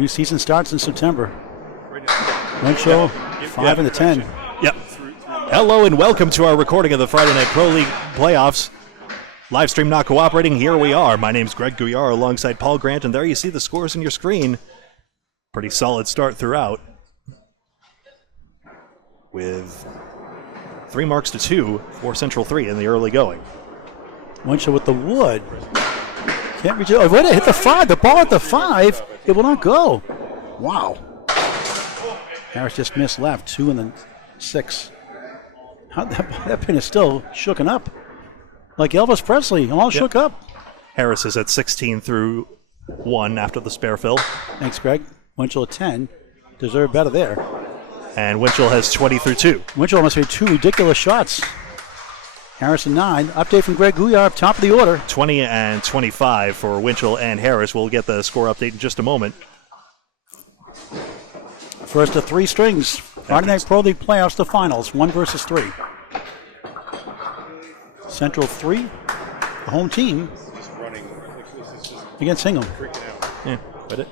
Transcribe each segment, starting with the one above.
New season starts in September. Winchell, 5 in the 10. Yep. Hello and welcome to our recording of the Friday Night Pro League playoffs. Live stream not cooperating. Here we are. My name's Greg Gouillart alongside Paul Grant, and there you see the scores on your screen. Pretty solid start throughout, with 3 marks to 2 for Central 3 in the early going. Winchell with the wood. Can't reach it. Oh, wait, it hit the 5. The ball at the 5. It will not go. Wow. Harris just missed left. 2 and then 6. That pin is still shooken up. Like Elvis Presley, all shook up. Harris is at 16 through 1 after the spare fill. Thanks, Greg. Winchell at 10. Deserved better there. And Winchell has 20 through 2. Winchell almost made 2 ridiculous shots. Harrison 9. Update from Greg Gouillart, top of the order. 20 and 25 for Winchell and Harris. We'll get the score update in just a moment. First of 3 strings. Friday Night Pro League playoffs, the finals. 1 versus 3. Central 3, the home team, against Hingham. Yeah, read it.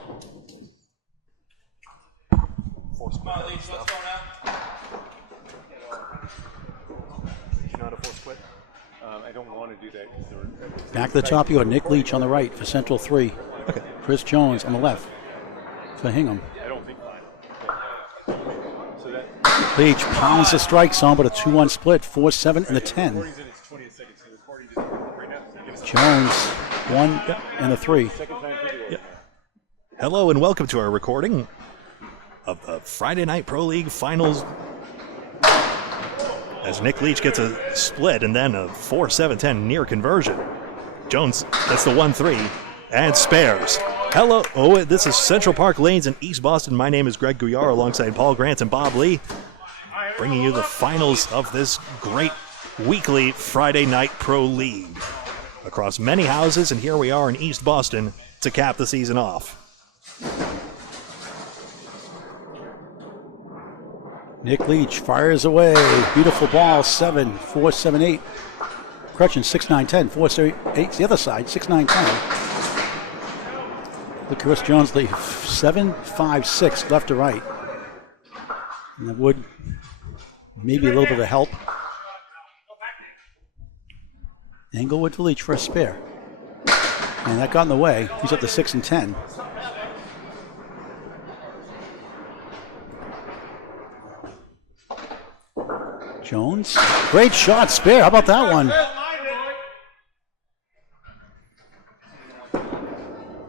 I don't want to do that. Back to the top, you got Nick Leach on the right for Central 3. Okay. Chris Jones on the left for Hingham. I don't think fine. So that Leach pounds the strike zone, but a 2-1 split, 4-7 and the 10. Jones, 1 and the 3. Yep. Hello and welcome to our recording of the Friday Night Pro League finals, as Nick Leach gets a split and then a 4-7-10 near conversion. Jones gets the 1-3 and spares. Hello, this is Central Park Lanes in East Boston. My name is Greg Gouillart alongside Paul Grant and Bob Lee, bringing you the finals of this great weekly Friday Night Pro League across many houses, and here we are in East Boston to cap the season off. Nick Leach fires away. Beautiful ball, 7, 4, 7, 8. Crutchin, 6, 9, 10. 4, 7, 8. The other side, 6, 9, 10. Look, Chris Jones lead 7, 5, 6, left to right. And the wood, maybe a little bit of help. Englewood to Leach for a spare. And that got in the way. He's up to 6 and 10. Jones. Great shot, spare. How about that one?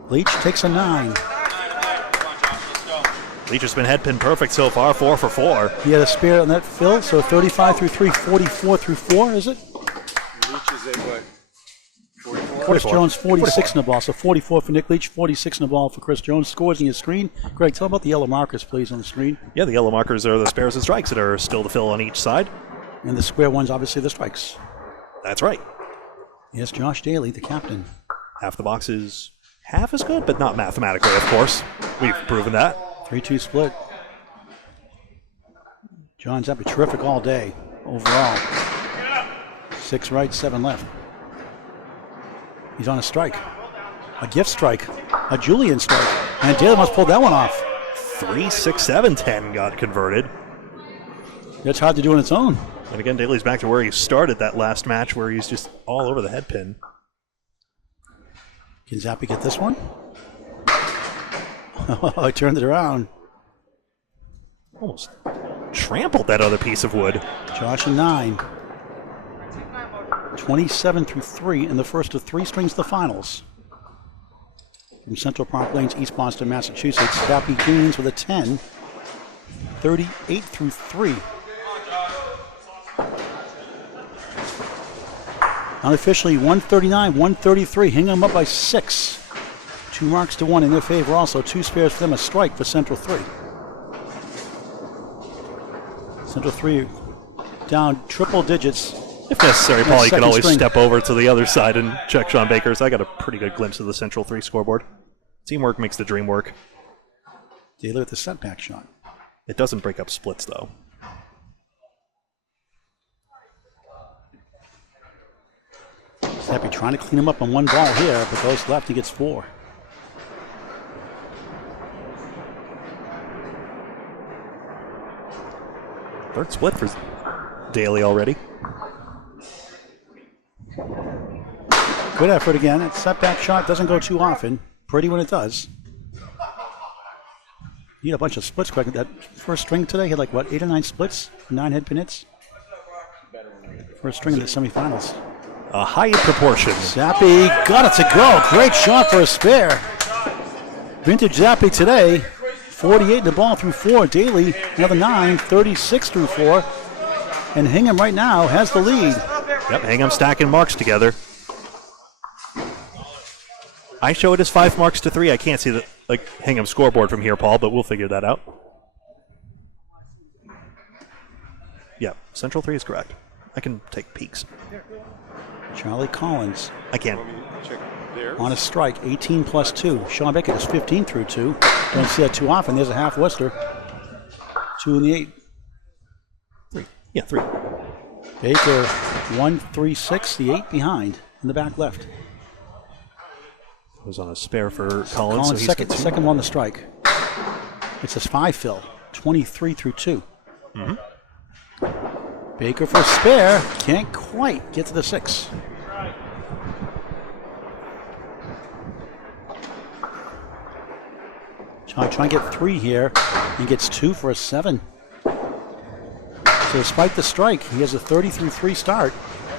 Leach takes a 9. Leach has been headpin perfect so far, 4 for 4. He had a spare on that fill, so 35 through 3, 44 through 4, is it? Leach is a what? 44? Chris Jones, 46 in the ball, so 44 for Nick Leach, 46 in the ball for Chris Jones. Scores on your screen. Greg, tell about the yellow markers, please, on the screen. Yeah, the yellow markers are the spares and strikes that are still to fill on each side. And the square ones, obviously, the strikes. That's right. Yes, Josh Daley, the captain. Half the box is half as good, but not mathematically, of course. We've proven that. 3-2 split. John Zappi, terrific all day, overall. 6 right, 7 left. He's on a strike. A gift strike. A Julian strike. And Daley must pull that one off. 3, 6, 7, 10 got converted. That's hard to do on its own. And again, Daley's back to where he started that last match, where he's just all over the head pin. Can Zappi get this one? Oh, I turned it around. Almost trampled that other piece of wood. Josh and 9. 27 through 3 in the first of 3 strings of the finals. From Central Park Lanes, East Boston, Massachusetts, Zappi Gaines with a 10. 38 through 3. Unofficially 139, 133. Hingham up by 6. 2 marks to 1 in their favor also. 2 spares for them, a strike for Central 3. Central 3 down triple digits. If necessary, Paul, you can always string. step over to the other side and check Shawn Baker's. I got a pretty good glimpse of the Central 3 scoreboard. Teamwork makes the dream work. Daley with the setback shot. It doesn't break up splits, though. Zappi trying to clean him up on one ball here, but goes left, he gets 4. Third split for Daley already. Good effort again. That setback shot doesn't go too often. Pretty when it does. He had a bunch of splits quick. That first string today had like, what, 8 or 9 splits? 9 head pin hits? First string in the semifinals. A high proportion. Zappi got it to go. Great shot for a spare. Vintage Zappi today. 48 in the ball through 4. Daley, another 9, 36 through 4. And Hingham right now has the lead. Yep, Hingham stacking marks together. I show it as 5 marks to 3. I can't see the Hingham scoreboard from here, Paul, but we'll figure that out. Yeah, Central 3 is correct. I can take peeks. Charlie Collins. I can. On a strike, 18 plus 2. Shawn Baker is 15 through 2. Don't see that too often. There's a half Worcester. 2 in the 8. 3. Yeah, 3. Baker, 1, 3, 6. The 8 behind in the back left. Was on a spare for Collins. Collins second one the strike. It's a 5 fill. 23 through 2. Mm-hmm. Baker for a spare. Can't quite get to the 6. Trying to get 3 here. He gets 2 for a 7. So despite the strike, he has a 30 through 3 start.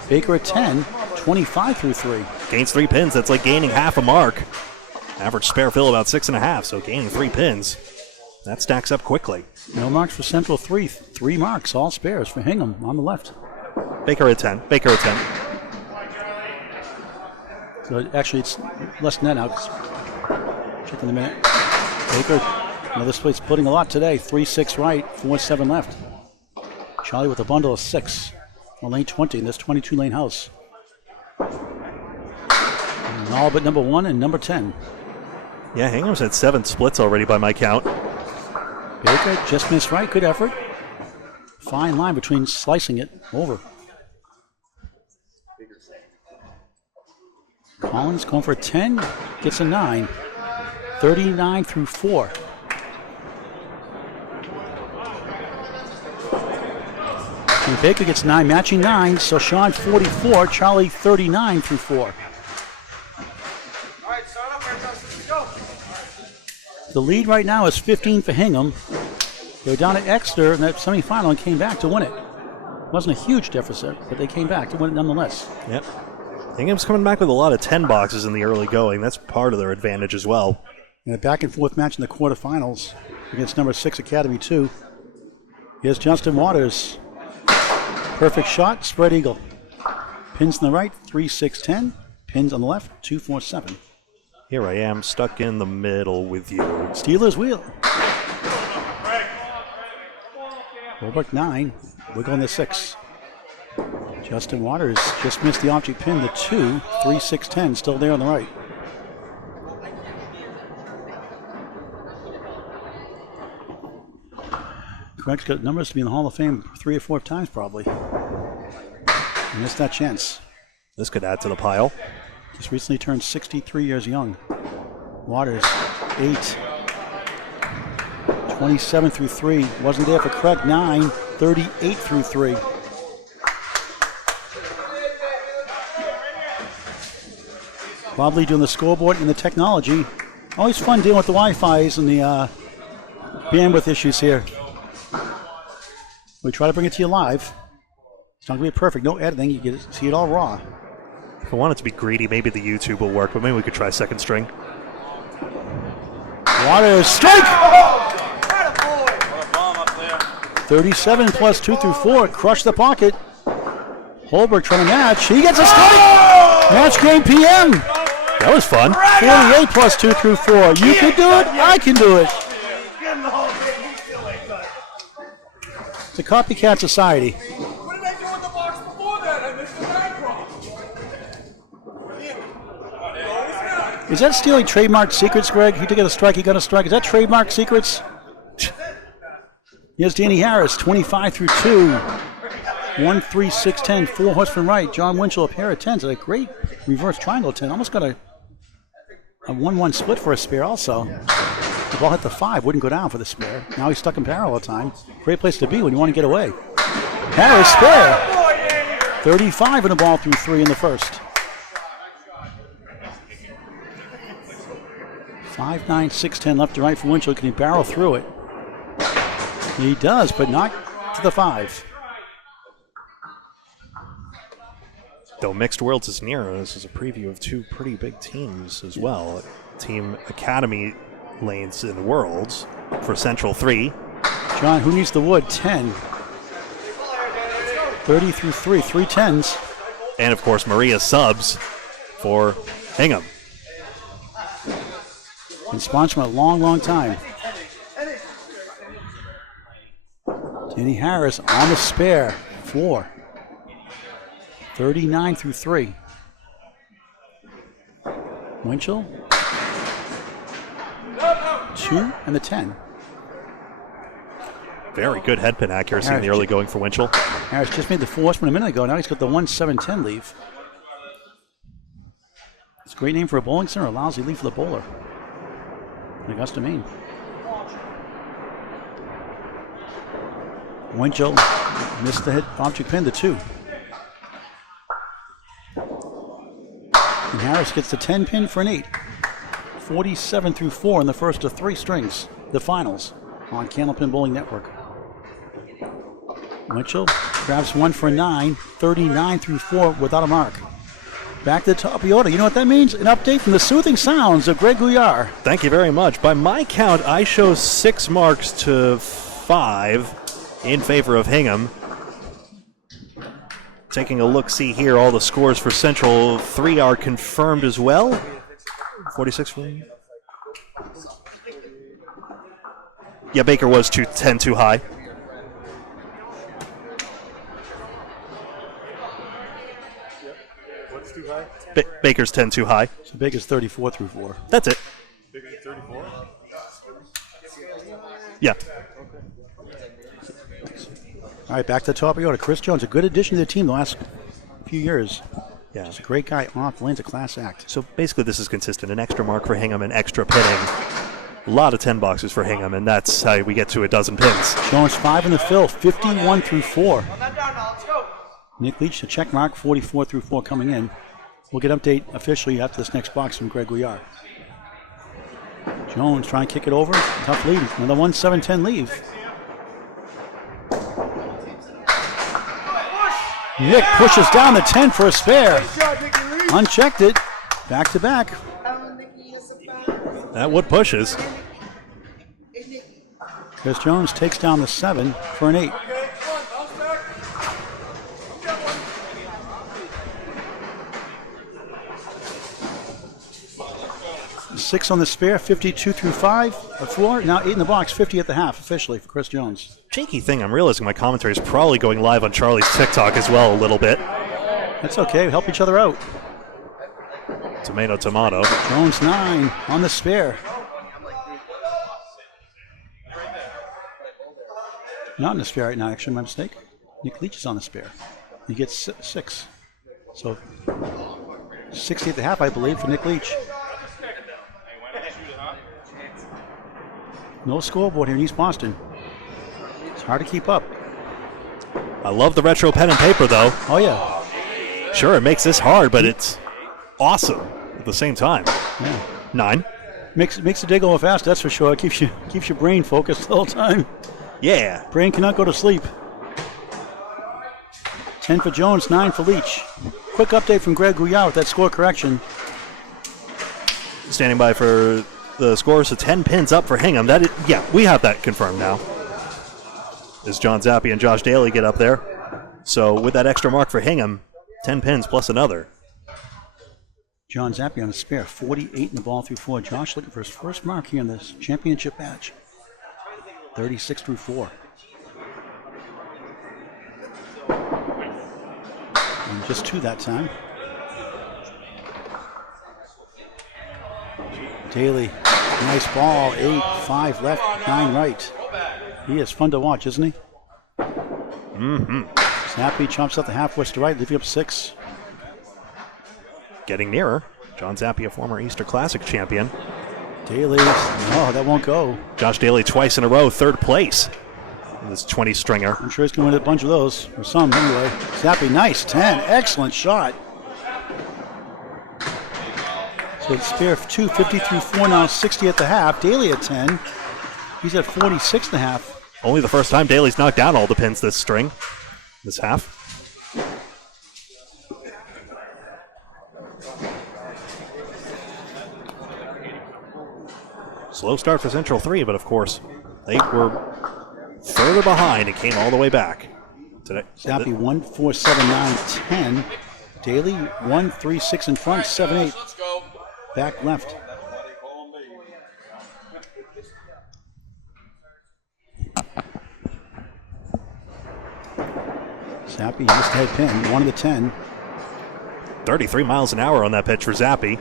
Baker at 10, 25 through 3. Gains 3 pins. That's like gaining half a mark. Average spare fill about 6.5, so gaining 3 pins. That stacks up quickly. No marks for Central 3. 3 marks, all spares for Hingham on the left. Baker at 10. Baker at 10. So actually, it's less than that now. Check in a minute. Baker, this split's splitting a lot today. 3-6 right, 4-7 left. Charlie with a bundle of 6 on lane 20 in this 22-lane house. And all but number 1 and number 10. Yeah, Hingham's had 7 splits already by my count. Baker just missed right. Good effort. Fine line between slicing it over. Collins going for a 10. Gets a 9. 39 through 4. And Baker gets 9, matching 9. So Shawn 44, Charlie 39 through 4. The lead right now is 15 for Hingham. They were down at Exeter in that semifinal and came back to win it. It wasn't a huge deficit, but they came back to win it nonetheless. Yep. Hingham's coming back with a lot of 10 boxes in the early going. That's part of their advantage as well. In a back and forth match in the quarterfinals against number 6 Academy 2. Here's Justin Waters. Perfect shot, spread eagle. Pins on the right, 3-6-10. Pins on the left, 2-4-7. Here I am, stuck in the middle with you. Steelers wheel. Holbrook 9, wiggle in the 6. Justin Waters just missed the object pin, the 2, 3-6-10, still there on the right. Greg's got numbers to be in the Hall of Fame 3 or 4 times probably. Missed that chance. This could add to the pile. Just recently turned 63 years young. Waters, 8. 27 through 3. Wasn't there for Craig, 9. 38 through 3. Probably doing the scoreboard and the technology. Always fun dealing with the Wi-Fi's and the bandwidth issues here. We try to bring it to you live. It's not going to be perfect. No editing. You get to see it all raw. If I want it to be greedy, maybe the YouTube will work, but maybe we could try second string. Waters, strike! 37 plus 2 through 4. Crushed the pocket. Holbrook trying to match. He gets a strike! Match game PM. That was fun. 48 plus 2 through 4. You can do it. I can do it. It's a copycat society. What did I do in the box before that? I missed the back row. Is that stealing trademark secrets, Greg? He took a strike, he got a strike. Is that trademark secrets? Here's Danny Harris, 25 through 2. 1, 3, 6, 10, 4 horse from right. Jon Winchell, a pair of 10s. A great reverse triangle 10. Almost got a 1-1 split for a spare also. The ball hit the 5, wouldn't go down for the spare. Now he's stuck in power all the time. Great place to be when you want to get away. Harris spare. 35 in the ball through 3 in the first. 5'9", 6'10" left to right for Winchell. Can he barrel through it? He does, but not to the 5. Though Mixed Worlds is near, this is a preview of 2 pretty big teams as well. Team Academy lanes in Worlds for Central 3. John, who needs the wood? 10. 30 through 3, 3 10s. And of course, Maria subs for Hingham. Been sponsoring a long, long time. Danny Harris on the spare. 4. 39 through 3. Winchell. 2 and the 10. Very good head pin accuracy in the early going for Winchell. Harris just made the 4 horseman a minute ago. Now he's got the 1-7-10 leave. It's a great name for a bowling center. A lousy leave for the bowler. In Augusta, Maine. Winchell missed the hit object pin to 2. And Harris gets the 10 pin for an 8. 47 through 4 in the first of 3 strings. The finals on Candlepin Bowling Network. Winchell grabs 1 for a 9. 39 through 4 without a mark. Back to the top of the order. You know what that means? An update from the soothing sounds of Greg Gouillart. Thank you very much. By my count, I show 6 marks to 5 in favor of Hingham. Taking a look-see here, all the scores for Central 3 are confirmed as well. 46 for me. Yeah, Baker was 10 too high. What's too high? Baker's 10 too high. So Baker's 34 through 4. That's it. Baker's 34? Yeah. All right, back to the top of the order. Chris Jones, a good addition to the team the last few years. Yeah. Just a great guy off the lane's a class act. So basically this is consistent. An extra mark for Hingham and extra pinning. A lot of 10 boxes for Hingham, and that's how we get to a dozen pins. Jones 5 in the fill, 51 through 4. Nick Leach, the check mark, 44 through 4 coming in. We'll get update officially after this next box from Greg Gouillart. Jones trying to kick it over. Tough lead. Another 1-7-10 leave. Nick pushes down the 10 for a spare. Unchecked it. Back to back. That wood pushes. Chris Jones takes down the 7 for an 8. Six on the spare, 52 through 5, 4. Now 8 in the box, 50 at the half officially for Chris Jones. Cheeky thing, I'm realizing my commentary is probably going live on Charlie's TikTok as well a little bit. That's okay, help each other out. Tomato, tomato. Jones 9 on the spare. Not in the spare right now, actually, my mistake. Nick Leach is on the spare. He gets 6. So 60 at the half, I believe, for Nick Leach. No scoreboard here in East Boston. It's hard to keep up. I love the retro pen and paper, though. Oh, yeah. Sure, it makes this hard, but it's awesome at the same time. Yeah. 9. Makes the day go fast, that's for sure. Keeps your brain focused the whole time. Yeah. Brain cannot go to sleep. 10 for Jones, 9 for Leach. Quick update from Greg Gouillart with that score correction. Standing by for the score, so 10 pins up for Hingham. Yeah, we have that confirmed now. As John Zappi and Josh Daley get up there. So with that extra mark for Hingham, 10 pins plus another. John Zappi on the spare, 48 in the ball through 4. Josh looking for his first mark here in this championship match. 36 through 4. And just 2 that time. Daley, nice ball, 8, 5 left, 9 right. He is fun to watch, isn't he? Mm-hmm. Zappi chomps up the half west to right, leaving up 6. Getting nearer. John Zappi, a former Easter Classic champion. Daley, no, that won't go. Josh Daley twice in a row, third place in this 20 stringer. I'm sure he's going to win a bunch of those, or some anyway. Zappi, nice, 10, excellent shot. So it's spare 2, 50 through 4 now, 60 at the half. Daley at 10. He's at 46 and a half. Only the first time Daley's knocked down all the pins this string, this half. Slow start for Central 3, but of course, they were further behind and came all the way back. Today. Zappi 1, 4, 7, 9, 10. Daley 1, 3, 6 in front, 7, 8. Back left. Zappi just head pin, 1 of the 10. 33 miles an hour on that pitch for Zappi.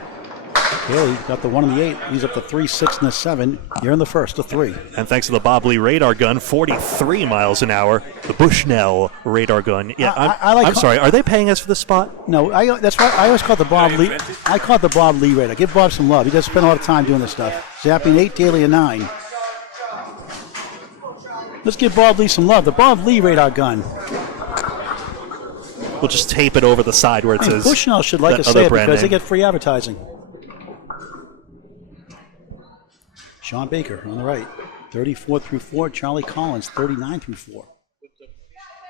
Daley got the 1 and the 8. He's up to 3, 6, and a 7. You're in the first, to 3. And thanks to the Bob Lee radar gun, 43 miles an hour. The Bushnell radar gun. Yeah, I'm sorry. Are they paying us for this spot? No, that's why I always call it the Bob Lee. I call it the Bob Lee radar. Give Bob some love. He does spend a lot of time doing this stuff. Zappi an 8, Daley a 9. Let's give Bob Lee some love. The Bob Lee radar gun. We'll just tape it over the side where it says. Bushnell should like to say it because they get free advertising. Shawn Baker on the right, 34 through 4. Charlie Collins, 39 through 4.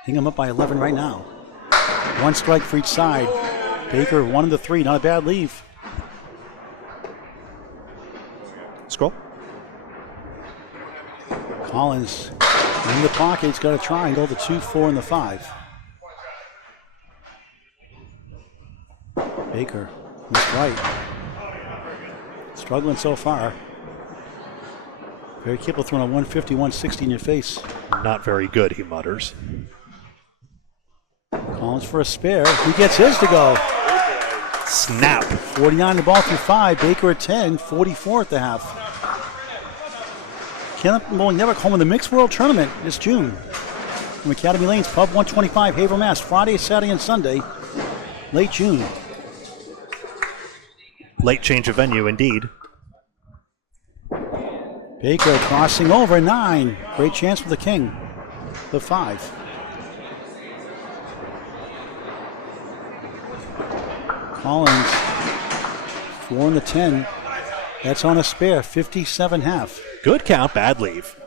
Hingham up by 11 right now. 1 strike for each side. Baker 1 of the 3, not a bad leave. Scroll. Collins in the pocket. He's got a triangle, the 2, 4, and the 5. Baker, left right. Struggling so far. Very capable throwing a 150, 160 in your face. Not very good, he mutters. Collins for a spare. He gets his to go. Snap. 49 the ball through 5. Baker at 10, 44 at the half. Candlepin bowling network home in the Mixed World Tournament this June. From Academy Lanes, Pub 125, Haverhill, Mass. Friday, Saturday, and Sunday. Late June. Late change of venue, indeed. Baker crossing over, 9. Great chance for the King. The 5. Collins, 4 and the 10. That's on a spare, 57 half. Good count, bad leave.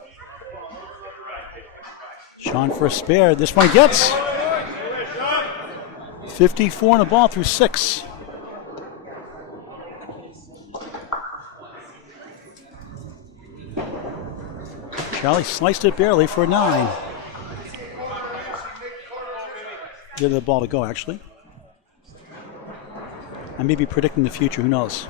Shawn for a spare. This one gets 54 on the ball through 6. Charlie sliced it barely for a 9. Give the ball to go, actually. I may be predicting the future, who knows?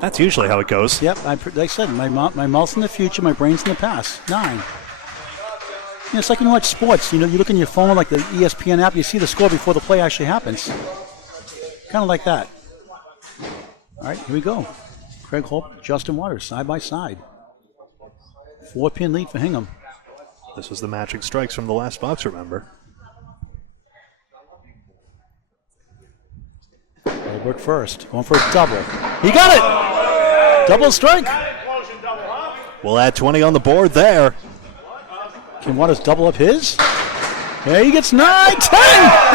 That's usually how it goes. Yep, like I said, my mouth's in the future, my brain's in the past. 9. You know, it's like when you watch sports, you know, you look on your phone like the ESPN app, you see the score before the play actually happens. Kind of like that. All right, here we go. Craig Holt, Justin Waters, side by side. 4-pin lead for Hingham. This was the matching strikes from the last box, remember? Holbrook first, going for a double. He got it! Double strike. We'll add 20 on the board there. Can Waters double up his? There he gets 9, 10!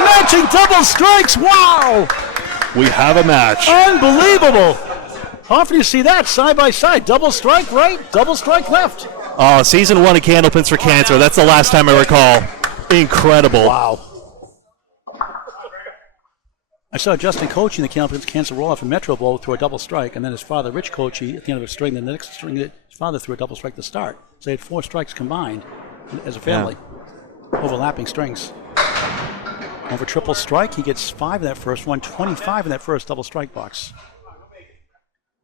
Matching double strikes, wow! We have a match. Unbelievable! How often do you see that side by side? Double strike right, double strike left. Oh, season 1 of Candlepins for Cancer. That's the last time I recall. Incredible. Wow. I saw Justin coaching the Candlepins Cancer roll-off in Metro Bowl through a double strike, and then his father, Rich, coaching at the end of a string. The next string, his father threw a double strike to start. So they had 4 strikes combined as a family. Yeah. Overlapping strings. Over triple strike, he gets 5 in that first one, 25 in that first double strike box.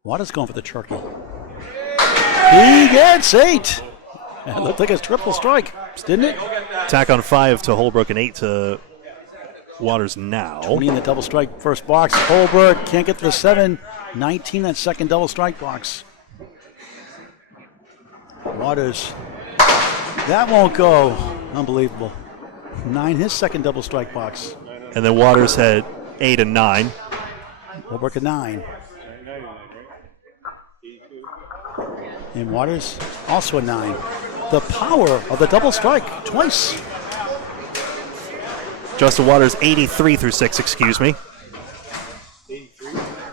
Waters going for the turkey. He gets 8. It looked like a triple strike, didn't it? Tack on 5 to Holbrook and 8 to Waters now. 20 in the double strike first box. Holbrook can't get to the 7. 19 that second double strike box. Waters. That won't go. Unbelievable. 9 his second double strike box. And then Waters had 8 and 9. Holbrook a 9. And Waters also a 9. The power of the double strike twice. Justin Waters 83 through 6, excuse me.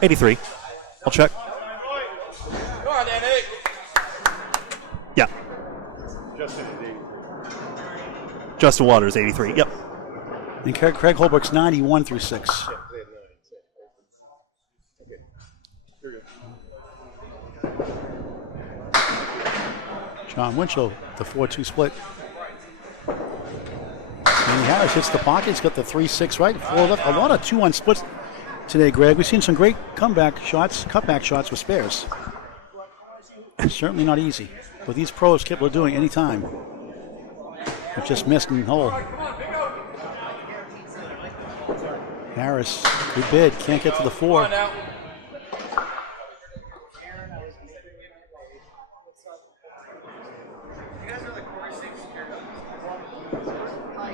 83. I'll check. Come on, Danny. Yeah. Justin Waters 83. Yep. And Craig Holbrook's 91 through 6. Jon Winchell, the 4-2 split. And Harris hits the pocket. He's got the 3-6 right, 4 left. A lot of 2-1 splits today, Greg. We've seen some great cutback shots with spares. Certainly not easy. But these pros capable of doing any time. They've just missed in the hole. Harris, good bid. Can't get to the 4.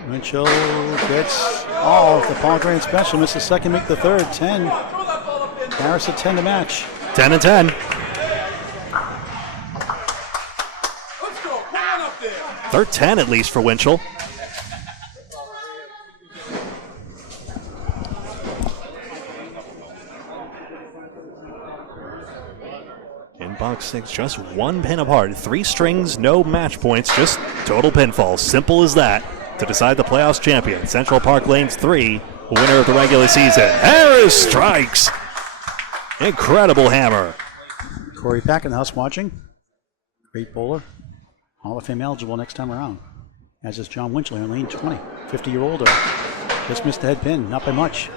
Winchell gets the Paul Grant special. Missed the second, make the third. 10. Harris at 10 to match. 10 and 10. Let's go. Come on up there. Third 10 at least for Winchell. In box 6, just 1 pin apart. 3 strings, no match points, just total pinfall. Simple as that. To decide the playoffs champion, Central Park Lanes 3, winner of the regular season. Harris strikes. Incredible hammer. Corey Pack in the house watching. Great bowler. Hall of Fame eligible next time around. As is Jon Winchell here in lane 20. 50-year-older. Just missed the head pin, not by much.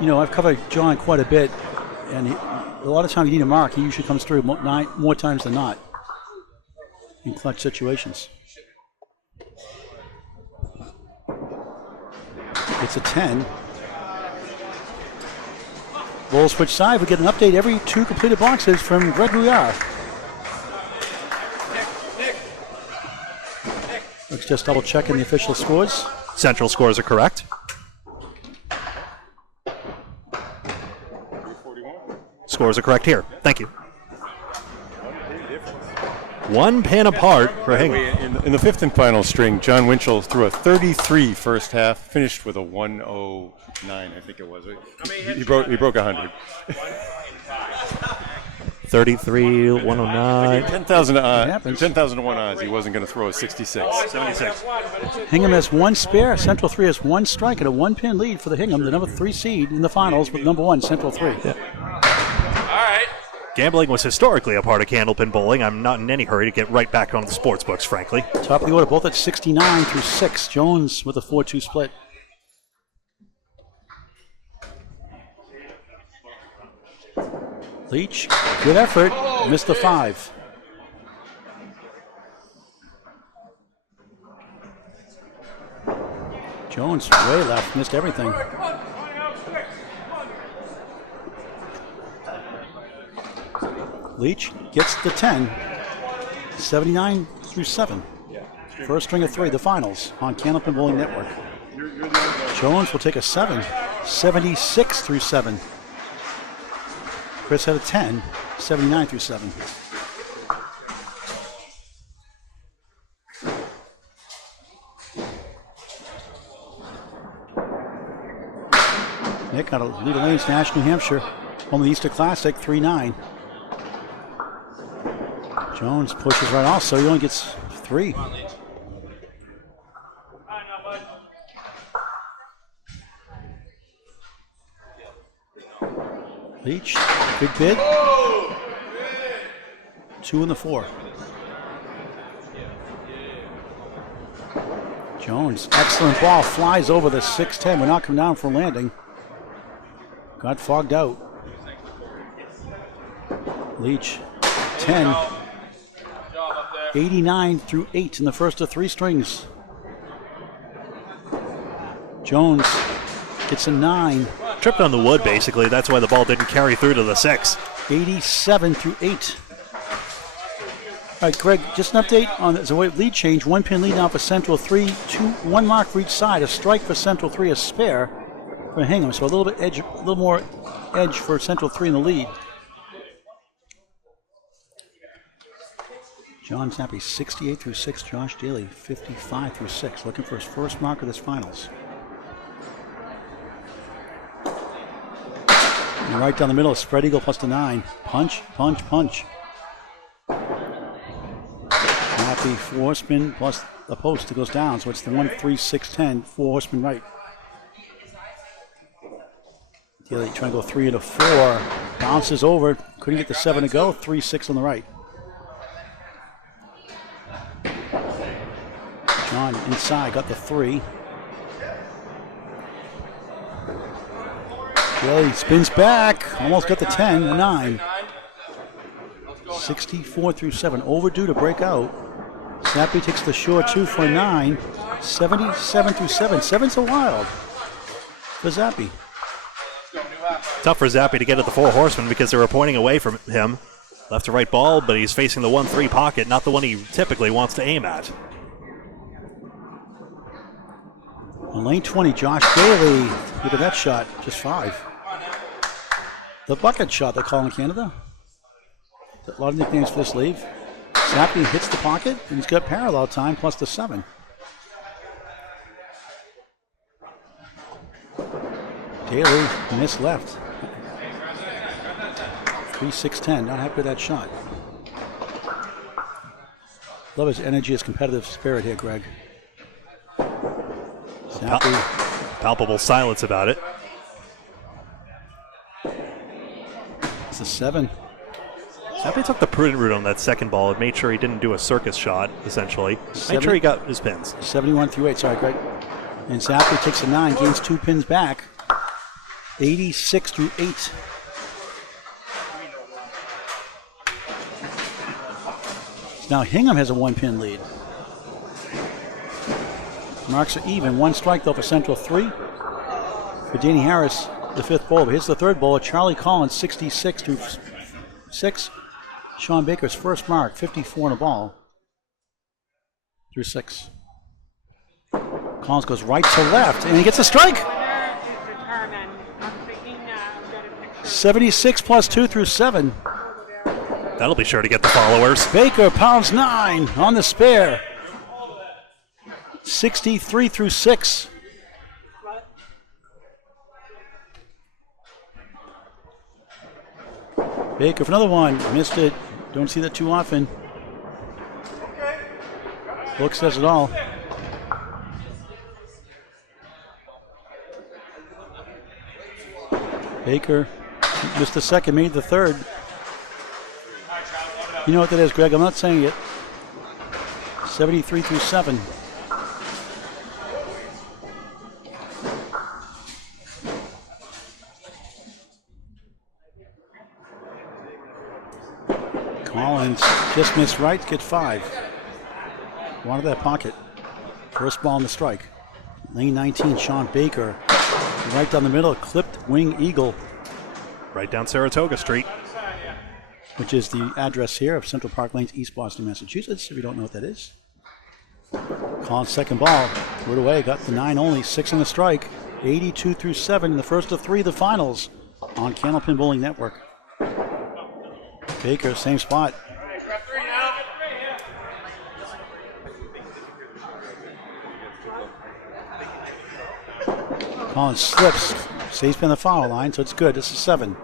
You know, I've covered Jon quite a bit, and a lot of times you need a mark. He usually comes through more times than not in clutch situations. It's a 10. We'll switch side. We get an update every 2 completed boxes from Greg Gouillart. Let's just double checking the official scores. Central scores are correct. Scores are correct here. Thank you. 1 pin apart for Hingham. In the 5th and final string, Jon Winchell threw a 33 first half, finished with a 109, I think it was. He broke 100. 33, 109. 10,001 odds. He wasn't going to throw a 66. 76. Hingham has 1 spare. Central 3 has 1 strike and a 1-pin lead for the Hingham, the number 3 seed in the finals with number 1, Central 3. Yeah. All right. Gambling was historically a part of Candlepin bowling. I'm not in any hurry to get right back on the sports books, frankly. Top of the order, both at 69 through 6. Jones with a 4-2 split. Leach, good effort. Missed the 5. Jones way left, missed everything. Leach gets the 10. 79 through 7. First string of 3, the finals on Candlepin Bowling Network. Jones will take a 7. 76 through 7. Chris had a 10. 79 through 7. Nick got a lead of lanes, Nash, New Hampshire. Home of the Easter Classic, 3-9. Jones pushes right off, so he only gets 3. Leach, big bid. 2 in the 4. Jones, excellent ball, flies over the 6-10. We're not coming down for a landing. Got fogged out. Leach, 10. 89 through 8 in the first of 3 strings. Jones gets a 9. Tripped on the wood, basically. That's why the ball didn't carry through to the 6. 87 through 8. All right, Greg, just an update on the lead change. 1-pin lead now for Central 3. 1 mark for each side. A strike for Central 3, a spare for Hingham, so a little more edge for Central 3 in the lead. John Zappi, 68 through 6. Josh Daley, 55 through 6. Looking for his first mark of this finals. And right down the middle, spread eagle plus the 9. Punch, punch, punch. Zappi, 4 spin plus the post that goes down, so it's the 1, 3, 6, 10. 4 horseman right. Daley trying to go 3 into 4. Bounces over. Couldn't get the 7 to go. 3, 6 on the right. John inside, got the 3. Daley spins back, almost got the 10, the 9. 64 through 7, overdue to break out. Zappi takes the short 2 for a 9. 77 through 7, 7's a wild for Zappi. Tough for Zappi to get at the 4 horsemen because they were pointing away from him. Left to right ball, but he's facing the 1-3 pocket, not the one he typically wants to aim at. On lane 20, Josh Daley, look at that shot, just 5. The bucket shot they call in Canada. A lot of nicknames for this leave. Zappi hits the pocket, and he's got parallel time plus the 7. Daley missed left. 3, 6, 10, not happy with that shot. Love his energy, his competitive spirit here, Greg. Palpable silence about it. It's a 7. Zappi took the prudent route on that second ball and made sure he didn't do a circus shot, essentially. Made sure he got his pins. 71 through 8, sorry, Greg. And Zappi takes a 9, gains 2 pins back. 86 through 8. Now Hingham has a 1-pin lead. Marks are even. 1 strike though for Central 3. For Danny Harris, the 5th bowler. Here's the 3rd bowler. Charlie Collins, 66 through 6. Shawn Baker's first mark, 54 on a ball through 6. Collins goes right to left, and he gets a strike. 76 plus 2 through 7. That'll be sure to get the followers. Baker pounds 9 on the spare. 63 through 6. Baker for another one. Missed it. Don't see that too often. Look says it all. Baker missed the second, made the 3rd. You know what that is, Greg? I'm not saying it. 73 through 7. Collins just missed right, get 5. Wanted that pocket. First ball in the strike. Lane 19, Shawn Baker. Right down the middle, clipped wing eagle. Right down Saratoga Street. Which is the address here of Central Park Lanes, East Boston, Massachusetts, if you don't know what that is. Collins' second ball, threw it away, got the 9 only, 6 on the strike. 82 through 7, the first of 3 of the finals on Candlepin Bowling Network. Baker, same spot. Collins slips, stays behind the foul line, so it's good. This is 7.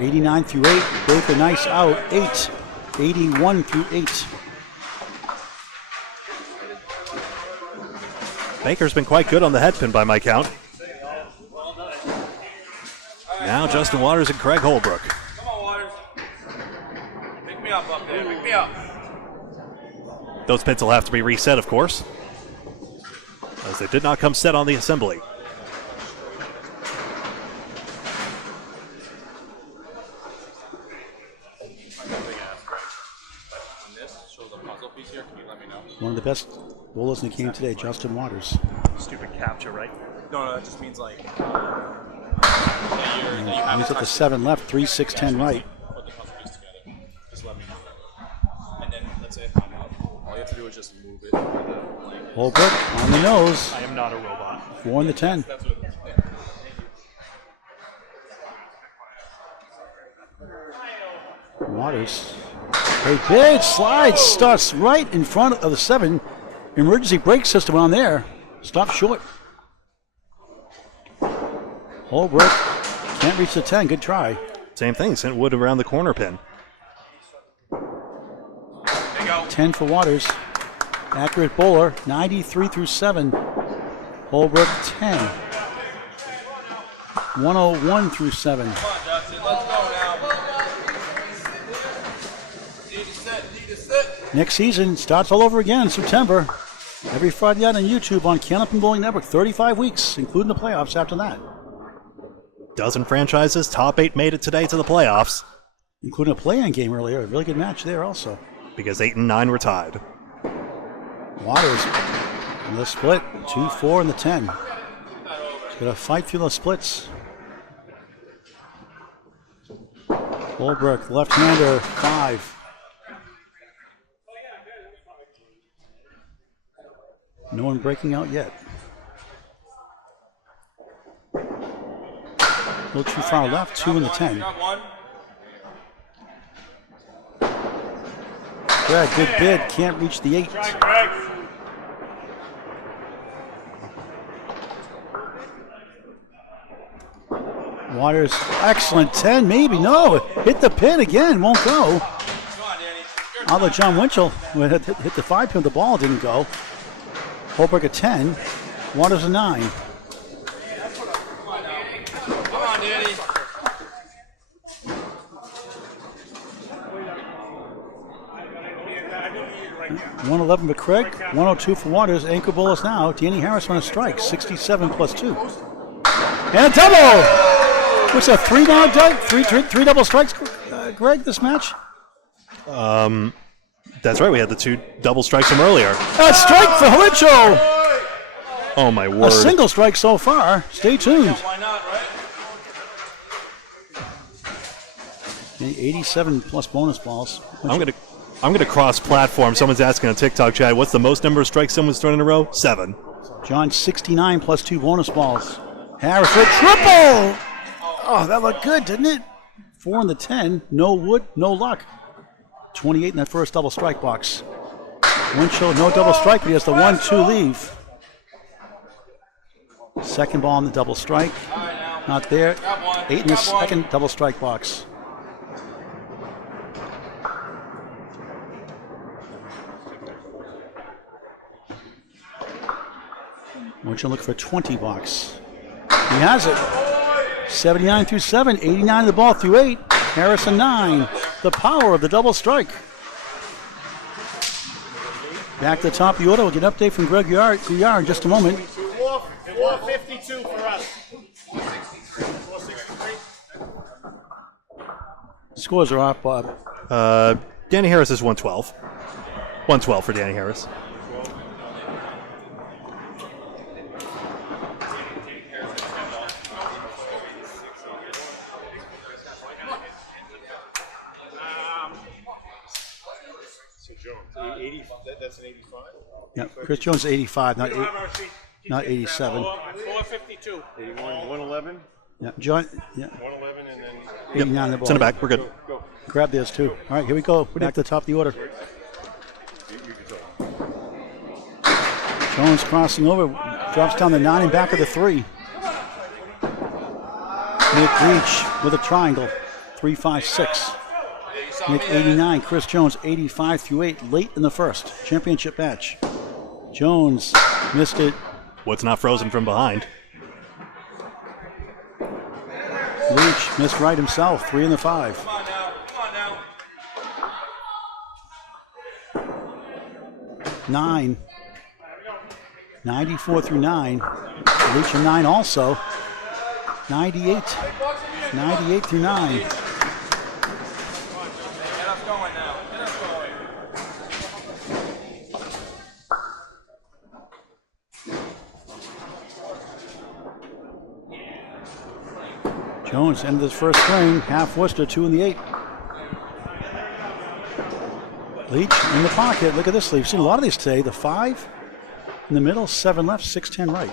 89 through 8. Baker, nice out. 8. 81 through 8. Baker's been quite good on the head pin by my count. Now Justin Waters and Craig Holbrook. Come on, Waters. Pick me up there. Pick me up. Those pins will have to be reset, of course, as they did not come set on the assembly. One of the best bowlers in the game today, Justin Waters. Stupid capture, right? No, that just means like. He's at the 7 left, 3, 6, 10 right. Put the puzzle piece together. Just let me know. And then let's say if I'm out, all you have to do is just move it. Holbrook on the nose. I am not a robot. 4 in the 10. That's what it is. Waters. A big slide starts right in front of the 7. Emergency brake system on there. Stop short. Holbrook can't reach the 10. Good try. Same thing, sent Wood around the corner pin. 10 for Waters. Accurate bowler, 93 through 7. Holbrook 10. 101 through 7. Come on, Dustin. Let's go now. Need to sit. Next season starts all over again in September. Every Friday night on YouTube on Candlepin Bowling Network. 35 weeks, including the playoffs after that. Dozen franchises, top 8 made it today to the playoffs. Including a play-in game earlier. A really good match there also. Because 8 and 9 were tied. Waters in the split. 2-4 in the 10. He's got to fight through the splits. Holbrook, left-hander, 5. No one breaking out yet. A little too far left, 2 in the 10. Greg, good bid, can't reach the 8. Waters, excellent 10, maybe, no, hit the pin again, won't go. Although Jon Winchell hit the 5 pin, the ball didn't go. Holbrook a 10, Waters a 9. Come on, Danny. 111 for Craig, 102 for Waters. Anchor bowlers now. Danny Harris on a strike, 67 plus 2. And a double! What's a 3 now, Doug? Three double strikes, Greg, this match? That's right, we had the 2 double strikes from earlier. A strike for Winchell! Oh my word. A single strike so far. Stay tuned. Why not, right? 87 plus bonus balls. I'm gonna cross platform. Someone's asking on TikTok chat, what's the most number of strikes someone's thrown in a row? 7. John 69 plus 2 bonus balls. Harris for triple! Oh, that looked good, didn't it? 4 in the 10. No wood, no luck. 28 in that first double strike box. Winchell, no double strike, but he has the 1-2 leave. Second ball in the double strike. Not there. 8 in the second double strike box. Winchell look for 20 box. He has it. 79 through 7, 89 of the ball through 8. Harris a 9. The power of the double strike. Back to the top of the order. We'll get an update from Greg Gouillart in just a moment. 452 for us. 463. Scores are off, Bob. Danny Harris is 112. 112 for Danny Harris. That's an 85. Yeah, Chris Jones 85, not 87. 452. 81, 111. Yeah, John. Yeah, 111 and then 89 the ball. It's in the back. We're good. Grab those two. All right, here we go. Back to the top of the order. Jones crossing over, drops down the 9 and back of the 3. Nick Leach with a triangle, 3-5-6. Nick 89, Chris Jones 85 through 8, late in the first championship match. Jones missed it. What's not frozen from behind? Leach missed right himself, 3 in the 5. Come on now. 9. 94 through 9. Leach a 9 also. 98. 98 through 9. Get us going now. Get us going. Jones ended his first swing, half Worcester, 2 in the 8. Leach in the pocket. Look at this lead. We've seen a lot of these today. The 5 in the middle, 7 left, 6-10 right.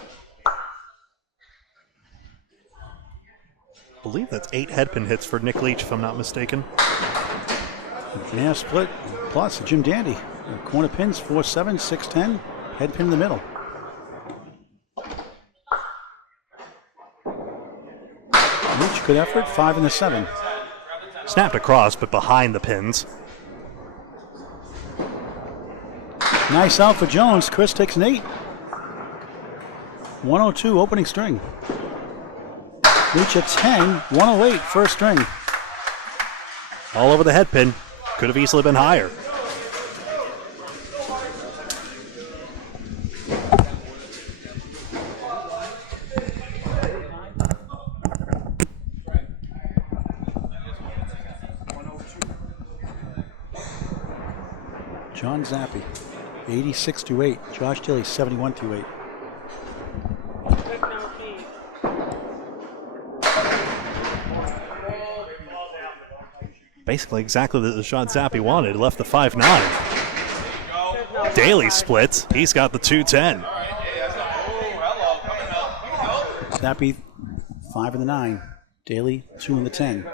I believe that's 8 headpin hits for Nick Leach, if I'm not mistaken. Yeah, split plus Jim Dandy. Corner pins 4-7, 6-10. Head pin in the middle. Leach, good effort. 5 and a 7. Snapped across, but behind the pins. Nice out for Jones. Chris takes an 8. 102 opening string. Leach at 10. 108 first string. All over the head pin. Could have easily been higher. John Zappi, 86-8. Josh Daley, 71-8. Basically exactly the Shawn Zappi wanted. Left the 5-9. Daley splits. He's got the 2-10. Zappi, 5 and the 9. Daley, 2 and the 10.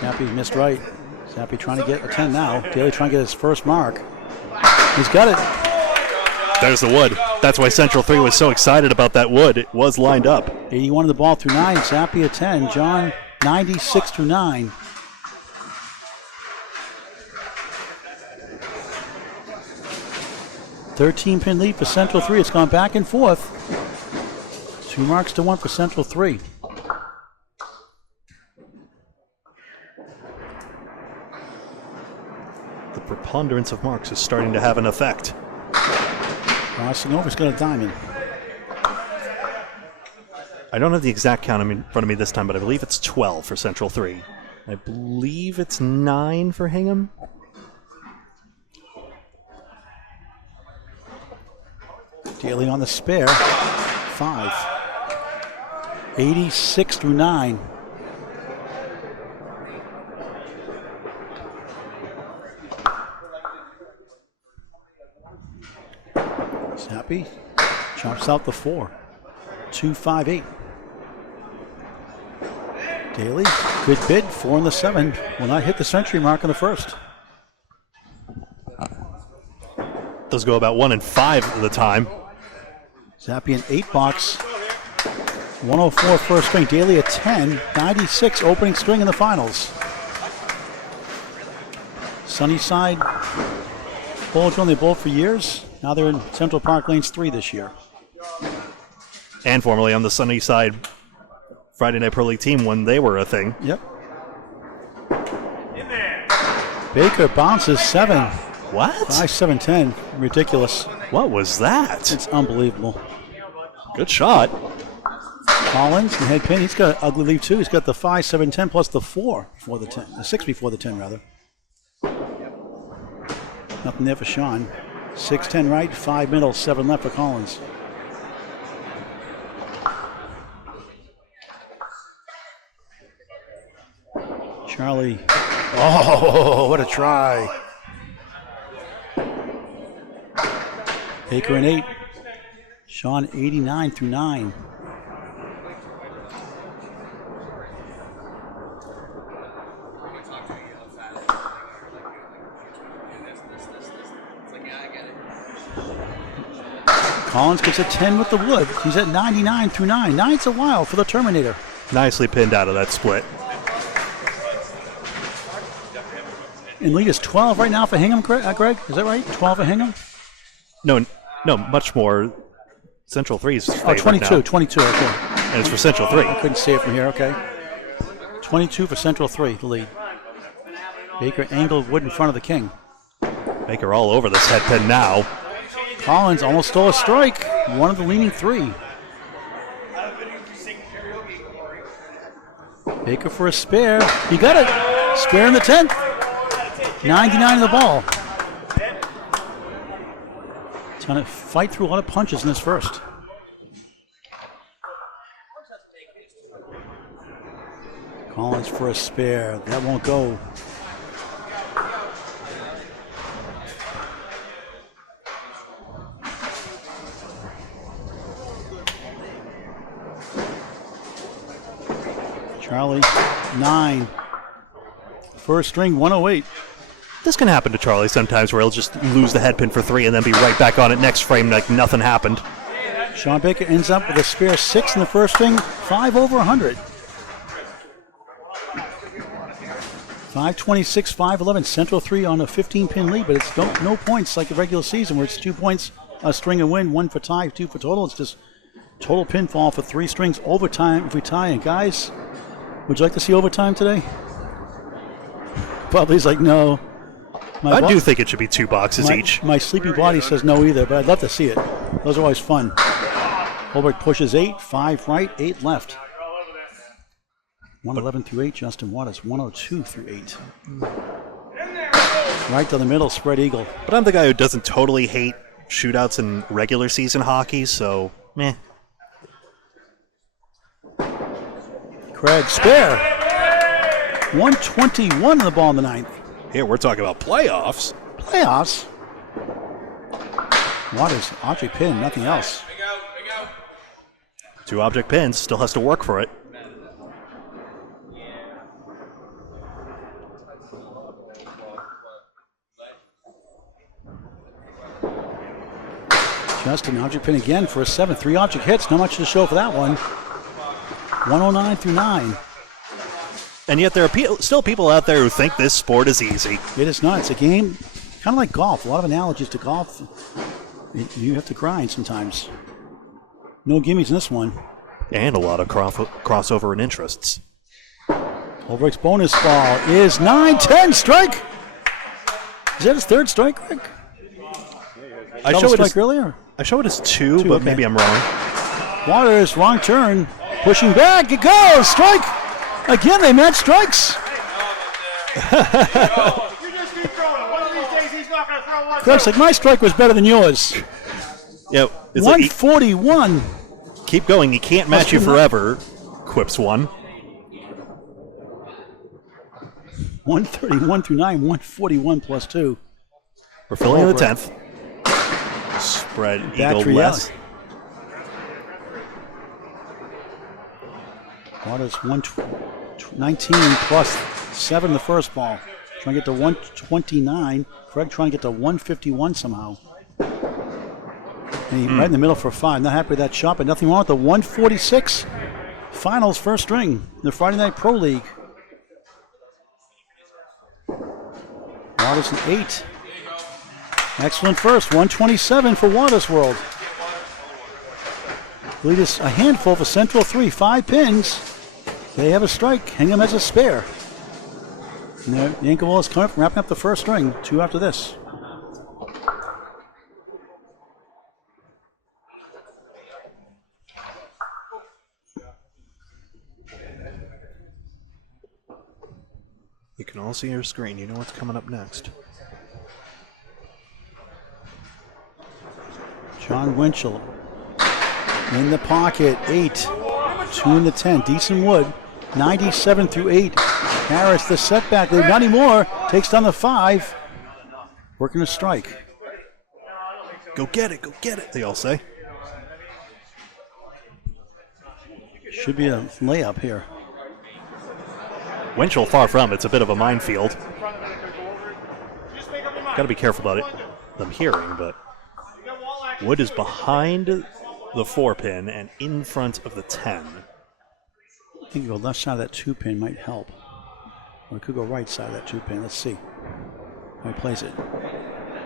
Zappi missed right. Zappi trying to get a 10 now. Daley trying to get his first mark. He's got it. There's the wood. That's why Central 3 was so excited about that wood. It was lined up. 81 of the ball through 9. Zappi at 10. John, 96 through 9. Thirteen-pin lead for Central 3. It's gone back and forth. 2 marks to 1 for Central 3. The preponderance of marks is starting to have an effect. Crossing over, he's got a diamond. I don't have the exact count in front of me this time, but I believe it's 12 for Central 3. I believe it's 9 for Hingham. Daley on the spare. 5. 86 through 9. Zappi chops out the 4. 2-5-8. Daley, good bid. 4 and the 7. Will not hit the century mark in the first. Those go about 1 and 5 at the time. Zappi an 8 box. 104 first string. Daley a 10. 96 opening string in the finals. Sunnyside, Bowl joined the Bowl for years. Now they're in Central Park Lanes 3 this year. And formerly on the Sunnyside Friday Night Pro League team when they were a thing. Yep. Baker bounces 7. What? 5-7-10. Ridiculous. What was that? It's unbelievable. Good shot. Collins and head pin. He's got an ugly lead too. He's got the 5-7-10 plus the 4 before the 10. The 6 before the 10 rather. Nothing there for Shawn. 6-10 right, 5 middle, 7 left for Collins. Charlie. Oh, what a try. Baker an 8. Shawn 89 through 9. Collins gets a 10 with the wood. He's at 99 through 9. 9's a while for the Terminator. Nicely pinned out of that split. And lead is 12 right now for Hingham, Greg? Is that right? 12 for Hingham? No, much more. Central 3's Oh, 22, now. 22, okay. And it's for Central 3. I couldn't see it from here, okay. 22 for Central 3, the lead. Baker angled wood in front of the king. Baker all over this head pin now. Collins almost stole a strike. One of the leaning 3. Baker for a spare. He got it. Spare in the 10th. 99 in the ball. Trying to fight through a lot of punches in this first. Collins for a spare. That won't go. Charlie, 9. First string, 108. This can happen to Charlie sometimes where he'll just lose the head pin for 3 and then be right back on it next frame like nothing happened. Shawn Baker ends up with a spare 6 in the first string, 5 over 100. 526, 511, Central 3 on a 15-pin lead, but it's no points like the regular season where it's 2 points, a string and win, 1 for tie, 2 for total. It's just total pinfall for 3 strings, overtime if we tie. And guys, would you like to see overtime today? Bubby's like, no. I do think it should be 2 boxes each. My sleepy body says no either, but I'd love to see it. Those are always fun. Holbrook pushes 8, 5 right, 8 left. 111 through 8, Justin Waters, 102 through 8. Right to the middle, spread eagle. But I'm the guy who doesn't totally hate shootouts in regular season hockey, so meh. Craig, spare. 121 on the ball in the 9th. Here, we're talking about playoffs. Playoffs? Waters, object pin, nothing else. 2 object pins, still has to work for it. Justin, object pin again for a 7. 3 object hits, not much to show for that one. 109 through 9. And yet there are still people out there who think this sport is easy. It is not. It's a game kind of like golf. A lot of analogies to golf. You have to grind sometimes. No gimmies in this one. And a lot of crossover in interests. Holbrook's bonus ball is 9-10 strike. Is that his 3rd strike, Greg? I showed it earlier. I show it as 2, but okay. maybe I'm wrong. Waters, wrong turn. Pushing back. It goes. Strike. Again, they match strikes. You just keep throwing. One of these days he's not going to throw one. Greg's like, my strike was better than yours. Yeah, it's 141. Like, keep going. He can't match you forever. Quips one. 131 through 9. 141 plus 2. We're filling in the 10th. Spread eagle less. Waters 119 plus 7 the first ball. Trying to get to 129. Craig trying to get to 151 somehow. And he right in the middle for 5. Not happy with that shot, but nothing wrong with the 146 finals first string. The Friday Night Pro League. Waters an 8. Excellent first. 127 for Waters World. Lead is a handful for Central 3. 5 pins. They have a strike. Hingham has a spare. And the Yankee ball is coming up, wrapping up the first string. 2 after this. You can all see your screen. You know what's coming up next. Jon Winchell in the pocket. 8. 2 in the 10. Decent wood. 97 through 8. Harris, the setback. Not anymore. Takes down the 5. Working a strike. Go get it, they all say. Should be a layup here. Winchell far from. It's a bit of a minefield. Got to be careful about it. I'm hearing, but Wood is behind the 4 pin and in front of the 10. I think the left side of that 2 pin might help. Or it could go right side of that 2 pin. Let's see how he plays it.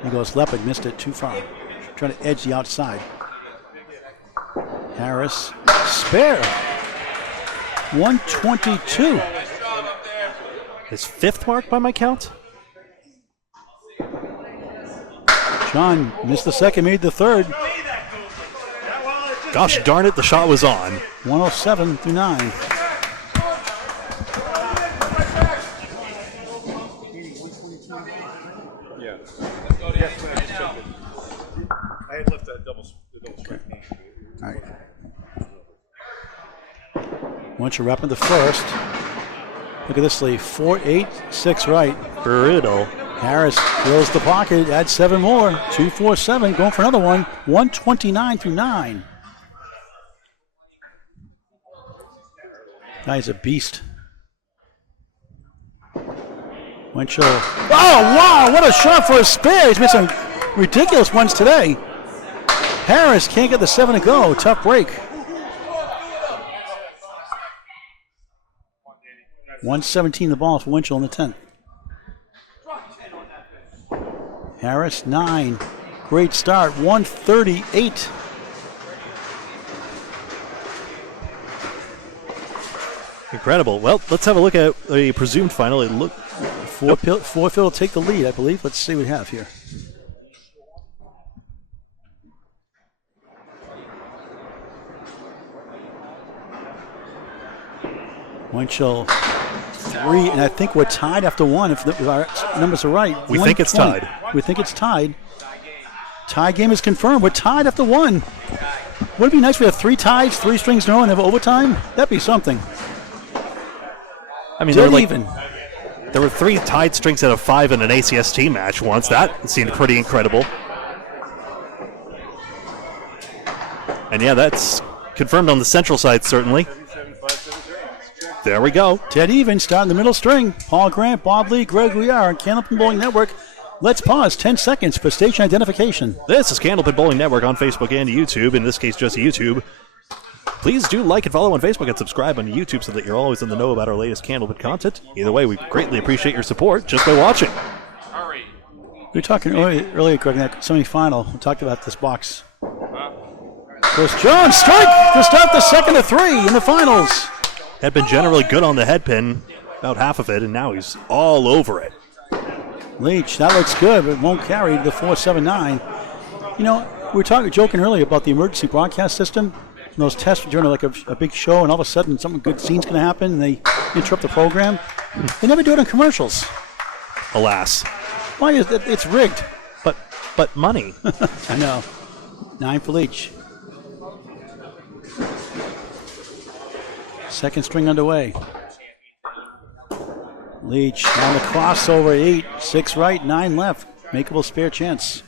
He goes left, but missed it too far. Trying to edge the outside. Harris, spare. 122. His 5th mark by my count? John missed the 2nd, made the 3rd. Gosh darn it, the shot was on. 107 through 9. Yeah. I had left that double strike. All right. Once you're wrapping the first, look at this lead. 4-8, 6 right. Brutal. Harris fills the pocket, adds 7 more. 2-4-7, going for another one. 129 through 9. Guy's a beast. Winchell. Oh, wow, what a shot for a spare. He's made some ridiculous ones today. Harris can't get the 7 to go. Tough break. 117 the ball for Winchell in the 10th. Harris, 9. Great start, 138. Incredible. Well, let's have a look at a presumed final. It looked Forfield will take the lead, I believe. Let's see what we have here. Winchell, 3, and I think we're tied after 1 if our numbers are right. We think it's tied. We think it's tied. Tie game is confirmed. We're tied after 1. Would it be nice if we have 3 ties, 3 strings in a row, and have overtime? That'd be something. I mean, there were 3 tied strings out of 5 in an ACST match once. That seemed pretty incredible. And yeah, that's confirmed on the central side, certainly. There we go. Dead even, starting the middle string. Paul Grant, Bob Lee, Greg Gouillart on Candlepin Bowling Network. Let's pause 10 seconds for station identification. This is Candlepin Bowling Network on Facebook and YouTube, in this case just YouTube. Please do like and follow on Facebook and subscribe on YouTube so that you're always in the know about our latest Candlepin content. Either way, we greatly appreciate your support just by watching. We were talking earlier, Greg, in that semifinal. We talked about this box. Chris Jones, strike to start the 2nd of 3 in the finals. Had been generally good on the head pin, about half of it, and now he's all over it. Leach, that looks good, but won't carry the 479. You know, we were joking earlier about the emergency broadcast system. And those tests during like a big show, and all of a sudden something good scene's going to happen, and they interrupt the program. They never do it in commercials. Alas. Why is it? It's rigged. But money. I know. 9 for Leach. Second string underway. Leach on the crossover, 8, 6 right, 9 left. Makeable spare chance.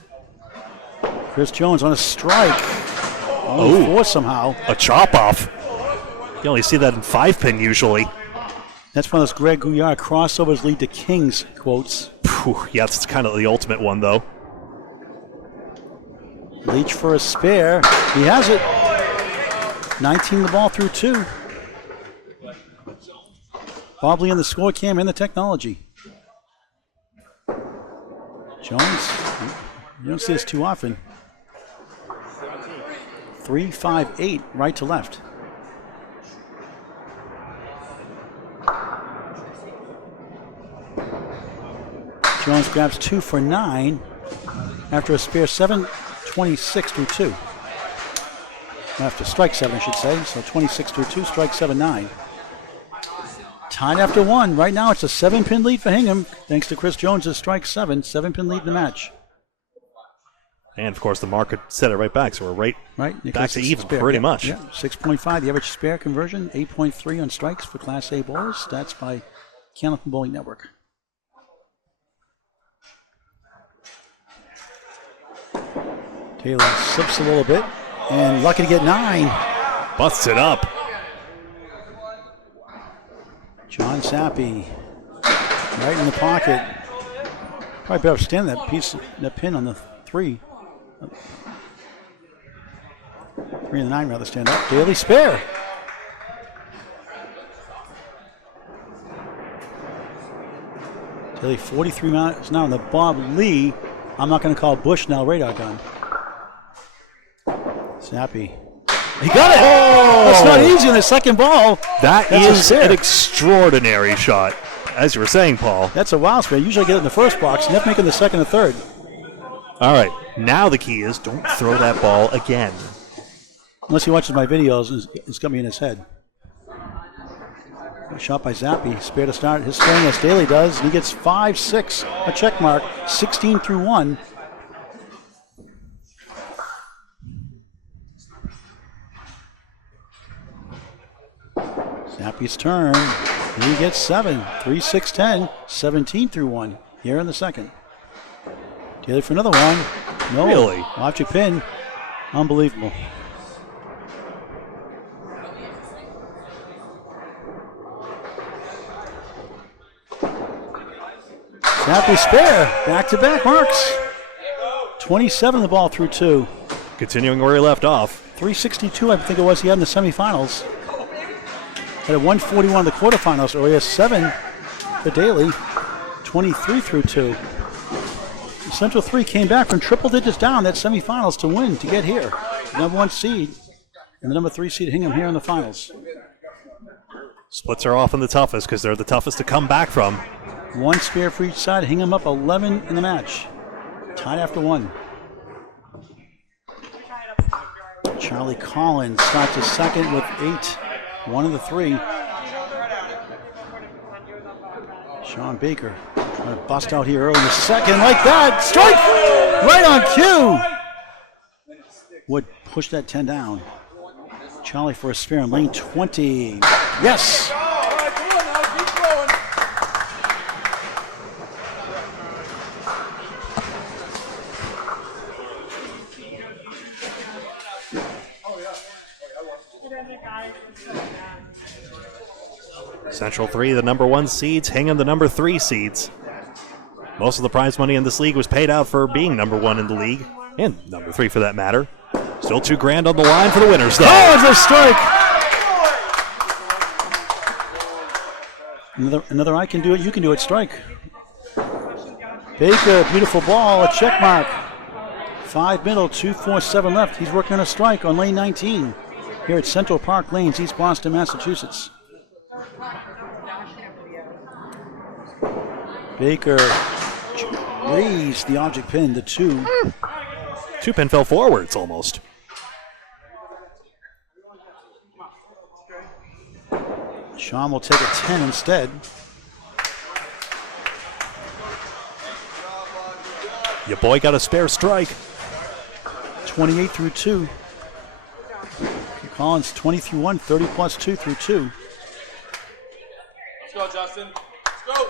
Chris Jones on a strike. Only 4 somehow. A chop off. You only see that in 5-pin usually. That's one of those Greg Gouillart crossovers lead to kings quotes. Yeah, it's kind of the ultimate one though. Leach for a spare. He has it. 19 the ball through 2. Bob Lee on the score cam and the technology. Jones, you don't see this too often. 3, 5, 8, right to left. Jones grabs 2 for 9 after a spare 7, 26 through 2. After strike 7, I should say. So 26 through 2, strike 7, 9. Tied after 1. Right now it's a 7-pin lead for Hingham, thanks to Chris Jones' strike 7. 7-pin lead in the match. And of course the market set it right back, so we're back to even pretty much. Yeah, 6.5, the average spare conversion, 8.3 on strikes for Class A bowlers. Stats by Candlepin Bowling Network. Taylor slips a little bit, and lucky to get 9. Busts it up. John Zappi, right in the pocket. Probably better stand that pin on the 3. 3 and the 9 rather stand up. Daley spare. Daley 43 miles now on the Bob Lee. I'm not going to call Bushnell radar gun. Zappi. He got it! Oh! That's not easy on the second ball. That's an extraordinary shot. As you were saying, Paul. That's a wild spare. Usually I get it in the first box, never making the second or third. All right, now the key is don't throw that ball again. Unless he watches my videos, it's got me in his head. A shot by Zappi, spare to start his swing as Daley does, and he gets 5, 6, a check mark, 16 through 1. Zappi's turn. He gets 7, 3, 6, 10, 17 through 1 here in the second. Daley for another one. No. Really? Object pin. Unbelievable. Zappi spare. Back-to-back marks. 27 the ball through 2. Continuing where he left off. 362, I think it was, he had in the semifinals. Had a 141 in the quarterfinals earlier. 7 for Daley. 23 through 2. Central 3 came back from triple digits down that semifinals to win, to get here. Number 1 seed and the number 3 seed Hingham here in the finals. Splits are often the toughest because they're the toughest to come back from. 1 spare for each side. Hingham up 11 in the match. Tied after 1. Charlie Collins starts his second with 8. 1 of the 3. Shawn Baker trying to bust out here early in the second like that. Strike! Right on cue! Would push that 10 down. Charlie for a spare in lane 20. Yes! Central 3, the number 1 seeds. Hingham, the number 3 seeds. Most of the prize money in this league was paid out for being number 1 in the league, and number 3 for that matter. Still $2,000 on the line for the winners, though. Oh, it's a strike! Another I can do it, you can do it, strike. Baker, beautiful ball, a check mark. 5 middle, 2-4-7 left. He's working on a strike on lane 19 here at Central Park Lanes, East Boston, Massachusetts. Baker raised the object pin to 2. 2-pin fell forwards almost. Shawn will take a 10 instead. Your boy got a spare strike. 28 through 2. Collins 20 through 1, 30 plus 2 through 2. Let's go, Justin. Let's go.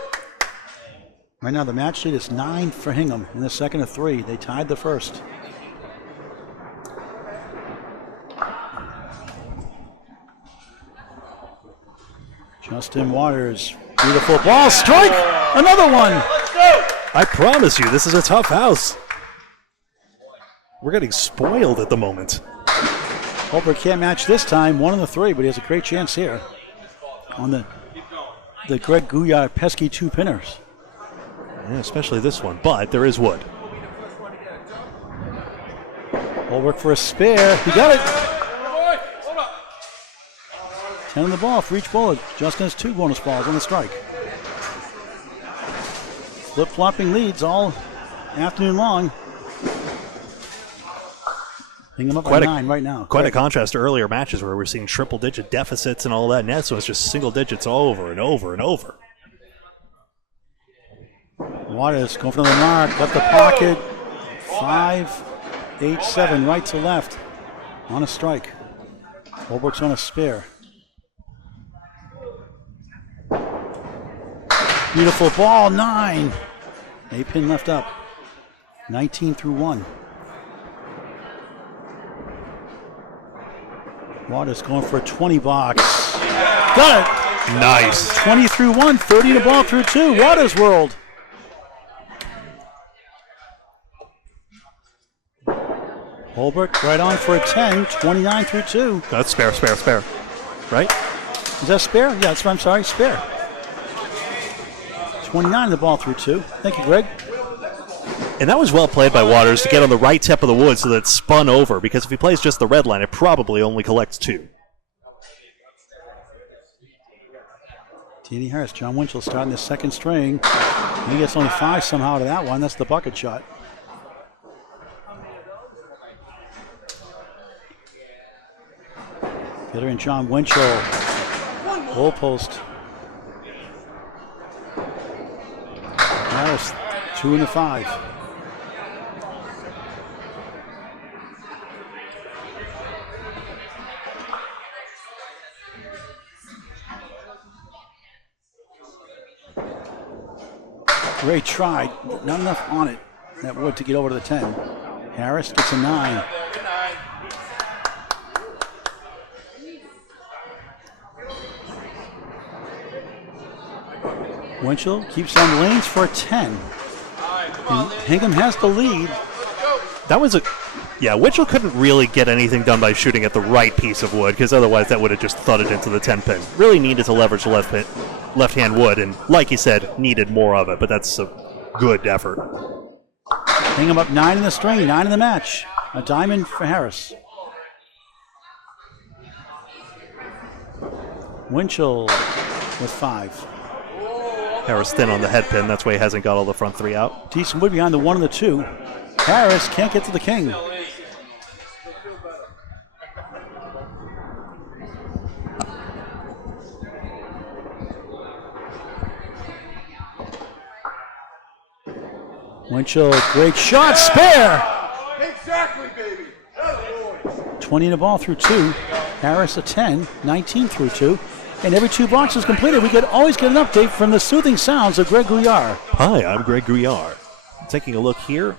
Right now the match lead is 9 for Hingham in the second of 3. They tied the first. Justin Waters, beautiful ball, strike! Another one! I promise you, this is a tough house. We're getting spoiled at the moment. Holbrook can't match this time, 1 of the 3, but he has a great chance here on the Greg Gouillart pesky 2-pinners. Yeah, especially this one, but there is wood. Holbrook for a spare, he got it! 10 on the ball for each bowler. Justin has 2 bonus balls on the strike. Flip-flopping leads all afternoon long. Hingham up by 9 right now. Quite a contrast to earlier matches where we're seeing triple-digit deficits and all that. Net, so it's just single digits over and over and over. Waters going for the mark, left the pocket. 5-8-7, right to left on a strike. Holbrook's on a spare. Beautiful ball, 9. 8-pin left up. 19 through 1. Waters going for a 20 box. Got it! Nice. 20 through 1, 30 to ball through 2. Waters world. Holbrook right on for a 10, 29 through 2. That's spare, right? Is that spare? Yeah, that's what I'm sorry, spare. 29 the ball through 2. Thank you, Greg. And that was well played by Waters to get on the right tip of the wood so that it spun over, because if he plays just the red line, it probably only collects 2. T.D. Harris, Jon Winchell starting the second string. He gets only 5 somehow to that one. That's the bucket shot. Hitter and Jon Winchell. Goal post. Harris, 2 and a 5. Ray tried, but not enough on it. That wood to get over to the 10. Harris gets a 9. Winchell keeps on the lanes for a 10. And Hingham has the lead. That was Winchell couldn't really get anything done by shooting at the right piece of wood, because otherwise that would have just thudded into the 10 pin. Really needed to leverage the left-hand wood, and like you said, needed more of it, but that's a good effort. Hingham up 9 in the string, 9 in the match. A diamond for Harris. Winchell with 5. Harris thin on the head pin, that's why he hasn't got all the front 3 out. Decent wood behind the 1 and the 2. Harris can't get to the king. Winchell, great shot, spare! Exactly, baby. 20 in the ball through 2. Harris a 10, 19 through 2. And every 2 boxes completed, we could always get an update from the soothing sounds of Greg Gouillart. Hi, I'm Greg Gouillart. Taking a look here.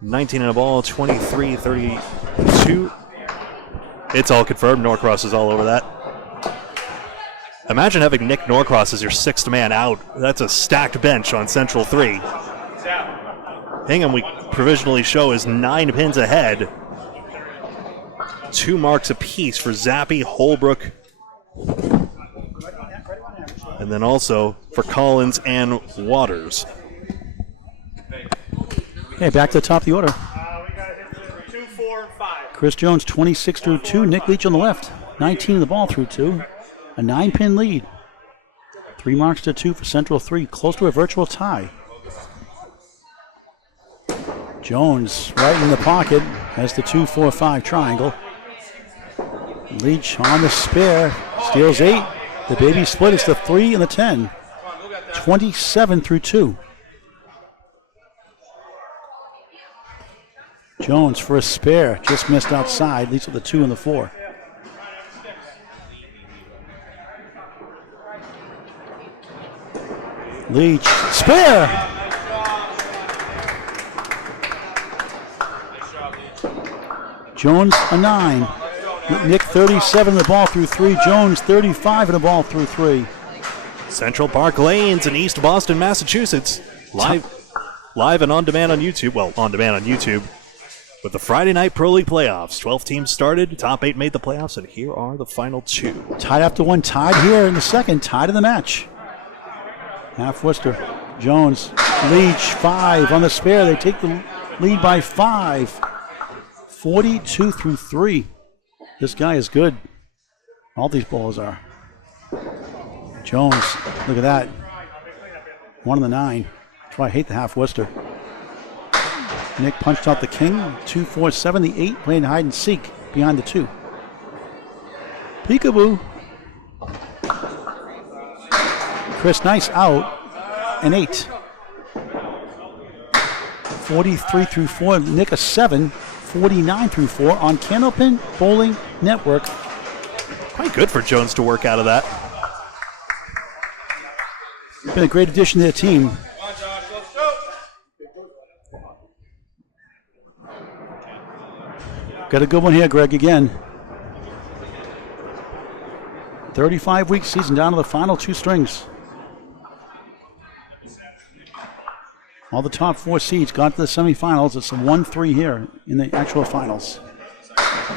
19 in the ball, 23, 32. It's all confirmed. Norcross is all over that. Imagine having Nick Norcross as your 6th man out. That's a stacked bench on Central 3. Hingham, we provisionally show, is 9 pins ahead. 2 marks apiece for Zappi, Holbrook, and then also for Collins and Waters. Okay, back to the top of the order. We got it 2, 4, and 5. Chris Jones, 26 through 2. Nick Leach on the left, 19 in the ball through 2. A 9-pin lead. 3 marks to 2 for Central 3, close to a virtual tie. Jones right in the pocket has the 2-4-5 triangle. Leach on the spare, steals 8. The baby split is the 3 and the 10. 27 through 2. Jones for a spare, just missed outside, leads with the 2 and the 4. Leach, spare! Jones a 9. Nick 37 in the ball through 3. Jones 35 in the ball through 3. Central Park Lanes in East Boston, Massachusetts. Live and on demand on YouTube. Well, on demand on YouTube. With the Friday Night Pro League playoffs. 12 teams started. Top 8 made the playoffs, and here are the final 2. Tied after 1. Tied here in the second. Tied in the match. Half Worcester. Jones. Leach 5 on the spare. They take the lead by 5. 42 through 3. This guy is good. All these balls are. Jones, look at that. 1 on the 9. That's why I hate the half Worcester. Nick punched out the king. 2-4-7. The 8 playing hide and seek behind the 2. Peekaboo. Chris Nice out. An 8. 43 through 4. Nick a 7. 49 through 4 on Candlepin Bowling Network. Quite good for Jones to work out of that. Been a great addition to the team. Got a good one here, Greg, again. 35-week season down to the final 2 strings. All the top 4 seeds got to the semifinals. It's a 1-3 here in the actual finals.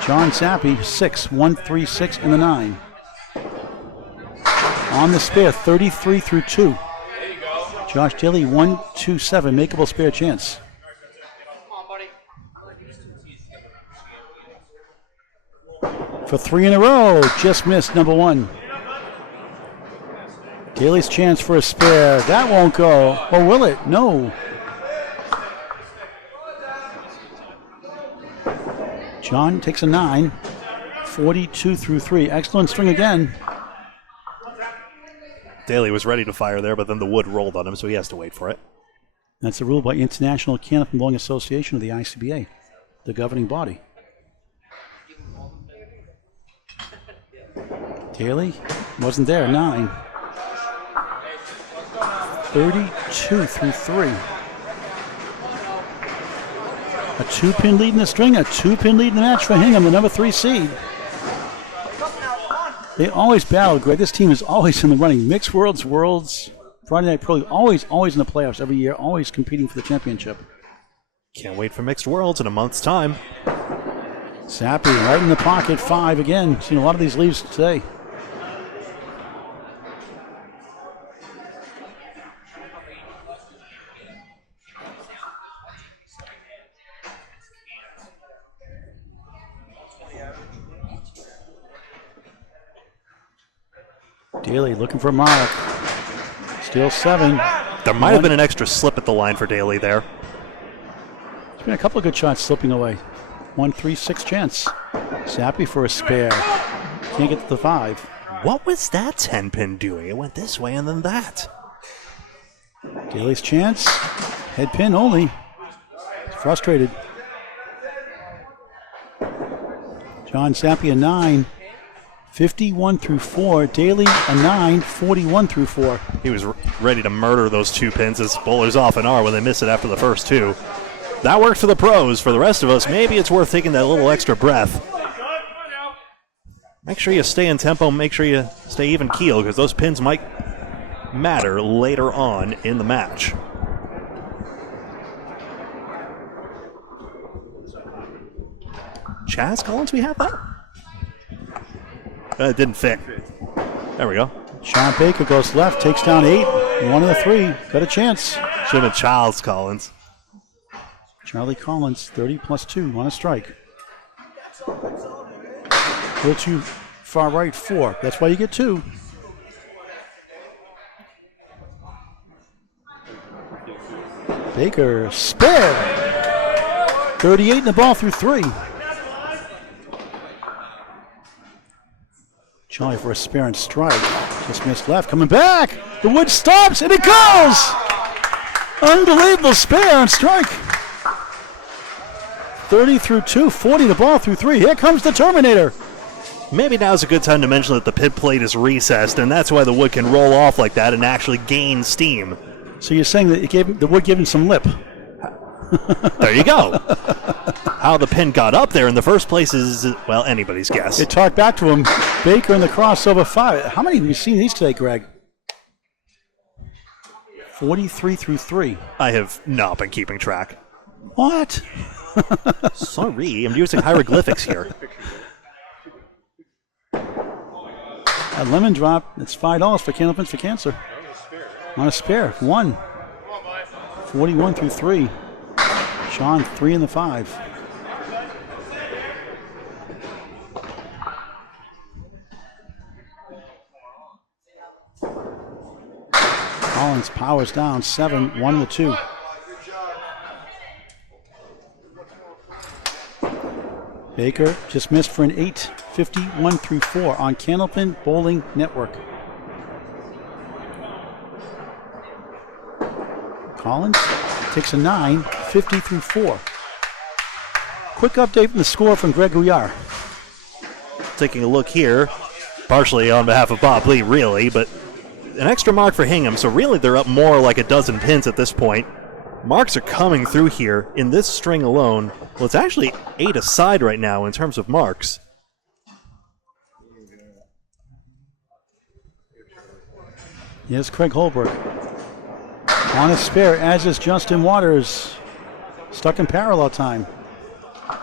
John Zappi, 6, 1-3-6 in the 9. On the spare, 33 through 2. Josh Daley, 1-2-7, makeable spare chance. For 3 in a row, just missed number 1. Daley's chance for a spare. That won't go. Or will it? No. John takes a 9. 42 through 3. Excellent string again. Daley was ready to fire there, but then the wood rolled on him, so he has to wait for it. That's a rule by International Candlepin Bowling Association of the ICBA, the governing body. Daley wasn't there. 9. 32 through 3. A 2-pin lead in the string, a 2-pin lead in the match for Hingham, the number 3 seed. They always battle, Greg. This team is always in the running. Mixed worlds, Friday Night Pro League, always in the playoffs every year, always competing for the championship. Can't wait for Mixed Worlds in a month's time. Zappi right in the pocket, 5 again. Seen a lot of these leaves today. Daley looking for a mark. Still 7. There might have been an extra slip at the line for Daley there. There's been a couple of good shots slipping away. 1-3-6 chance. Zappi for a spare. Can't get to the 5. What was that 10-pin doing? It went this way and then that. Daley's chance. Head pin only. He's frustrated. John Zappi a 9. 51 through 4. Daley a 9. 41 through 4. He was ready to murder those 2 pins, as bowlers often are when they miss it after the first 2. That worked for the pros. For the rest of us, maybe it's worth taking that little extra breath. Make sure you stay in tempo. Make sure you stay even keel, because those pins might matter later on in the match. Chaz Collins, we have that? It didn't fit. There we go. Shawn Baker goes left, takes down 8. 1 of the 3. Got a chance. Should have been Charles Collins. Charlie Collins, 30 plus 2 on a strike. Go to far right, 4. That's why you get 2. Baker, spare. 38 in the ball through 3. Charlie for a spare and strike. Just missed left, coming back. The wood stops, and it goes! Unbelievable spare and strike. 30 through 2, 40 the ball through 3. Here comes the Terminator. Maybe now's a good time to mention that the pit plate is recessed, and that's why the wood can roll off like that and actually gain steam. So you're saying that the wood gave him some lip? There you go. How the pin got up there in the first place is, well, anybody's guess. It talked back to him. Baker in the crossover 5. How many have you seen these today, Greg? 43 through 3. I have not been keeping track. What? Sorry, I'm using hieroglyphics here. A lemon drop. It's $5 for Candlepin for Cancer. On a spare. 1. 41 through 3. Shawn 3 in the 5. Collins powers down 7, 1 in the 2. Baker just missed for an 8, 51 through 4 on Candlepin Bowling Network. Collins takes a 9, 50 through 4. Quick update from the score from Greg Gouillart. Taking a look here, partially on behalf of Bob Lee, really, but an extra mark for Hingham, so really they're up more like a dozen pins at this point. Marks are coming through here in this string alone. Well, it's actually 8 aside right now in terms of marks. Yes, Craig Holbrook. On a spare, as is Justin Waters. Stuck in parallel time.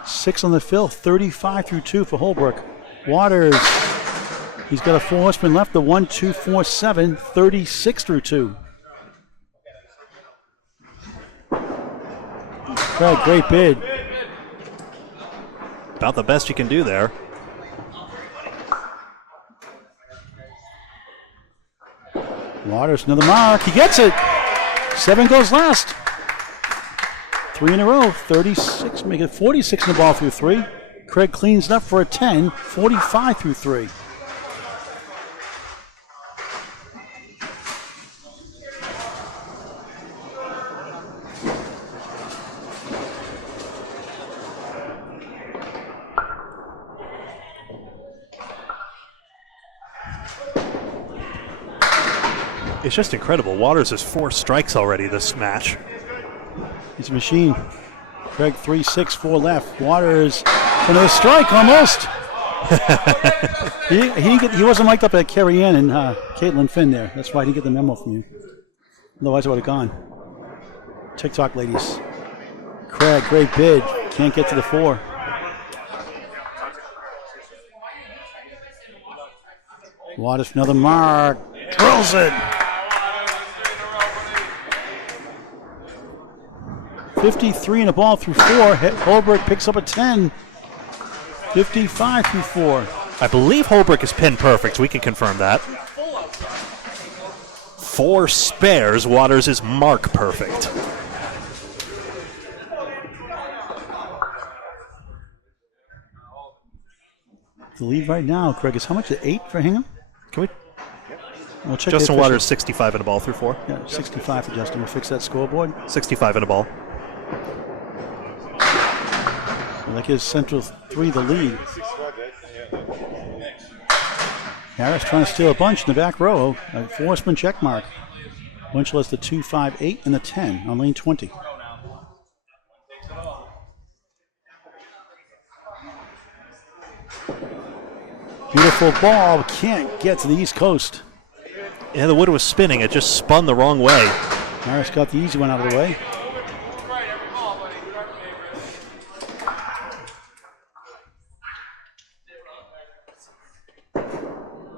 6 on the fill, 35 through 2 for Holbrook. Waters, he's got a 4 horseman left, the 1, 2, 4, 7, 36 through 2. Craig, great bid. About the best you can do there. Waters, another mark. He gets it. 7 goes last. 3 in a row. 36, make it 46 in the ball through 3. Craig cleans it up for a 10. 45 through 3. It's just incredible. Waters has 4 strikes already this match. He's a machine. Craig 3, 6, 4 left. Waters another strike almost. he wasn't mic'd up at Carrie Ann and Caitlin Finn there. That's why I didn't get the memo from you. Otherwise, I would have gone. TikTok ladies. Craig, great bid. Can't get to the 4. Waters for another mark. Drills it. 53 and a ball through 4. Holbrook picks up a 10. 55 through 4. I believe Holbrook is pin perfect. We can confirm that. 4 spares. Waters is mark perfect. The lead right now, Craig, is how much? 8 for Hingham? Can we? We'll check Justin the Waters 65 and a ball through 4. Yeah, 65 for Justin. We'll fix that scoreboard. 65 and a ball. So that gives Central 3 the lead. Harris trying to steal a bunch in the back row. A horseman check mark. Winchell has the 2, 5, 8, and the 10 on lane 20. Beautiful ball, can't get to the East Coast. Yeah, the wood was spinning. It just spun the wrong way. Harris got the easy one out of the way.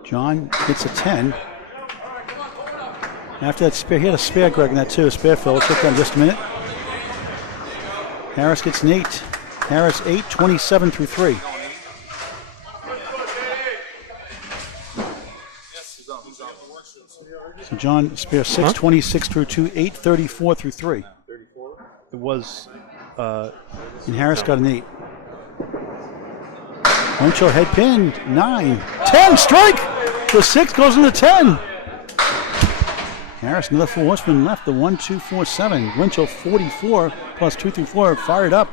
John gets a 10. After that spare, he had a spare, Greg, in that too. A spare fill. We'll check that in just a minute. Harris gets an 8. Harris 8, 27 through 3. So John spare 6, 26 through 2, 8, 34 through 3. It was. And Harris got an 8. Winchell head pinned, 9, 10, strike! The 6 goes into 10. Harris, another 4 horsemen left, the 1, 2, 4, 7. Winchell 44 plus 2 through 4, fired up.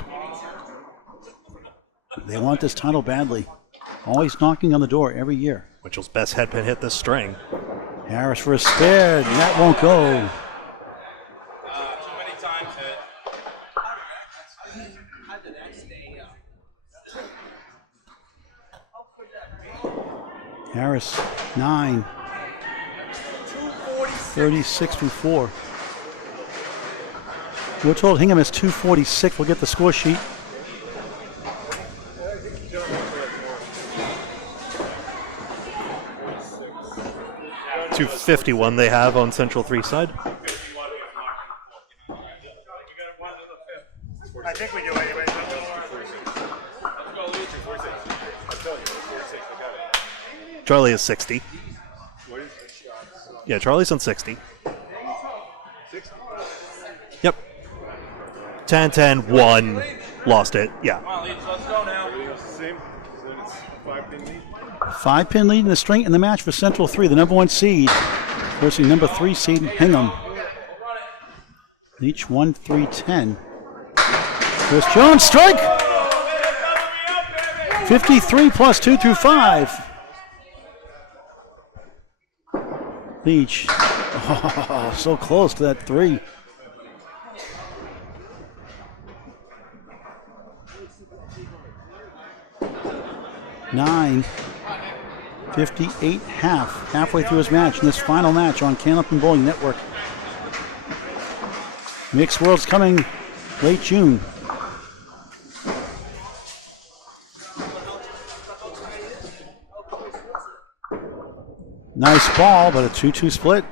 They want this title badly. Always knocking on the door every year. Winchell's best head pin hit this string. Harris for a spare, that won't go. Too many times hit. Harris, 9. 36 through 4. We're told Hingham is 246. We'll get the score sheet. .251 they have on Central 3 side. I think we do anyway. Charlie is 60. Yeah, Charlie's on 60. Yep. 10, 10, 1. Lost it. Yeah. Come on, Leach, let's go now. 5-pin lead in the string in the match for Central 3, the number 1 seed versus number 3 seed Hingham. Leach 1, 3, 10. Chris Jones, strike! 53 plus 2 through 5. Leach, oh, so close to that 3. Nine. 58 halfway through his match in this final match on Candlepin Bowling Network. Mixed World's coming late June. Nice ball, but a 2-2 split.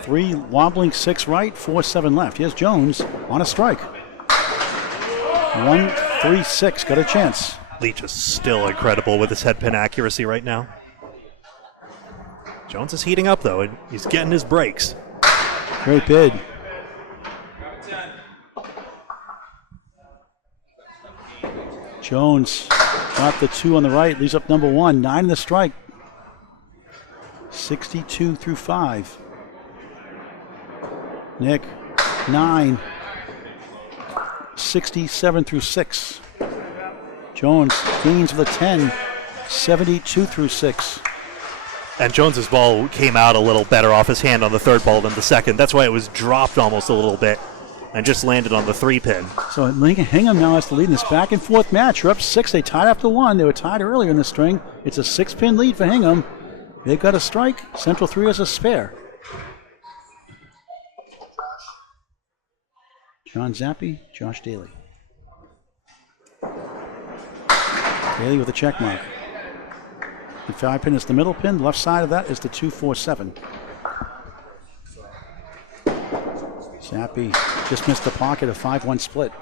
3 wobbling, 6 right, 4-7 left. Here's Jones on a strike. 1, 3, 6, got a chance. Leach is still incredible with his head pin accuracy right now. Jones is heating up though, and he's getting his breaks. Great bid. Jones got the 2 on the right, leaves up number 1, 9 in the strike. 62 through 5. Nick, 9. 67 through 6. Jones gains for the 10. 72 through 6. And Jones's ball came out a little better off his hand on the third ball than the second. That's why it was dropped almost a little bit and just landed on the 3-pin. So Hingham now has to lead in this back and forth match. You're up 6. They tied after 1. They were tied earlier in the string. It's a 6-pin lead for Hingham. They've got a strike. Central 3 has a spare. John Zappi, Josh Daley. Daley with a check mark. The 5 pin is the middle pin. Left side of that is the 2-4-7. Zappi just missed the pocket of 5-1 split.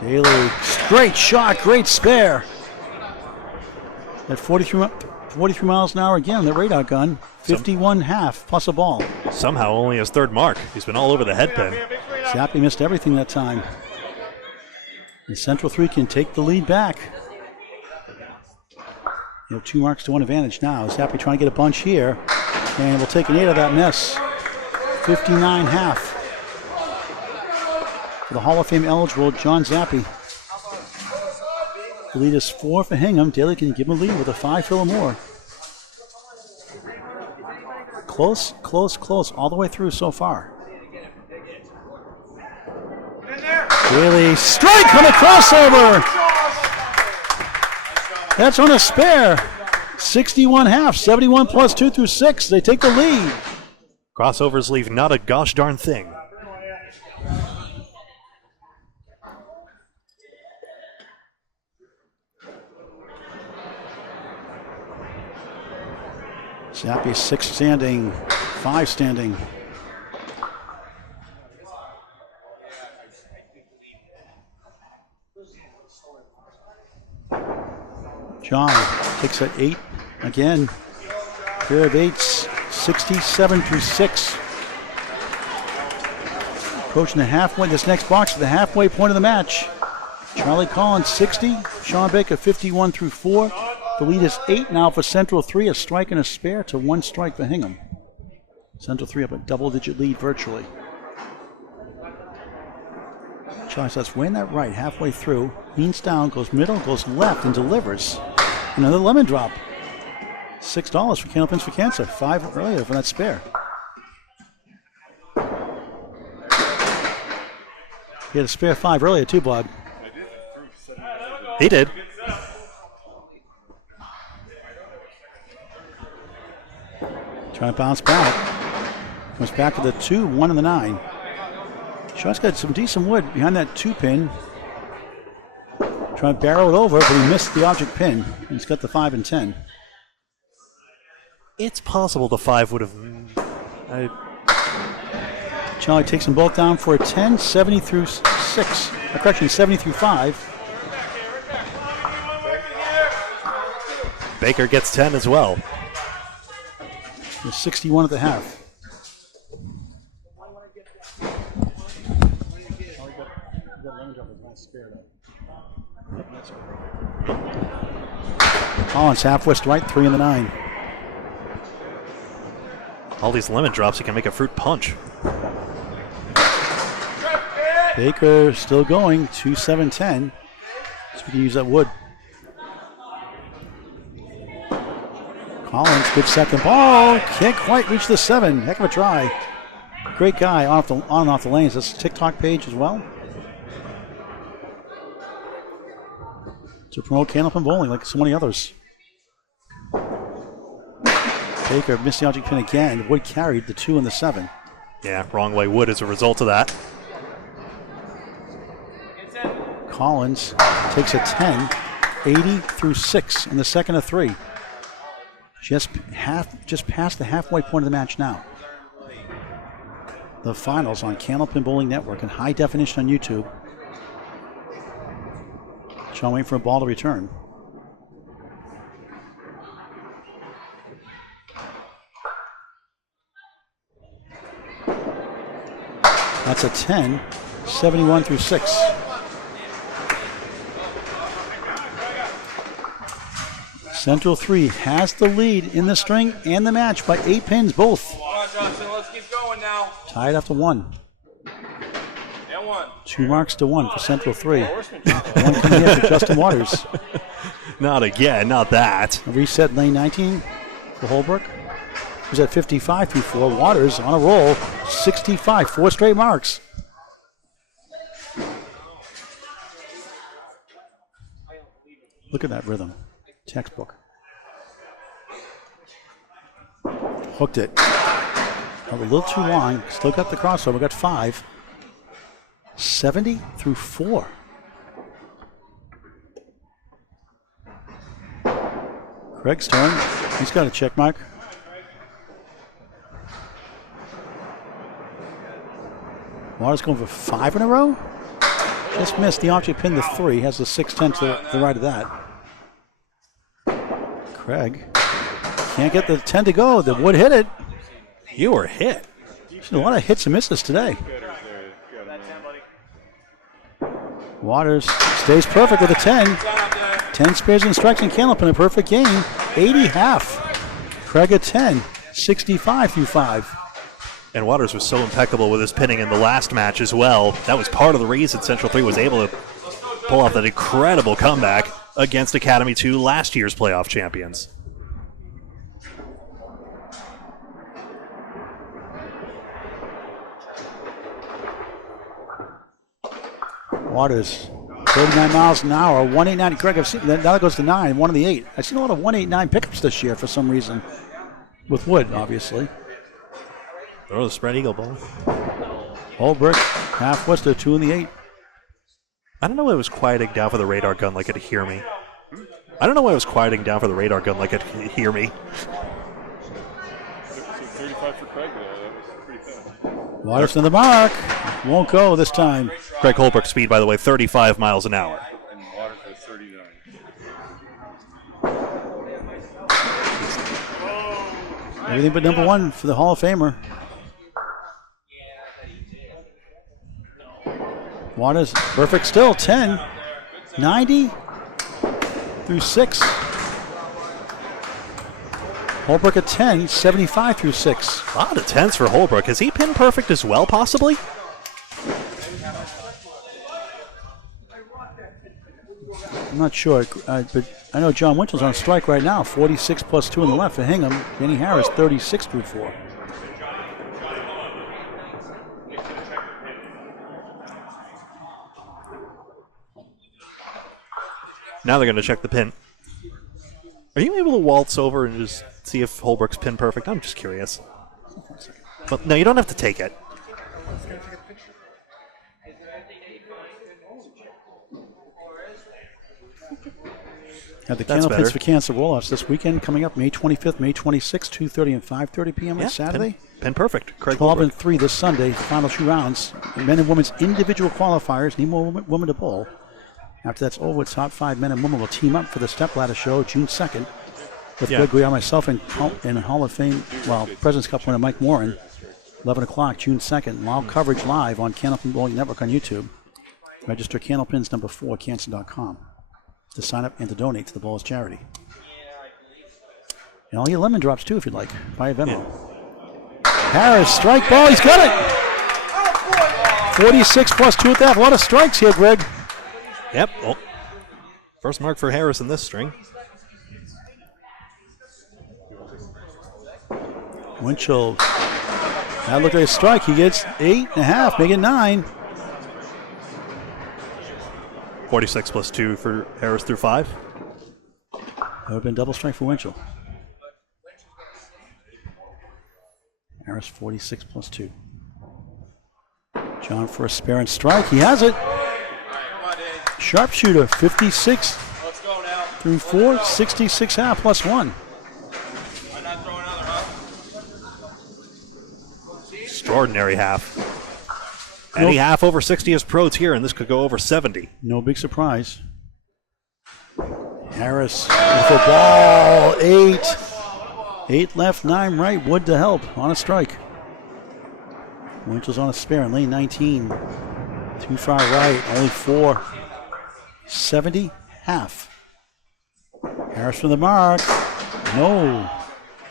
Daley, great shot, great spare. At 43 miles an hour again, the radar gun. 51.5 plus a ball. Somehow only his third mark. He's been all over the head pin. Zappi missed everything that time. And Central 3 can take the lead back. You have 2 marks to 1 advantage now. Zappi trying to get a bunch here. And we'll take an 8 of that miss. 59.5. For the Hall of Fame eligible John Zappi. The lead is 4 for Hingham. Daley can give him a lead with a 5 fill or more. Close, close, close, all the way through so far. Daley, strike on the crossover! That's on a spare. 61.5, 71 plus 2 through 6. They take the lead. Crossovers leave not a gosh darn thing. Zappi 6 standing, 5 standing. John takes at 8 again. Pair of 8s, 67 through 6. Approaching the halfway, this next box is the halfway point of the match. Charlie Collins 60, Shawn Baker 51 through 4. The lead is 8 now for Central 3, a strike and a spare to 1 strike for Hingham. Central 3 up a double-digit lead virtually. Charlie starts weighing that right halfway through, leans down, goes middle, goes left, and delivers. Another lemon drop. $6 for Candlepins for Cancer. 5 earlier for that spare. He had a spare 5 earlier too, Bob. He did. Trying to bounce back. Comes back to the 2, 1 and the 9. Shaw's got some decent wood behind that 2 pin. Trying to barrel it over, but he missed the object pin. He's got the 5 and 10. It's possible the 5 would have. Charlie takes them both down for a 10, 70 through 6. Correction, 70 through 5. Baker gets 10 as well. There's 61 at the half. Collins half west right, 3 and the 9. All these lemon drops, he can make a fruit punch. Baker still going, 2, 7, 10. So we can use that wood. Collins, good second ball. Can't quite reach the 7. Heck of a try. Great guy on and off the lanes. That's a TikTok page as well. To promote Candlepin bowling like so many others. Baker missed the object pin again. Wood carried the 2 and the 7. Yeah, wrong way wood as a result of that. Collins takes a 10, 80 through 6 in the second of 3. Just past the halfway point of the match now. The finals on Candlepin Bowling Network in high definition on YouTube. Shawn waiting for a ball to return. That's a 10, 71 through 6. Central 3 has the lead in the string and the match by 8 pins both. Come on, Johnson, let's keep going now. Tied after 1. And 1. 2 marks to 1 for Central 3. 1 coming in for Justin Waters. Not again, not that. A reset lane 19 for Holbrook. Who's at 55 through 4. Waters on a roll, 65, 4 straight marks. Look at that rhythm. Textbook. Hooked it. A little too long. Still got the crossover. Got 5. 70 through 4. Greg's turn. He's got a check mark. Waters going for 5 in a row. Just missed the object pin to 3. Has the 6-10 to the right of that. Craig can't get the 10 to go. The wood hit it. You were hit. There's a lot of hits and misses today. Waters stays perfect with a 10. 10 spares and strikes and Candlepin, a perfect game. 80 half. Craig a 10. 65 through 5. And Waters was so impeccable with his pinning in the last match as well. That was part of the reason Central 3 was able to pull off that incredible comeback against Academy 2, last year's playoff champions. Waters, 39 miles an hour, 189. Greg, I've seen that. Now it goes to 9, 1 of the 8. I've seen a lot of 189 pickups this year for some reason. With wood, obviously. Throw the spread eagle ball. Holbrook, half Worcester, 2 in the 8. I don't know why it was quieting down for the radar gun like it could hear me. I don't know why it was quieting down for the radar gun like it could hear me. So 35 for Craig there. That was pretty fast. Waters to the mark. Won't go this time. Craig Holbrook's speed, by the way, 35 miles an hour. And Waters was 39. Everything but number 1 for the Hall of Famer. Waters, perfect still, 10. 90 through 6. Holbrook at 10, 75 through 6. A lot of 10s for Holbrook. Has he pinned perfect as well, possibly? I'm not sure, but I know Jon Winchell's on strike right now. 46 plus 2 on the left for Hingham. Danny Harris, 36 through 4. Now they're going to check the pin. Are you able to waltz over and just see if Holbrook's pin perfect? I'm just curious. But no, you don't have to take it. Have the That's Candlepins better. for Cancer Roll-Offs this weekend coming up May 25th, May 26th, 2:30 and 5:30 p.m. on Saturday. Pin perfect. Craig 12 Holbrook. and 3 this Sunday, final 2 rounds. Men and women's individual qualifiers, need more women to bowl. After that's over, top 5 men and women will team up for the stepladder show June 2nd with Greg Gouillart, myself, and Hall of Fame, President's Cup winner Mike Morin. 11 o'clock, June 2nd. Live coverage live on Candlepin Bowling Network on YouTube. Register Candlepins number 4, cancer.com to sign up and to donate to the Bowlers Charity. And all your lemon drops, too, if you'd like. Buy a Venmo. Harris, strike ball, he's got it! 46 plus 2 at that. A lot of strikes here, Greg. Yep. Oh. First mark for Harris in this string. Winchell. That looked like a strike. He gets 8.5, making 9. 46 plus 2 for Harris through 5. That would have been double strike for Winchell. Harris 46 plus 2. John for a spare and strike. He has it. Sharpshooter 56 through 4, 66 half plus 1. Extraordinary half. Any half over 60 is pro tier, and this could go over 70. No big surprise. Harris with the ball. 8. 8 left, 9 right. Wood to help on a strike. Winchell's on a spare in lane 19. Too far right. Only 4. 70 half. Harris from the mark. No.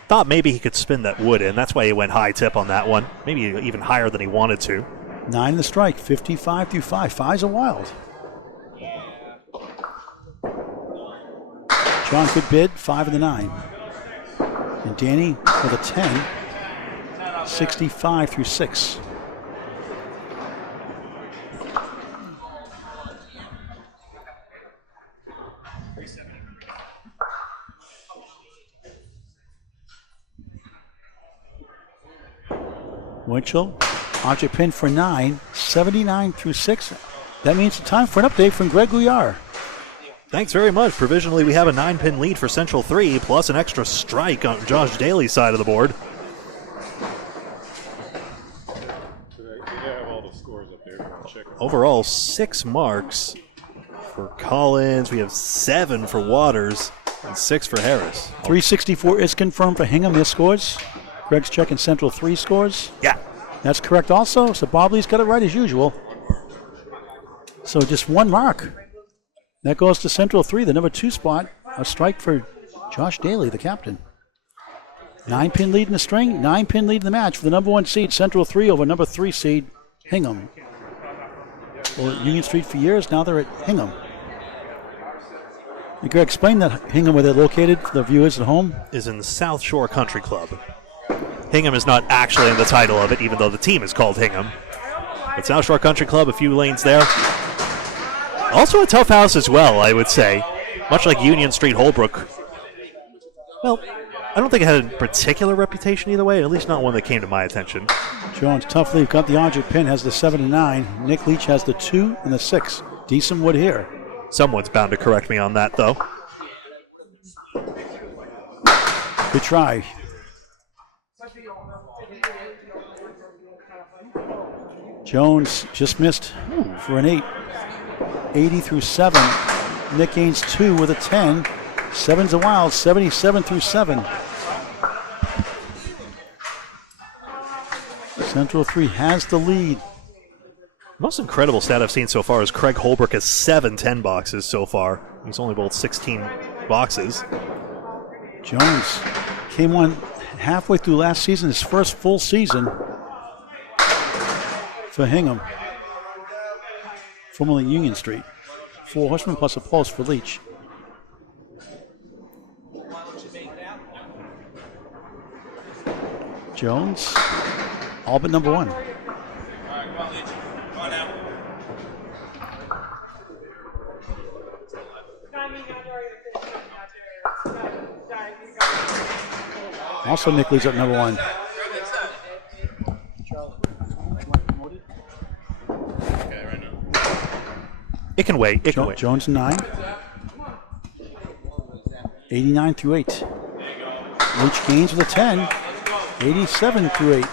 Thought maybe he could spin that wood in. That's why he went high tip on that one. Maybe even higher than he wanted to. 9 in the strike. 55 through 5. 5's a wild. John could bid 5 in the 9. And Danny with a 10. 65 through 6. Winchell, object pin for 9, 79 through 6. That means it's time for an update from Greg Gouillart. Thanks very much. Provisionally, we have a 9-pin lead for Central 3, plus an extra strike on Josh Daley's side of the board. Overall, 6 marks for Collins. We have 7 for Waters and 6 for Harris. 364 is confirmed for Hingham, his scores. Greg's checking Central 3 scores. Yeah. That's correct also. So Bob Lee's got it right as usual. So just 1 mark. That goes to Central 3, the number 2 spot. A strike for Josh Daley, the captain. 9-pin lead in the string, 9-pin lead in the match for the number 1 seed, Central 3 over number 3 seed, Hingham. Well, at Union Street for years, now they're at Hingham. Hey, Greg, explain that Hingham, where they're located for the viewers at home. Is in the South Shore Country Club. Hingham is not actually in the title of it, even though the team is called Hingham. But South Shore Country Club, a few lanes there. Also a tough house as well, I would say. Much like Union Street, Holbrook. Well, I don't think it had a particular reputation either way, at least not one that came to my attention. Jones, tough lead, got the object pin, has the 7 and 9. Nick Leach has the 2 and the 6. Decent wood here. Someone's bound to correct me on that, though. Good try. Jones just missed for an 8. 80 through 7. Nick gains 2 with a 10. 7's a wild, 77 through 7. Central 3 has the lead. Most incredible stat I've seen so far is Craig Holbrook has 7 10 boxes so far. He's only bowled 16 boxes. Jones came on halfway through last season, his first full season for Hingham. Formerly Union Street. 4 horsemen plus a post for Leach. Jones, all but number 1. All right, come on, Leach. Come on now. Also Nick Leach at number 1. It can wait. It can wait. Jones 9. 89 through 8. Leach gains with a 10. 87 through 8.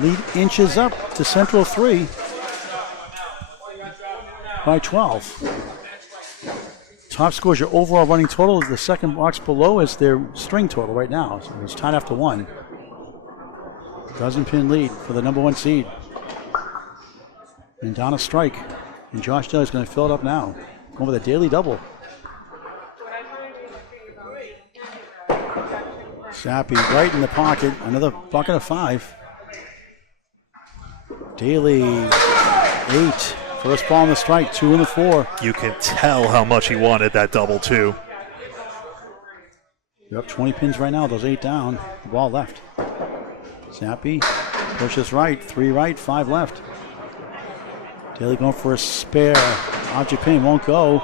Lead inches up to Central 3 by 12. Top scores your overall running total. The second box below is their string total right now. So it's tied after 1. Dozen pin lead for the number 1 seed. And down a strike. And Josh Daley's going to fill it up now. Going with a Daley double. Zappi right in the pocket. Another bucket of 5. Daley 8. First ball on the strike. 2 in the 4. You can tell how much he wanted that double, too. You're up 20 pins right now. Those 8 down. The ball left. Zappi pushes right. 3 right, 5 left. Daley going for a spare. Object pin won't go.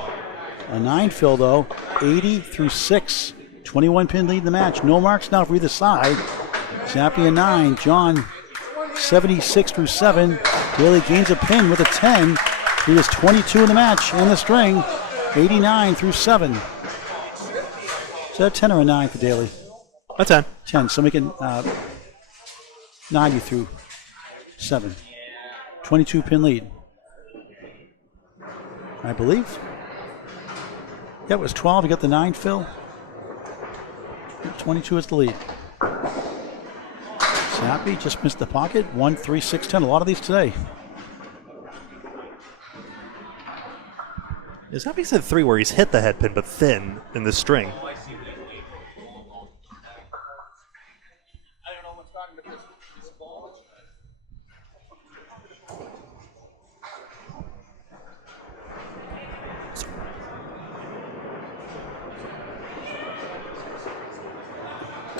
A 9 fill though. 80 through 6. 21 pin lead in the match. No marks now for either side. Zappi a 9. John 76 through 7. Daley gains a pin with a 10. He is 22 in the match and the string. 89 through 7. Is that a 10 or a 9 for Daley? A 10. 10. So making 90 through 7. 22 pin lead. I believe. Yeah, it was 12. You got the 9 fill. 22 is the lead. Zappi just missed the pocket. 1, 3, 6, 10. A lot of these today. Zappi said 3 where he's hit the head pin, but thin in the string.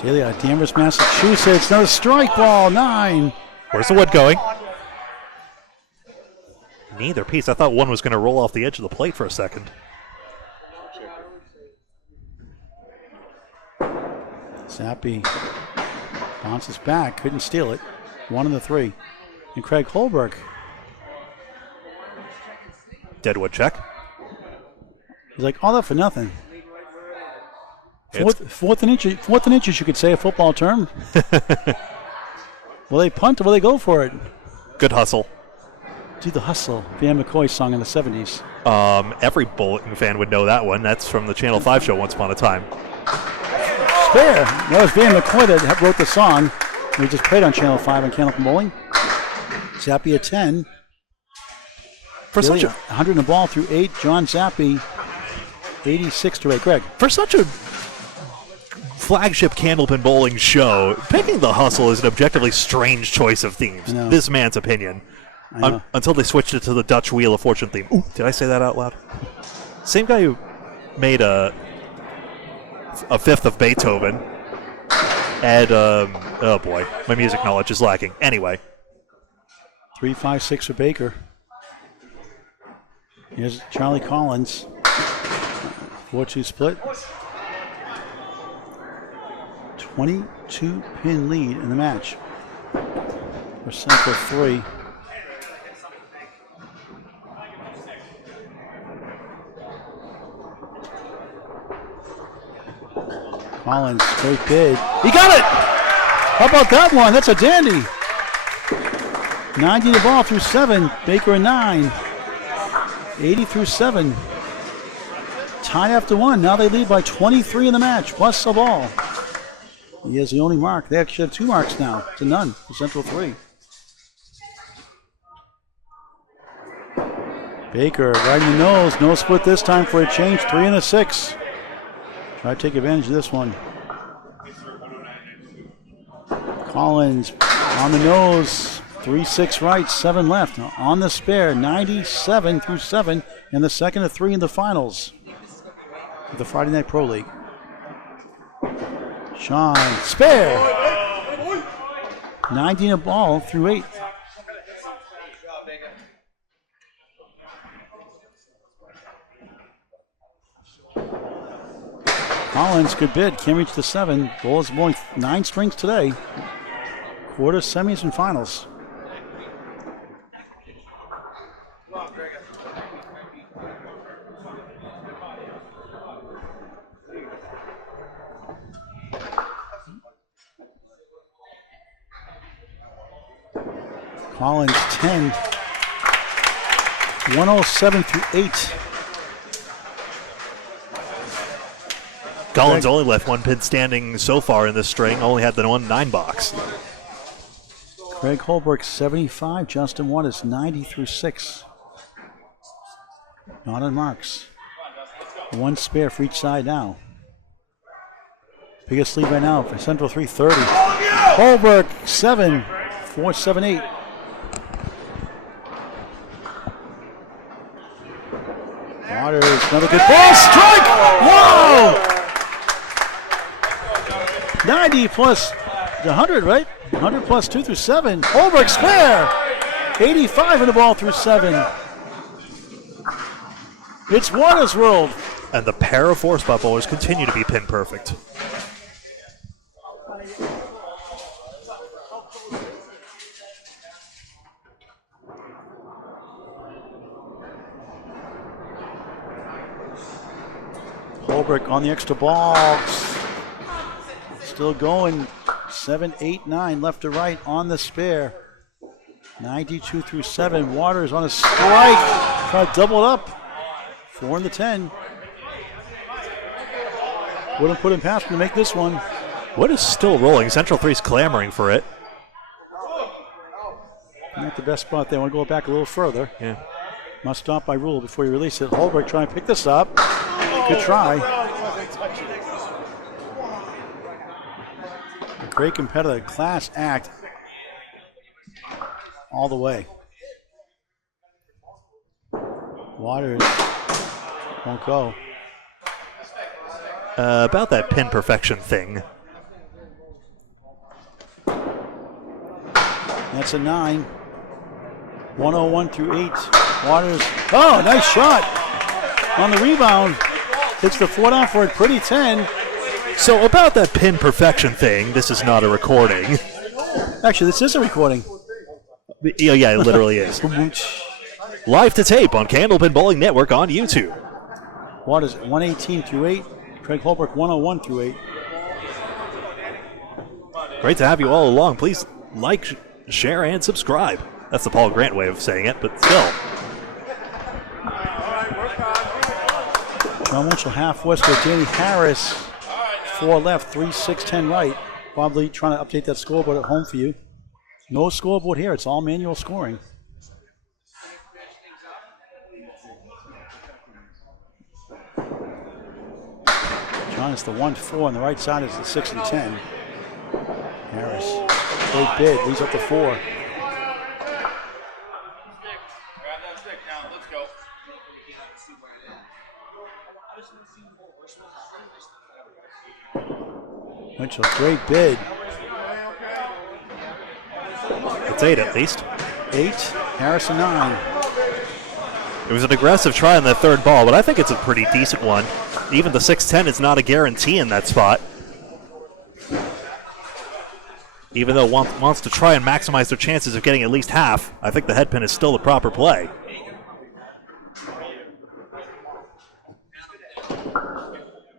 Daley out of Danvers, Massachusetts. Another strike ball, 9. Where's the wood going? Neither piece. I thought one was going to roll off the edge of the plate for a second. Zappi Bounces back, couldn't steal it. 1 and the 3. And Craig Holbrook. Deadwood check. He's like, all that for nothing. Fourth and inches, you could say, a football term. Will they punt or will they go for it? Good hustle. Do the hustle. Van McCoy song in the 70s. Every Bulletin fan would know that one. That's from the Channel 5 show Once Upon a Time. Spare. That was Van McCoy that wrote the song. We just played on Channel 5 on Candlepin Bowling. Zappi at 10. For Daley, such a 100 in the ball through 8. John Zappi, 86 to 8. Greg. For such a flagship Candlepin Bowling show, picking the hustle is an objectively strange choice of themes. This man's opinion. Until they switched it to the Dutch Wheel of Fortune theme. Ooh, did I say that out loud? Same guy who made a fifth of Beethoven. And, oh boy, my music knowledge is lacking. Anyway. 3-5-6 for Baker. Here's Charlie Collins. 4-2 split. 22-pin lead in the match. For Central 3. Collins, great bid. He got it! How about that one? That's a dandy. 90 to ball through 7. Baker a 9. 80 through 7. Tied after 1. Now they lead by 23 in the match. Plus a ball. He has the only mark. They actually have 2 marks now to none for Central 3. Baker right in the nose. No split this time for a change. 3 and a 6. Try to take advantage of this one. Collins on the nose. 3-6 right, 7 left. On the spare, 97 through 7, and the second of 3 in the finals of the Friday Night Pro League. Shawn, spare. 19 a ball through 8. Collins, good bid. Can't reach the 7. Bowl is bowling 9 strings today. Quarters, semis, and finals. Collins 10. 107 through 8. Collins only left 1 pin standing so far in this string. Only had the 1-9 box. Craig Holbrook 75. Justin Waters 90 through 6. Not on marks. 1 spare for each side now. Biggest lead right now for Central 330. Holbrook 7. 4-7-8. Waters, another good ball. Strike! Whoa! 90 plus 100, right? 100 plus 2 through 7. Holbrook square. 85 in the ball through 7. It's Waters' world. And the pair of 4-spot bowlers continue to be pin perfect. Holbrook on the extra ball. Still going. 7, 8, 9 left to right on the spare. 92 through 7. Waters on a strike. Try to double it up. 4 in the 10. Wouldn't put him past him to make this one. Wood is still rolling. Central 3's clamoring for it. Not the best spot there. I want to go back a little further. Yeah. Must stop by rule before you release it. Holbrook trying to pick this up. Good try. A great competitor. Class act. All the way. Waters won't go. About that pin perfection thing. That's a 9. 101 through 8. Waters. Oh, nice shot. On the rebound. Hits the 4 down for a pretty 10. So about that pin perfection thing, this is not a recording. Actually, this is a recording. Yeah, it literally is. Live to tape on Candlepin Bowling Network on YouTube. What is it? 118 through 8. Craig Holbrook 101 through 8. Great to have you all along. Please like, share, and subscribe. That's the Paul Grant way of saying it, but still. Jon Winchell half west with Danny Harris. 4 left, 3, 6, 10 right. Bob Lee trying to update that scoreboard at home for you. No scoreboard here. It's all manual scoring. John is the 1-4, and the right side is the 6 and 10. Harris, great bid, leads up to 4. Grab that stick now. Let's go. Winchell, great bid. It's 8 at least. 8, Harris a 9. It was an aggressive try on that third ball, but I think it's a pretty decent one. Even the 6-10 is not a guarantee in that spot. Even though one wants to try and maximize their chances of getting at least half, I think the head pin is still the proper play.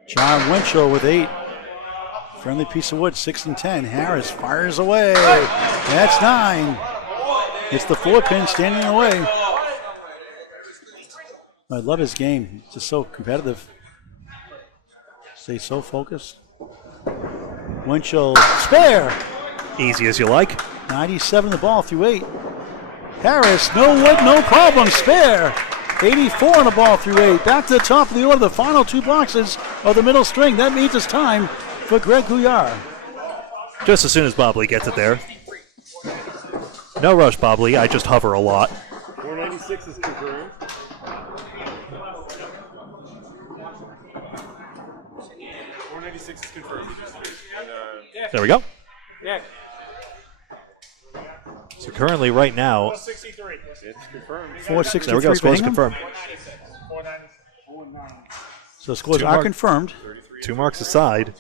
Jon Winchell with 8. Friendly piece of wood, 6 and 10. Harris fires away. That's 9. It's the 4 pin standing in the way. I love his game. He's just so competitive. Stay so focused. Winchell, spare. Easy as you like. 97 the ball through 8. Harris, no wood, no problem, spare. 84 on the ball through 8. Back to the top of the order, the final 2 boxes of the middle string. That means it's time for Greg Gouillart. Just as soon as Bob Lee gets it there. No rush, Bob Lee. I just hover a lot. 496 is confirmed. 496 is confirmed. There we go. Yeah. So currently, right now, 63. It's confirmed. 463 there we go. for Scores Hingham. confirmed. 490. So scores 2 are mark. confirmed. 2 marks aside.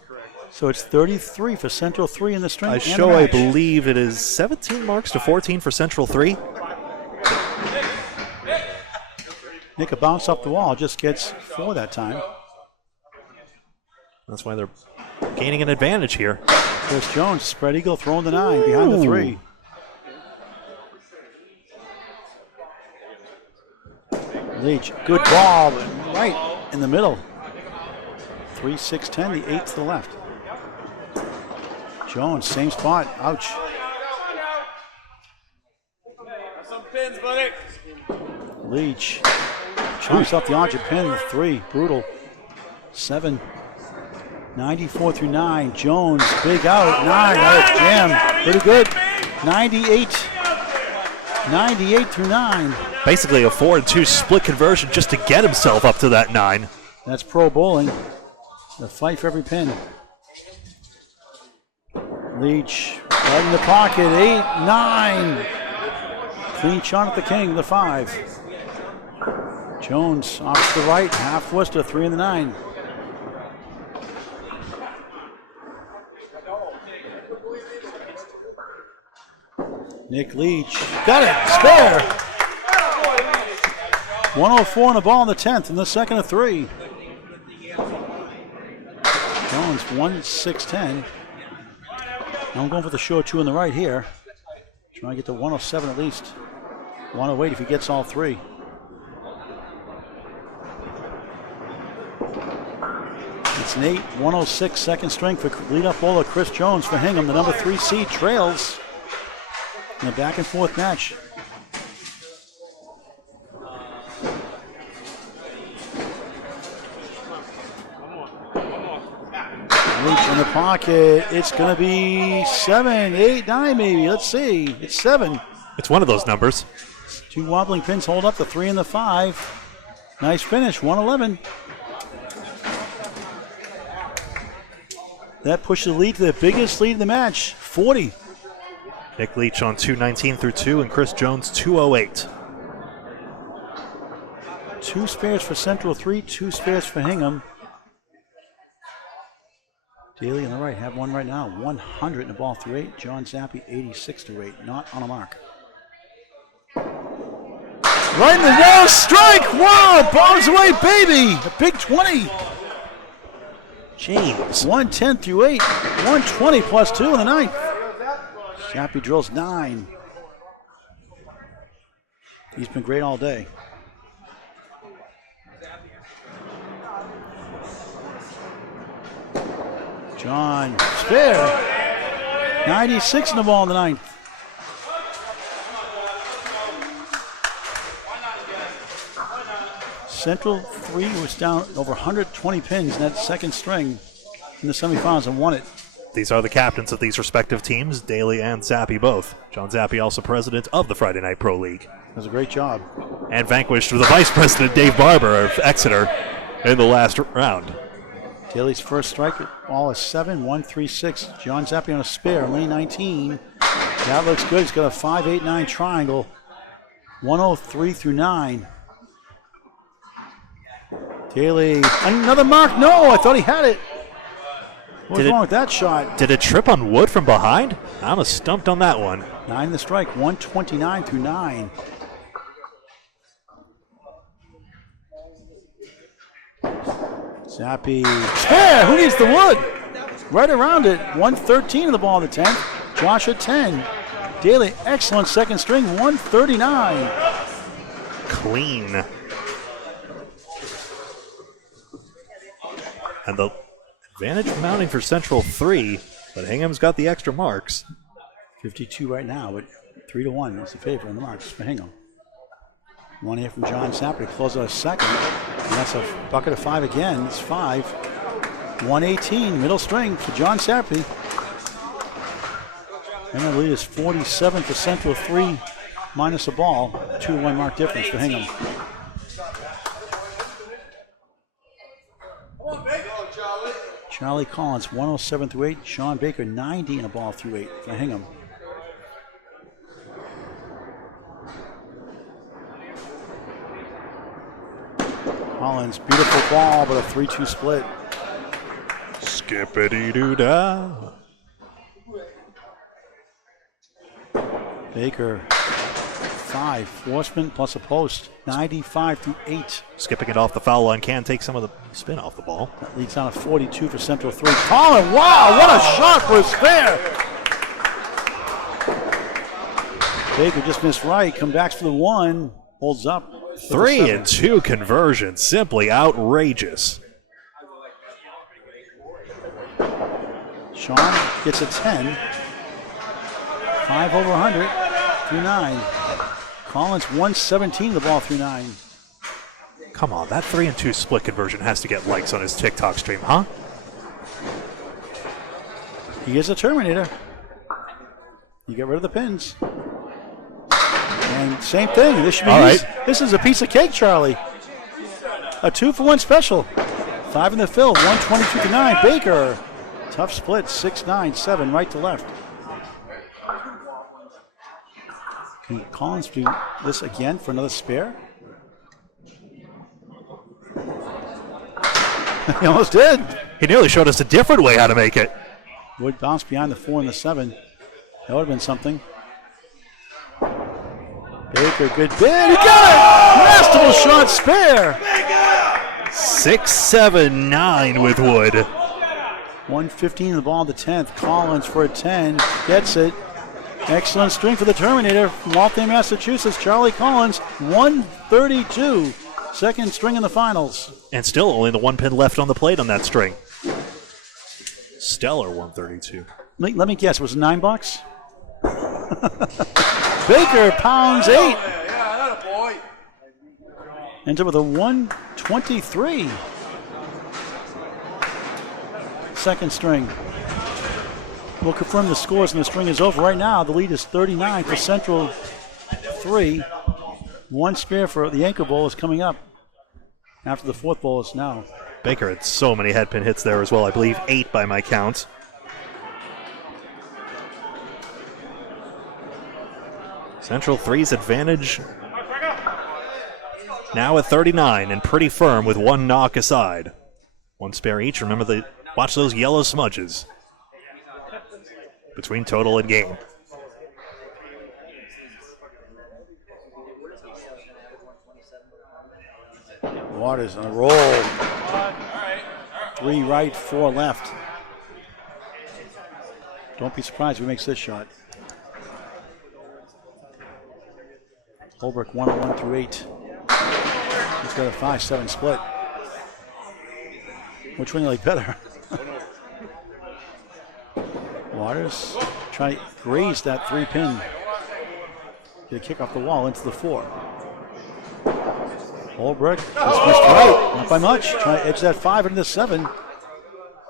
So it's 33 for Central 3 in the string. I and the show, I match. believe it is 17 marks to 14 for Central 3. Nick, a bounce off the wall, just gets 4 that time. That's why they're gaining an advantage here. Chris Jones, spread eagle, throwing the 9 behind the 3. Leach, good ball, right in the middle. 3, 6, 10, the 8 to the left. Jones, same spot, ouch. Some pins, buddy. Leach, chomps off the object pin, the 3, brutal. 7, 94 through 9, Jones, big out, 9, out, jam, pretty good. 98 through 9. Basically a 4-2 split conversion just to get himself up to that 9. That's pro bowling. The fight for every pin. Leach, right in the pocket, 8, 9. Clean shot at the king, the 5. Jones off to the right, half Worcester, 3 and the 9. Nick Leach, got it, spare. 104 on the ball in the 10th, and the second of 3. Jones, 1, 6, 10. I'm going for the short 2 on the right here. Trying to get to 107 at least. 108 if he gets all 3. It's an 8, 106 second string for lead-up bowler Chris Jones for Hingham. The number 3 seed trails in a back-and-forth match. Leach in the pocket. It's going to be 7, 8, 9 maybe. Let's see. It's 7. It's one of those numbers. 2 wobbling pins hold up the 3 and the 5. Nice finish, 111. That pushes the lead to the biggest lead of the match, 40. Nick Leach on 219 through 2 and Chris Jones 208. 2 spares for Central 3, 2 spares for Hingham. Daley on the right have one right now. 100 in the ball through 8. John Zappi 86-8. Not on a mark. Right in the nose, strike! Wow, bombs away, baby! A big 20. James. 110 through 8. 120 plus 2 in the ninth. Zappi drills 9. He's been great all day. John, spare. 96 in the ball in the ninth. Central 3 was down over 120 pins in that second string in the semifinals and won it. These are the captains of these respective teams, Daley and Zappi both. John Zappi also president of the Friday Night Pro League. Does a great job. And vanquished the vice president, Dave Barber of Exeter, in the last round. Daley's first strike, ball is 7, 1-3-6. John Zappi on a spare, lane 19. That looks good. He's got a 5-8-9 triangle. 103 through 9. Daley, another mark. No, I thought he had it. What's wrong with that shot? Did it trip on wood from behind? I'm stumped on that one. 9 the strike, 129 through 9. Zappi, spare, who needs the wood? Right around it, 113 in the ball in the 10th. Josh at 10. Daley, excellent second string, 139. Clean. And the advantage mounting for Central 3, but Hingham's got the extra marks. 52 right now, but 3-1 is the favor in the marks for Hingham. 1 here from John Zappi to close out a second. And that's a bucket of 5 again. It's 5. 118, middle string for John Zappi. And the lead is 47 for Central 3 minus a ball. 2-1 mark difference for Hingham. Charlie Collins, 107 through 8. Shawn Baker, 90 in a ball through 8 for Hingham. Collins, beautiful ball, but a 3-2 split. Skippity-doo-dah. Baker, 5. Forceman plus a post, 95 through 8. Skipping it off the foul line can take some of the spin off the ball. That leads down to 42 for Central 3. Collins, wow, what a shot for a spare. Baker just missed right, come back for the 1, holds up. 3 and 2 conversion, simply outrageous. Shawn gets a 10. 5 over 100 through 9. Collins 117 the ball through 9. Come on, that 3 and 2 split conversion has to get likes on his TikTok stream, huh? He is a Terminator. You get rid of the pins. And same thing. This should be all easy. right. This is a piece of cake, Charlie. A 2-for-1 special. 5 in the field, 122 to 9. Baker. Tough split, 6-9, 7, right to left. Can Collins do this again for another spare? He almost did. He nearly showed us a different way how to make it. Would bounce behind the 4 and the 7. That would have been something. Baker, good bid. He got it! Masterful shot, spare. 6-7-9 with Wood. 115 in the ball in the 10th. Collins for a 10. Gets it. Excellent string for the Terminator from Waltham, Massachusetts. Charlie Collins, 132. Second string in the finals. And still only the 1 pin left on the plate on that string. Stellar 132. Let me guess, was it $9? Baker pounds 8. Yeah, that a boy. Ends up with a 123. Second string. We'll confirm the scores and the string is over. Right now, the lead is 39 for Central 3. 1 spare for the Anchor Bowl is coming up after the 4th bowl is now. Baker had so many head pin hits there as well. I believe 8 by my count. Central 3's advantage now at 39 and pretty firm with 1 knock aside. 1 spare each. Remember, the Watch those yellow smudges between total and game. Waters on a roll. 3 right, 4 left. Don't be surprised if he makes this shot. Holbrook 101 through 8. He's got a 5-7 split. Which one do you like better? Waters try to graze that 3-pin. Get a kick off the wall into the 4. Holbrook just missed right, not by much. Try to edge that 5 into the 7.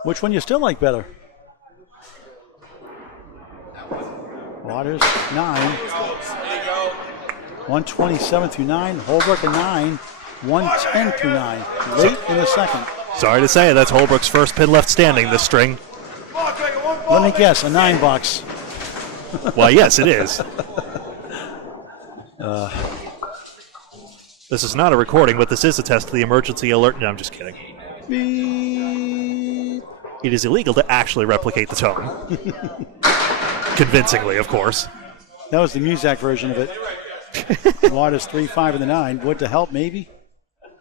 Which one you still like better? Waters 9. 127 through 9. Holbrook a 9. 110 through 9. Late in the second. Sorry to say, that's Holbrook's first pin left standing this string. Let me guess, a 9 box. Well, yes, it is. This is not a recording, but this is a test of the emergency alert. No, I'm just kidding. Beep. It is illegal to actually replicate the tone. Convincingly, of course. That was the Muzak version of it. Waters 3-5 in the 9. Would to help, maybe?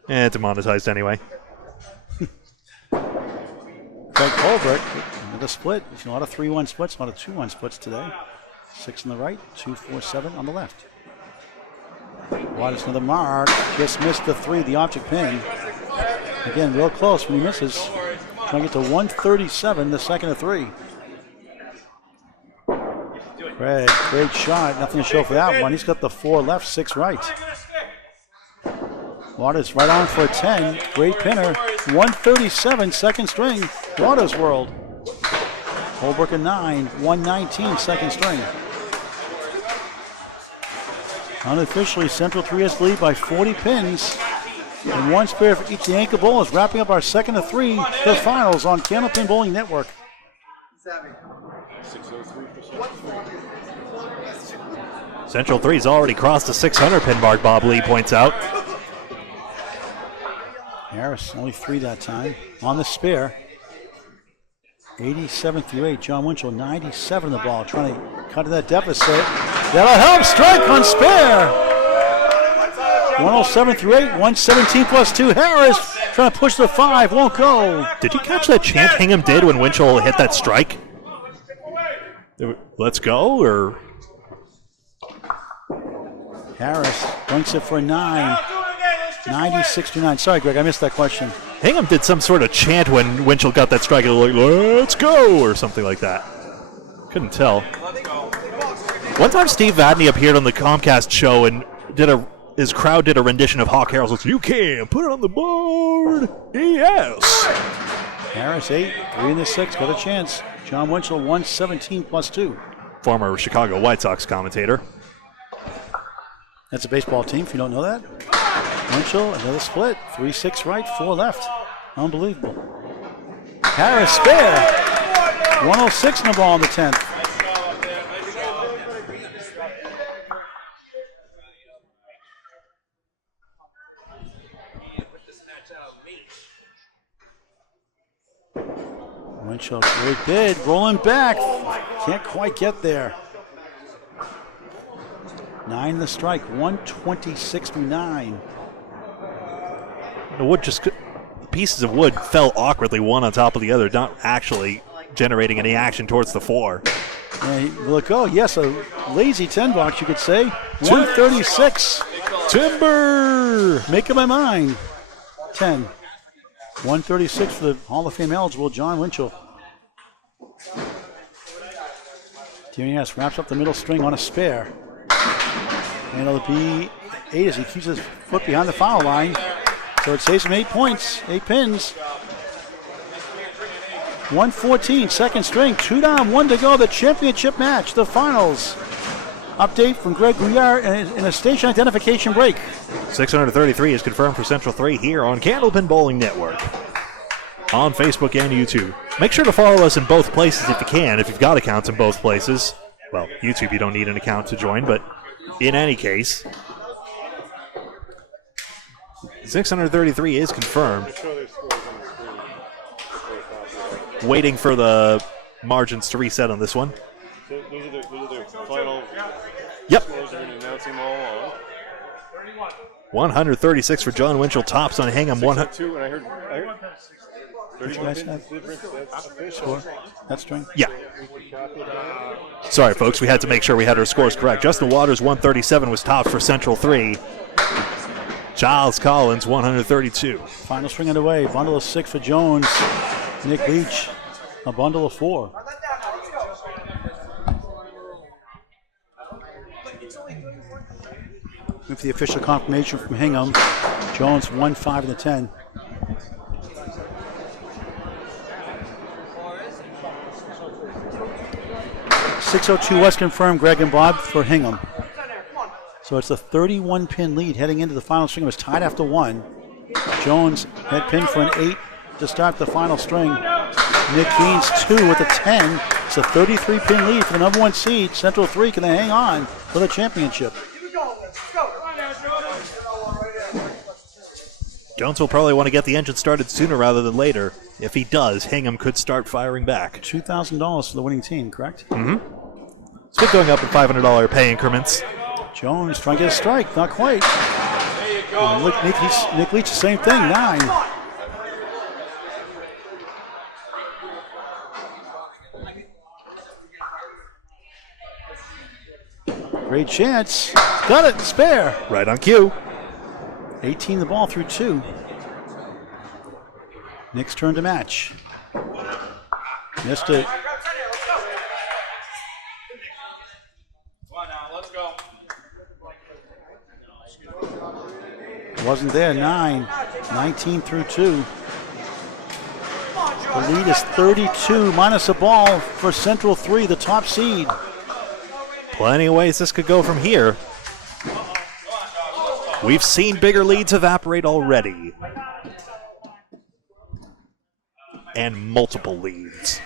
Demonetized anyway. Greg Holbrook with a split. There's a lot of 3-1 splits, a lot of 2-1 splits today. 6 on the right, 2-4-7 on the left. Waters another mark. Just missed the 3, the object pin. Again, real close when he misses. Trying to get to 137, the second of 3. Greg, great shot. Nothing to show for that one. He's got the 4 left, 6 right. Waters right on for a 10. Great pinner. 137, second string. Waters World. Holbrook a 9. 119, second string. Unofficially, Central 3 has the lead by 40 pins. And 1 spare for each of the anchor bowlers. Wrapping up our second of 3, the finals on Candlepin Bowling Network. Central 3's already crossed the 600 pin mark, Bob Lee points out. Harris, only 3 that time. On the spare. 87 through 8. Jon Winchell, 97 the ball. Trying to cut to that deficit. That'll help. Strike on spare. 107 through 8. 117 plus 2. Harris trying to push the 5. Won't go. Did you catch that chant Hingham did when Winchell hit that strike? Let's go, or? Harris bunks it for a 9. 96 to 9. Sorry, Greg, I missed that question. Hingham did some sort of chant when Winchell got that strike. Like, let's go, or something like that. Couldn't tell. One time Steve Vadney appeared on the Comcast show and his crowd did a rendition of Hawk Harrell's "You Can Put It on the Board." Yes. Harris 8, 3 in the 6, got a chance. Jon Winchell 117 plus 2. Former Chicago White Sox commentator. That's a baseball team, if you don't know that. Winchell, another split. 3-6 right, 4 left. Unbelievable. Harris spare. 106 in the ball in the 10th. Winchell, great bid. Rolling back. Can't quite get there. 9 the strike. 126 to 9. The wood pieces of wood fell awkwardly one on top of the other, not actually generating any action towards the 4. Look, oh, yes, a lazy 10 box, you could say. 136. Timber! Making my mind. 10. 136 for the Hall of Fame eligible Jon Winchell. DNS wraps up the middle string on a spare. And it'll be 8 as he keeps his foot behind the foul line. So it saves him 8 points, 8 pins. 114, second string, 2 down, 1 to go. The championship match, the finals. Update from Greg Gouillart in a station identification break. 633 is confirmed for Central 3 here on Candlepin Bowling Network. On Facebook and YouTube. Make sure to follow us in both places if you can, if you've got accounts in both places. Well, YouTube you don't need an account to join, but in any case, 633 is confirmed. waiting for the margins to reset on this one. So those are the final Yep. scores we're going to announce them all on. 136 for Jon Winchell, tops on Hingham. 2, and I heard What you guys have? Score? That string? Yeah. Sorry, folks. We had to make sure we had our scores correct. Justin Waters, 137, was tops for Central 3. Giles Collins, 132. Final string underway. Bundle of 6 for Jones. Nick Leach, a bundle of 4. With the official confirmation from Hingham, Jones won 5 of the 10. .602 was confirmed, Greg and Bob, for Hingham. So it's a 31-pin lead heading into the final string. It was tied after 1. Jones had pinned for an 8 to start the final string. Nick Keynes 2 with a 10. It's a 33-pin lead for the number 1 seed. Central 3, can they hang on for the championship? Jones will probably want to get the engine started sooner rather than later. If he does, Hingham could start firing back. $2,000 for the winning team, correct? It's been going up in $500 pay increments. Jones trying to get a strike, not quite. Nick Leach, the same thing, 9. Great chance. Got it, spare. Right on cue. 18 the ball through 2. Nick's turn to match. Missed it. Let's go. Wasn't there, 9. 19 through 2. The lead is 32 minus a ball for Central 3, the top seed. Plenty of ways this could go from here. We've seen bigger leads evaporate already. And multiple leads.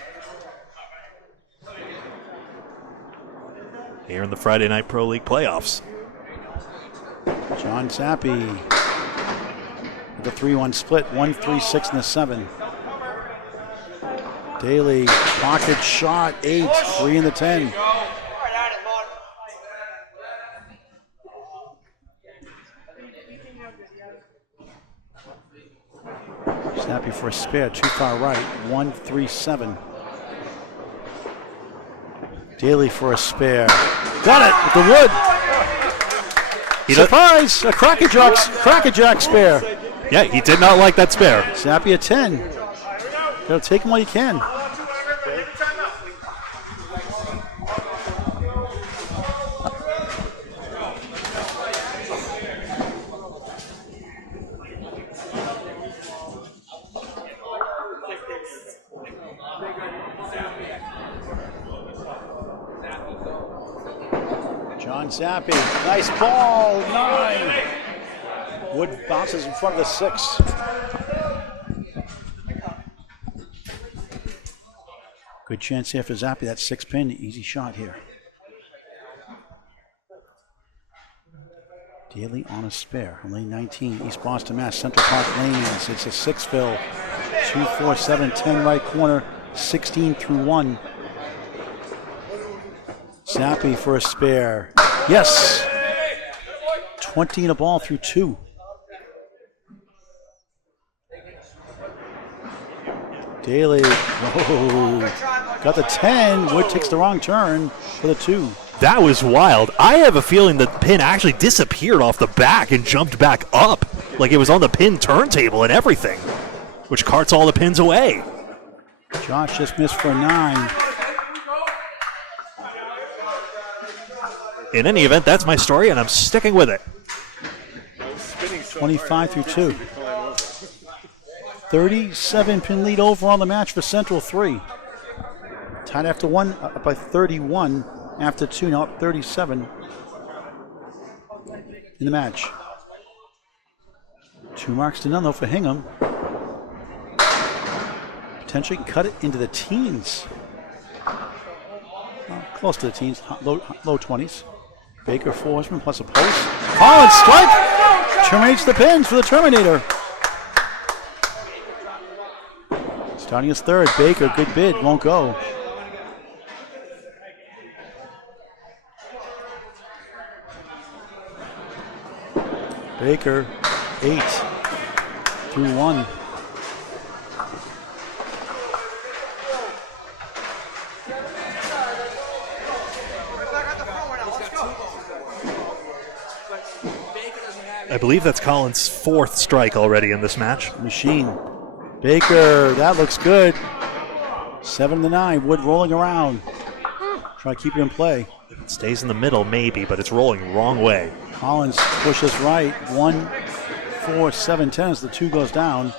Here in the Friday Night Pro League playoffs. John Zappi with the 3-1 split, 1-3-6 in the 7. Daley, pocket shot, 8, 3 in the 10. Zappi for a spare, too far right, 1-3-7. Daley for a spare. Got it with the wood. Surprise! A crackerjack spare. Yeah, he did not like that spare. Zappi a 10. Gotta take him while you can. John Zappi, nice ball, 9. Wood bounces in front of the 6. Good chance here for Zappi, that 6-pin, easy shot here. Daley on a spare, lane 19, East Boston, Mass, Central Park Lanes. It's a 6-fill, 2, 4, 7, 10 right corner, 16 through 1. Zappi for a spare. Yes! 20 in a ball through 2. Daley, got the 10. Wood takes the wrong turn for the 2. That was wild. I have a feeling the pin actually disappeared off the back and jumped back up. Like it was on the pin turntable and everything, which carts all the pins away. Josh just missed for a 9. In any event, that's my story, and I'm sticking with it. 25 through 2. 37-pin lead overall in the match for Central 3. Tied after 1, up by 31 after 2, now up 37 in the match. 2 marks to none though for Hingham. Potentially can cut it into the teens. Well, close to the teens, low 20s. Baker 4 horseman plus a post. Collins Strike terminates the pins for the Terminator. Starting his third. Baker, good bid, won't go. Baker, 8-1. I believe that's Collins' 4th strike already in this match. Machine. Baker, that looks good. 7-9. Wood rolling around. Try to keep it in play. If it stays in the middle, maybe, but it's rolling wrong way. Collins pushes right. 1, 4, 7, 10 as the 2 goes down.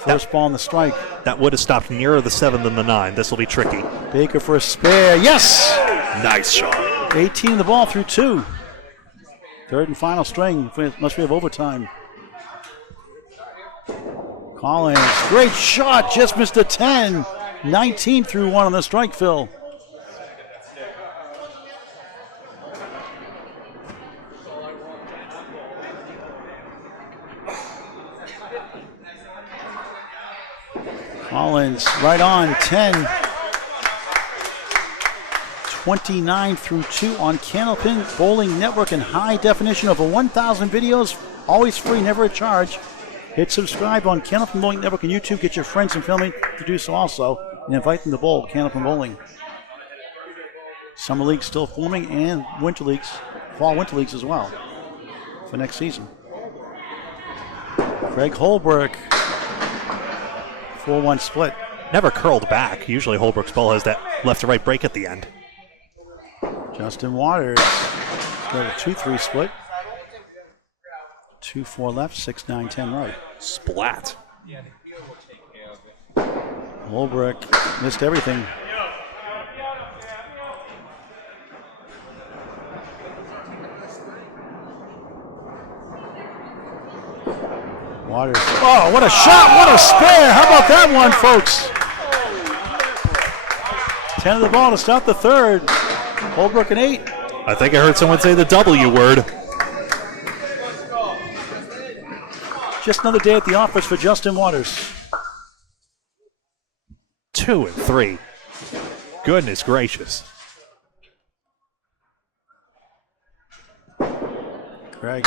First ball on the strike. That would have stopped nearer the 7 than the 9. This will be tricky. Baker for a spare. Yes! Nice shot. 18 in the ball through 2. Third and final string. Must we have overtime? Collins, great shot. Just missed a 10. 19 through 1 on the strike, Phil. Collins right on 10. 29 through 2 on Candlepin Bowling Network in high definition. Over 1,000 videos, always free, never a charge. Hit subscribe on Candlepin Bowling Network on YouTube. Get your friends and family to do so also, and invite them to bowl Candlepin Bowling. Summer leagues still forming, and winter leagues, fall winter leagues as well for next season. Craig Holbrook, 4-1 split. Never curled back. Usually Holbrook's ball has that left to right break at the end. Justin Waters got a 2-3 split. 2-4 left, 6-9, 10 right. Splat. Holbrook missed everything. Waters. Oh, what a shot! What a spare! How about that one, folks? 10 of the ball to start the third. Holbrook an 8. I think I heard someone say the W word. Just another day at the office for Justin Waters. 2 and 3. Goodness gracious. Greg,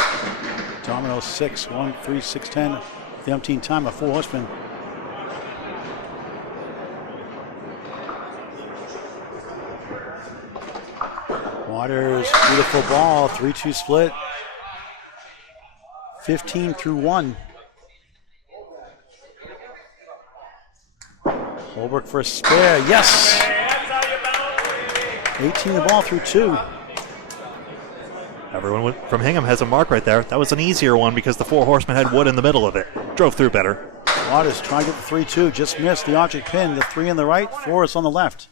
domino 6, 1, 3, 6, 10. The umpteen time, a 4 horseman. Waters, beautiful ball, 3-2 split. 15 through 1. Holbrook for a spare, yes! 18 the ball through 2. Everyone from Hingham has a mark right there. That was an easier one because the 4 horsemen had wood in the middle of it. Drove through better. Waters trying to get the 3-2, just missed the object pin. The 3 on the right, 4 is on the left.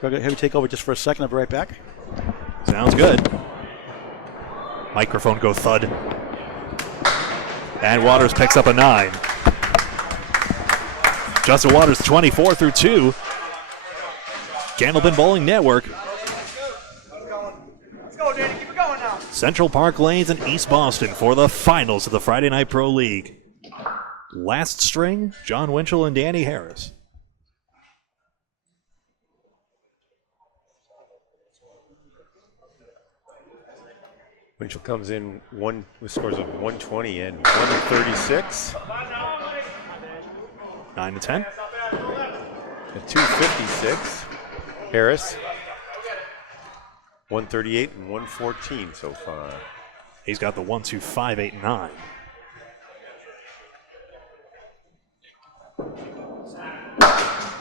Greg, have you take over just for a second. I'll be right back. Sounds good. Microphone go thud. And Waters picks up a 9. Justin Waters 24 through 2. Candlepin Bowling Network. Let's go, Danny. Keep it going now. Central Park Lanes in East Boston for the finals of the Friday Night Pro League. Last string, Jon Winchell and Danny Harris. Winchell comes in with scores of 120 and 136. 9 to 10. At 256. Harris, 138 and 114 so far. He's got the 1, 2, 5, 8, 9.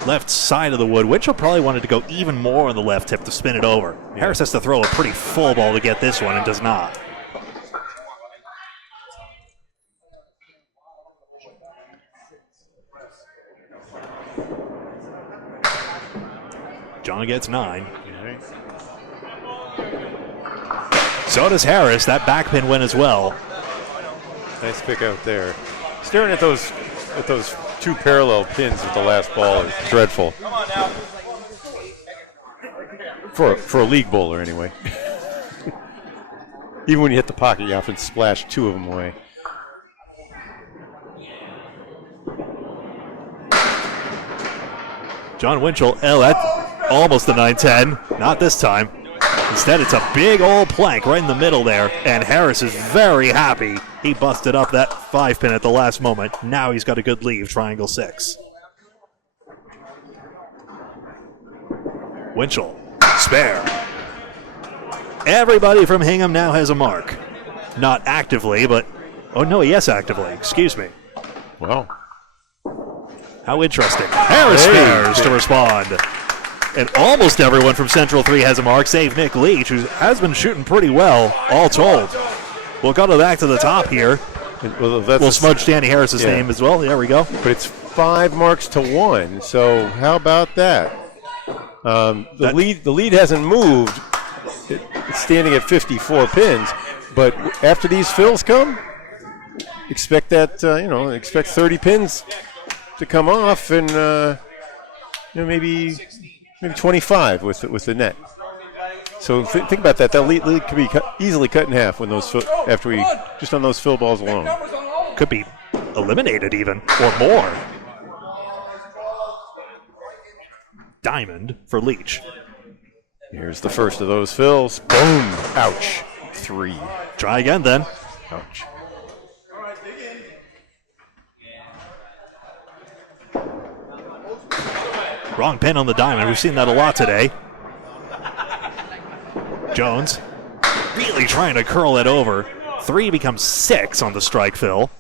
Left side of the wood. Winchell probably wanted to go even more on the left tip to spin it over. Yeah. Harris has to throw a pretty full ball to get this one and does not. John gets 9. So does Harris. That back pin win as well. Nice pick out there. Staring at those 2 parallel pins at the last ball is dreadful. Come on now. For a league bowler, anyway. Even when you hit the pocket, you often splash 2 of them away. Jon Winchell, that's almost the 9-10. Not this time. Instead, it's a big old plank right in the middle there, and Harris is very happy. He busted up that 5-pin at the last moment. Now he's got a good leave, triangle 6. Winchell, spare. Everybody from Hingham now has a mark. Not actively, but, oh no, yes, actively, excuse me. Wow. How interesting. Harris spares to respond. And almost everyone from Central 3 has a mark, save Nick Leach, who has been shooting pretty well, all told. We'll go back to the top here. We'll smudge Danny Harris's name as well. There we go. But it's 5 marks to 1, so how about that? The lead hasn't moved. It's standing at 54 pins, but after these fills come, expect that expect 30 pins to come off, and maybe 25 with the net. So think about that. That lead could be easily cut in half when those just on those fill balls alone. Could be eliminated even or more. Diamond for Leach. Here's the first of those fills. Boom! Ouch. 3. Try again then. Ouch. Wrong pin on the diamond. We've seen that a lot today. Jones really trying to curl it over. 3 becomes 6 on the strike fill.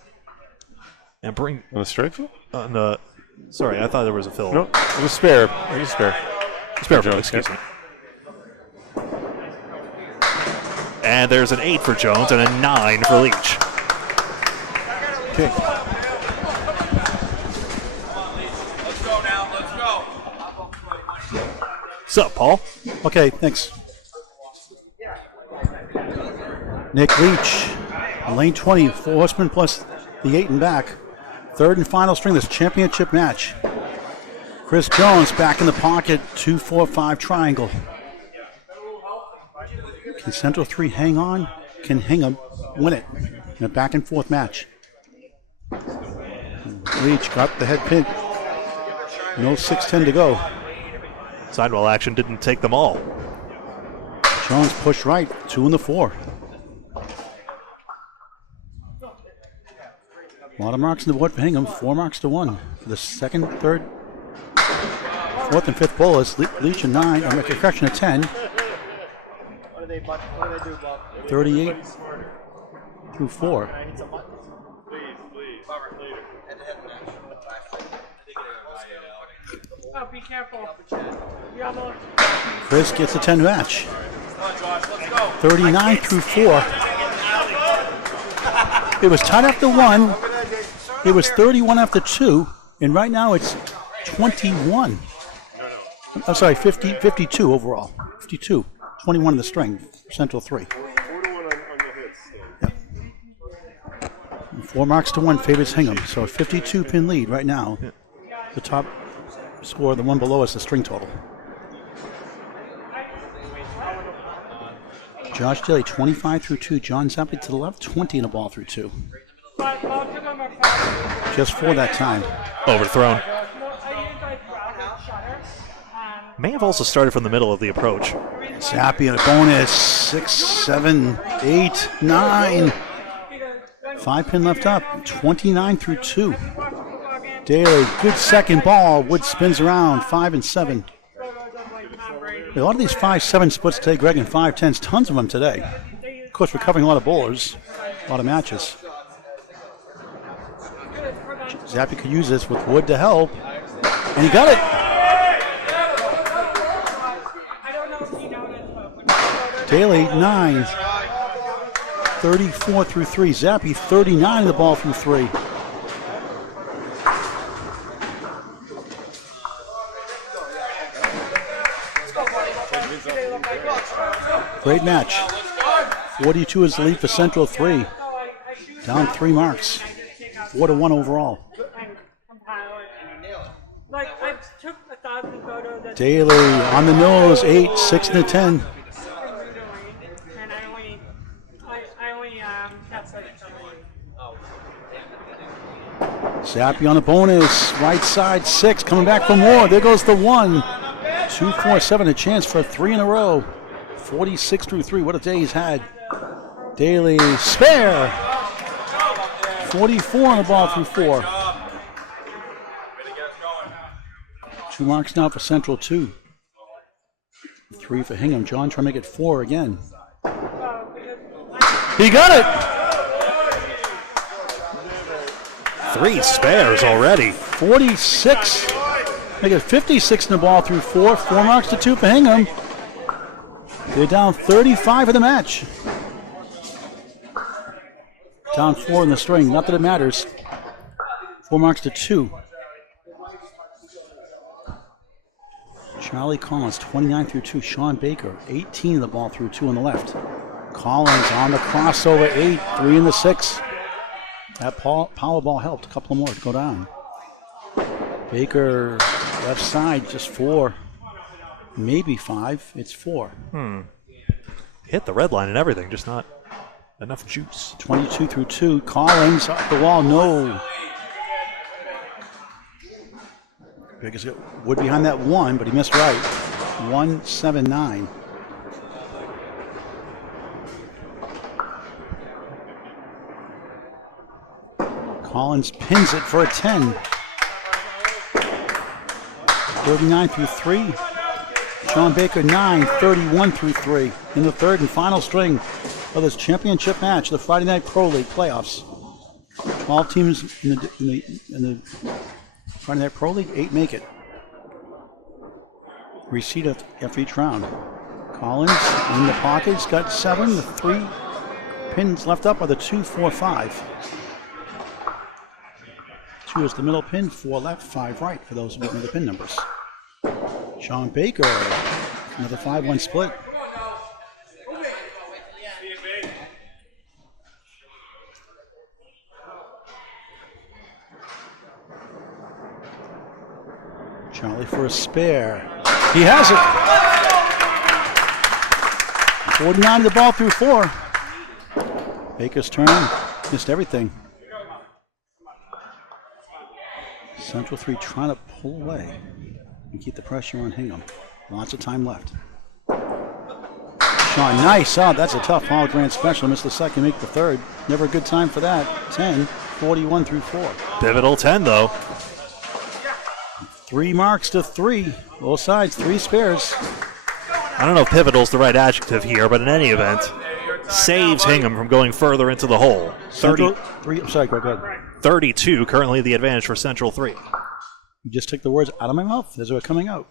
And bring on the strike fill? On the. Sorry, I thought there was a fill. No, it was spare. It was spare. Spare fill, excuse me. And there's an 8 for Jones and a 9 for Leach. Okay. Let's go now. Let's go. What's up, Paul? Okay, thanks. Nick Leach, lane 20, 4 horsemen plus the 8 and back. Third and final string, this championship match. Chris Jones back in the pocket, 2-4-5 triangle. Can Central 3 hang on? Can Hingham win it in a back and forth match? Leach got the head pin. No 6:10 to go. Sidewall action didn't take them all. Jones pushed right, 2 and the 4. A lot of marks on the board for Hingham, 4 marks to 1. For the second, third, fourth, and fifth bowlers, Leach and 9, or correction at 10. 38 through 4. Oh, be careful. Chris gets a 10 match. 39 through 4. It was tied after 1. It was 31 after 2. And right now it's 21. I'm sorry, 52 overall. 52. 21 in the string. Central 3. Yeah. 4 marks to 1 favors Hingham. So a 52 pin lead right now. The top score, the one below us, the string total. Josh Daley, 25 through 2. John Zappi to the left, 20 in a ball through 2. Just for that time. Overthrown. May have also started from the middle of the approach. Zappi on a bonus. 6, 7, 8, 9. 5 pin left up. 29 through 2. Daley, good second ball. Wood spins around. 5 and 7. A lot of these 5-7 splits today, Greg, and 5-10s. Tons of them today. Of course, we're covering a lot of bowlers. A lot of matches. Zappi could use this with Wood to help. And he got it. Daley, 9. 34 through 3. Zappi, 39 in the ball through 3. Great match. 42 is the lead for Central 3. Down 3 marks. 4-1 overall. Daley on the nose, 8, 6 and a 10. Zappi on the bonus. Right side, 6. Coming back for more. There goes the 1. 2, 4, 7. A chance for 3 in a row. 46 through 3. What a day he's had. Daley, spare. 44 on the ball through 4. 2 marks now for Central, 2. 3 for Hingham. John trying to make it 4 again. He got it! 3 spares already. 46. Make it 56 in the ball through 4. 4 marks to 2 for Hingham. They're down 35 in the match. Down 4 in the string. Not that it matters. 4 marks to 2. Charlie Collins, 29 through 2. Shawn Baker, 18 in the ball through 2 on the left. Collins on the crossover, 8. 3 in the 6. That power ball helped. A couple more to go down. Baker, left side, just 4. Maybe 5. It's 4. Hit the red line and everything, just not enough juice. 22 through 2. Collins off the wall, no. Baker's got wood behind that 1, but he missed right. 1-7-9. Collins pins it for a 10. 39 through 3. Shawn Baker 9, 31 through 3 in the third and final string of this championship match, the Friday Night Pro League playoffs. 12 teams in the Friday Night Pro League, 8 make it. Reseed after each round. Collins in the pocket, he's got 7. The 3 pins left up are the 2, 4, 5. 2 is the middle pin, 4 left, 5 right for those who know the pin numbers. Shawn Baker, another 5-1 split. Charlie for a spare. He has it. 49 to the ball through 4. Baker's turn, missed everything. Central 3 trying to pull away and keep the pressure on Hingham. Lots of time left. Shawn, nice out. That's a tough foul. Grant special. Missed the second, make the third. Never a good time for that. 10, 41 through 4. Pivotal 10, though. 3 marks to 3. Both sides, 3 spares. I don't know if pivotal's the right adjective here, but in any event, saves Hingham from going further into the hole. Central 3. I'm sorry, go ahead. 32, currently the advantage for Central 3. You just took the words out of my mouth as they were coming out.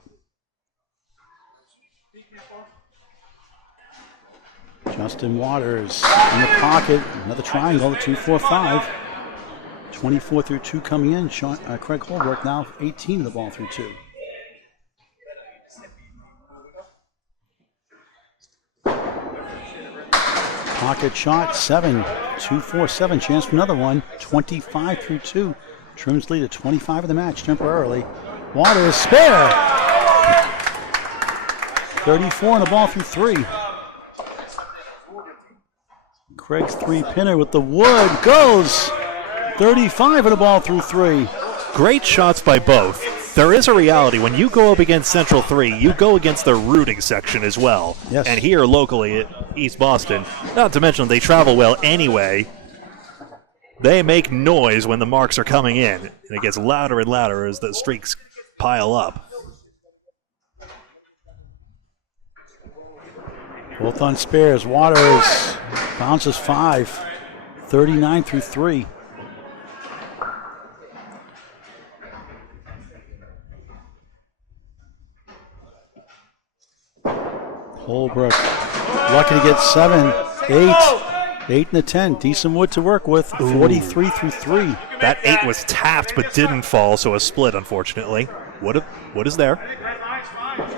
Justin Waters in the pocket. Another triangle, 2, 4, 5. 24 through 2 coming in. Craig Holbrook now 18 of the ball through 2. Pocket shot, 7. 2, 4, 7. Chance for another one. 25 through 2. Trims lead at 25 of the match temporarily. Waters, spare. 34 on the ball through 3. Craig's 3-pinner with the wood goes. 35 on the ball through 3. Great shots by both. There is a reality when you go up against Central 3, you go against their rooting section as well. Yes. And here locally at East Boston, not to mention they travel well anyway, they make noise when the marks are coming in. And it gets louder and louder as the streaks pile up. Both on spares. Waters bounces 5. 39 through 3. Holbrook lucky to get 7, 8, 8 and a 10. Decent wood to work with. 43 through 3. That 8 was tapped but didn't fall, so a split, unfortunately. Wood is there.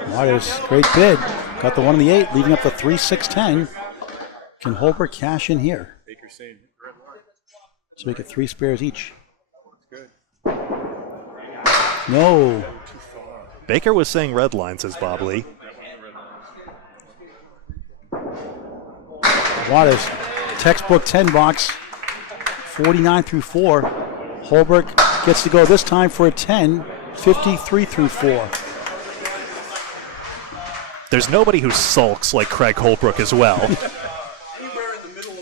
Waters, great bid. Got the 1 on the 8, leaving up the 3, 6, 10. Can Holbrook cash in here? So we get 3 spares each. No. Baker was saying red line, says Bob Lee. Waters, textbook 10 box, 49 through 4. Holbrook gets to go this time for a 10, 53 through 4. There's nobody who sulks like Craig Holbrook as well.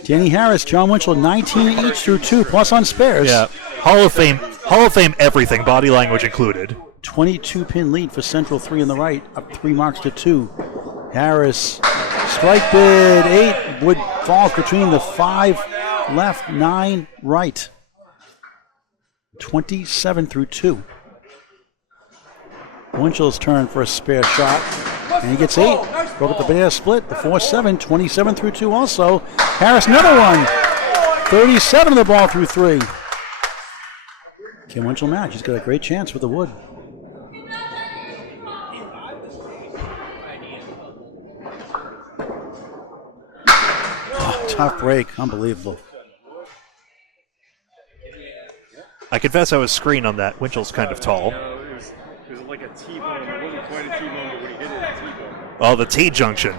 Danny Harris, Jon Winchell, 19 each through 2, plus on spares. Yeah. Hall of Fame everything, body language included. 22-pin lead for Central 3 on the right, up 3 marks to 2. Harris, strike bid, 8. Wood falls between the 5 left, 9 right. 27 through 2. Winchell's turn for a spare shot, and he gets 8. Broke up the banana split, the 4-7, 27 through 2 also. Harris, another one. 37 of the ball through 3. Can Winchell match? He's got a great chance with the wood. Oh, tough break. Unbelievable. I confess I was screened on that. Winchell's kind of tall. It was like a T-bone. It wasn't quite a T-bone, but when he hit it, a T-bone. Oh, the T-junction.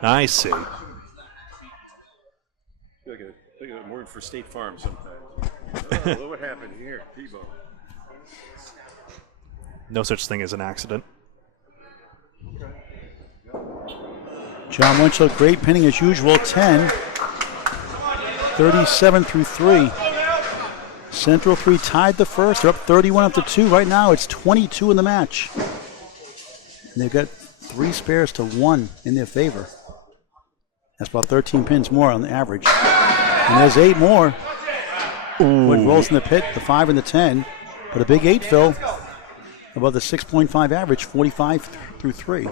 I see. Like a word for State Farm sometimes. Oh, what happened here? T-bone. No such thing as an accident. Jon Winchell, great pinning as usual, 10. 37 through 3. Central 3 tied the first. They're up 31 up to 2. Right now it's 22 in the match. And they've got 3 spares to 1 in their favor. That's about 13 pins more on the average. And there's 8 more. Wood rolls in the pit, the 5 and the 10. But a big 8, Phil. Above the 6.5 average, 45 through 3.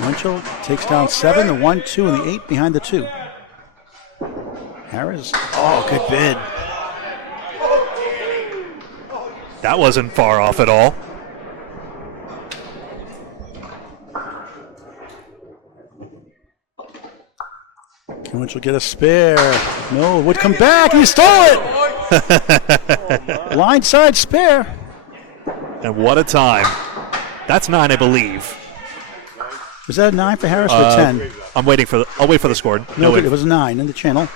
Winchell takes down 7, the 1, 2, and the 8 behind the 2. Harris. Oh, good bid. That wasn't far off at all. Can Winchell get a spare? No, would come back. He stole it. Blindside spare. And what a time. That's 9, I believe. Was that a 9 for Harris or 10? I'll wait for the score. No, it was a 9 in the channel.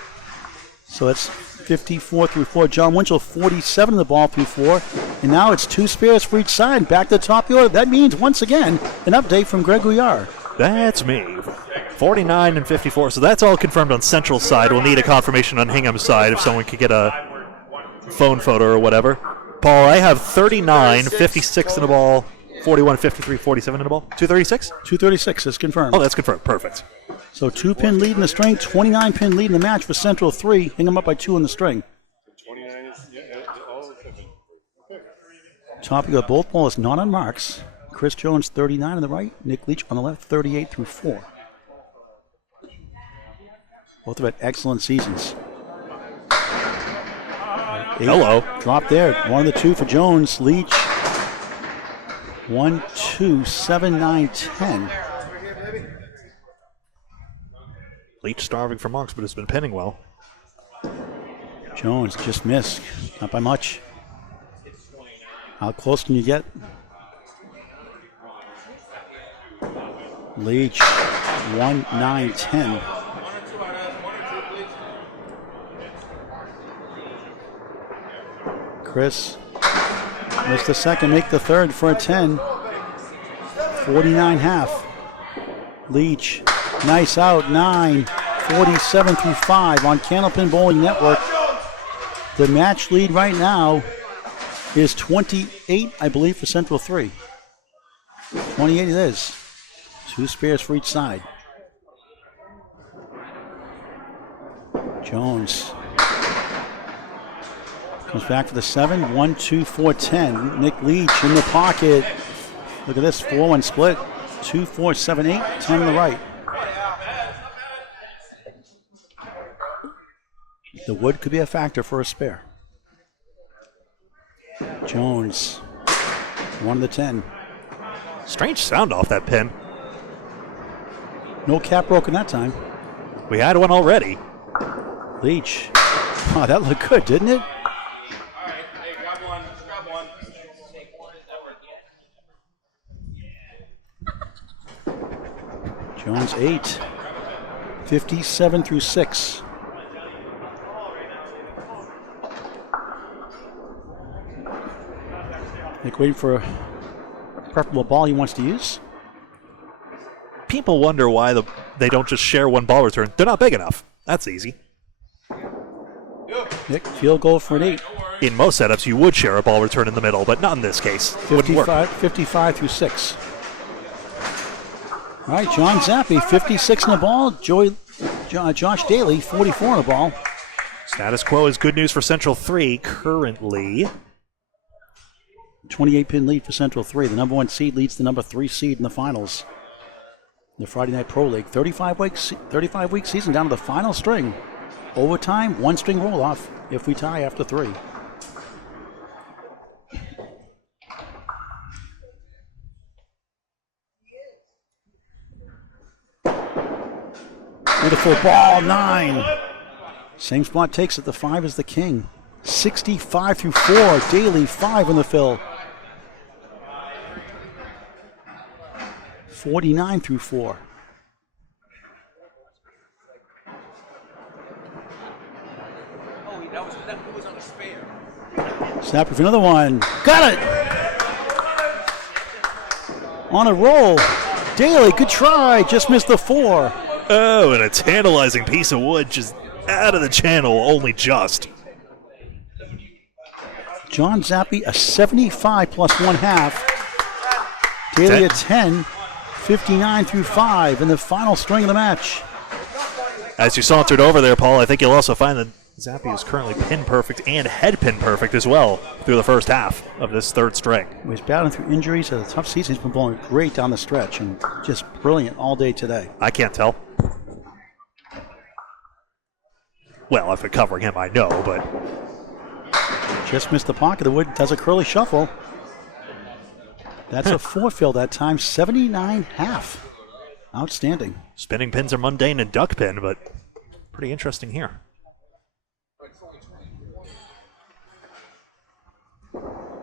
So that's 54 through 4. Jon Winchell, 47 of the ball through 4. And now it's 2 spares for each side. Back to the top of the order. That means, once again, an update from Greg Gouillart. That's me. 49 and 54. So that's all confirmed on Central side. We'll need a confirmation on Hingham's side if someone could get a phone photo or whatever. Paul, I have 39, 56 in the ball, 41, 53, 47 in the ball. 236? 236 is confirmed. Oh, that's confirmed. Perfect. So 2-pin lead in the string, 29-pin lead in the match for Central 3. Hingham up by 2 in the string. 29 is, all of them. Top, you got both balls not on marks. Chris Jones, 39 on the right. Nick Leach on the left, 38 through 4. Both have had excellent seasons. 8 Hello. Drop there. 1 of the 2 for Jones. Leach. 1, 2, 7, 9, 10. Leach starving for marks, but has been pinning well. Jones just missed. Not by much. How close can you get? Leach. 1, 9, 10. Chris missed the second, make the third for a 10. 49 half. Leach, nice out, 9. 47 through 5 on Candlepin Bowling Network. The match lead right now is 28, I believe, for Central 3. 28 it is. 2 spares for each side. Jones comes back for the 7. 1, 2, 4, 10. Nick Leach in the pocket. Look at this, 4-1 split. 2, 4, 7, 8, 10 on the right. The wood could be a factor for a spare. Jones, 1 of the 10. Strange sound off that pin. No cap broken that time. We had one already. Leach. Oh, that looked good, didn't it? Hey, grab one. Jones 8. 57 through 6. Nick waiting for a preferable ball he wants to use. People wonder why they don't just share one ball return. They're not big enough. That's easy. Nick, field goal for an 8. In most setups, you would share a ball return in the middle, but not in this case. It wouldn't work. 55 through 6. All right, John Zappi, 56 in the ball. Josh Daley, 44 in the ball. Status quo is good news for Central 3 currently. 28-pin lead for Central 3. The number 1 seed leads the number 3 seed in the finals. The Friday Night Pro League, 35-week season down to the final string. Overtime, 1-string roll-off if we tie after 3. Beautiful ball, 9. Same spot takes it. The 5 is the king. 65 through 4. Daley, 5 in the fill. 49 through 4. That was on a spare. Snapper for another one. Got it! On a roll. Daley, good try. Just missed the 4. Oh, and a tantalizing piece of wood just out of the channel, only just. John Zappi, a 75 plus 1/2. Daley a 10, 59 through 5 in the final string of the match. As you sauntered over there, Paul, I think you'll also find that Zappi is currently pin perfect and head pin perfect as well through the first half of this third string. He's battling through injuries. A tough season. He's been bowling great down the stretch and just brilliant all day today. I can't tell. Well, if we're covering him, I know, but... Just missed the pocket. The wood does a curly shuffle. That's a 4 fill that time, 79.5. Outstanding. Spinning pins are mundane in duck pin, but pretty interesting here.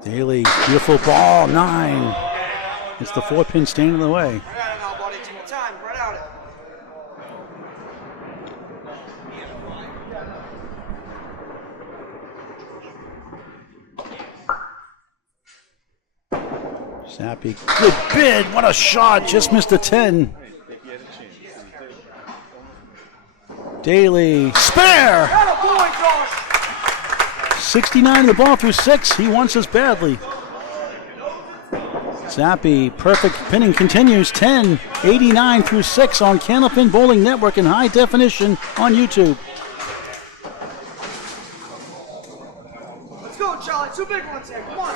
Daley, beautiful ball, 9. It's the 4-pin standing in the way. Zappi, good bid, what a shot, just missed a 10. Daley, spare! 69 the ball through 6, he wants us badly. Zappi, perfect pinning continues, 10, 89 through 6 on Candlepin Bowling Network in high definition on YouTube. Let's go, Charlie. 2 big ones here. Come on.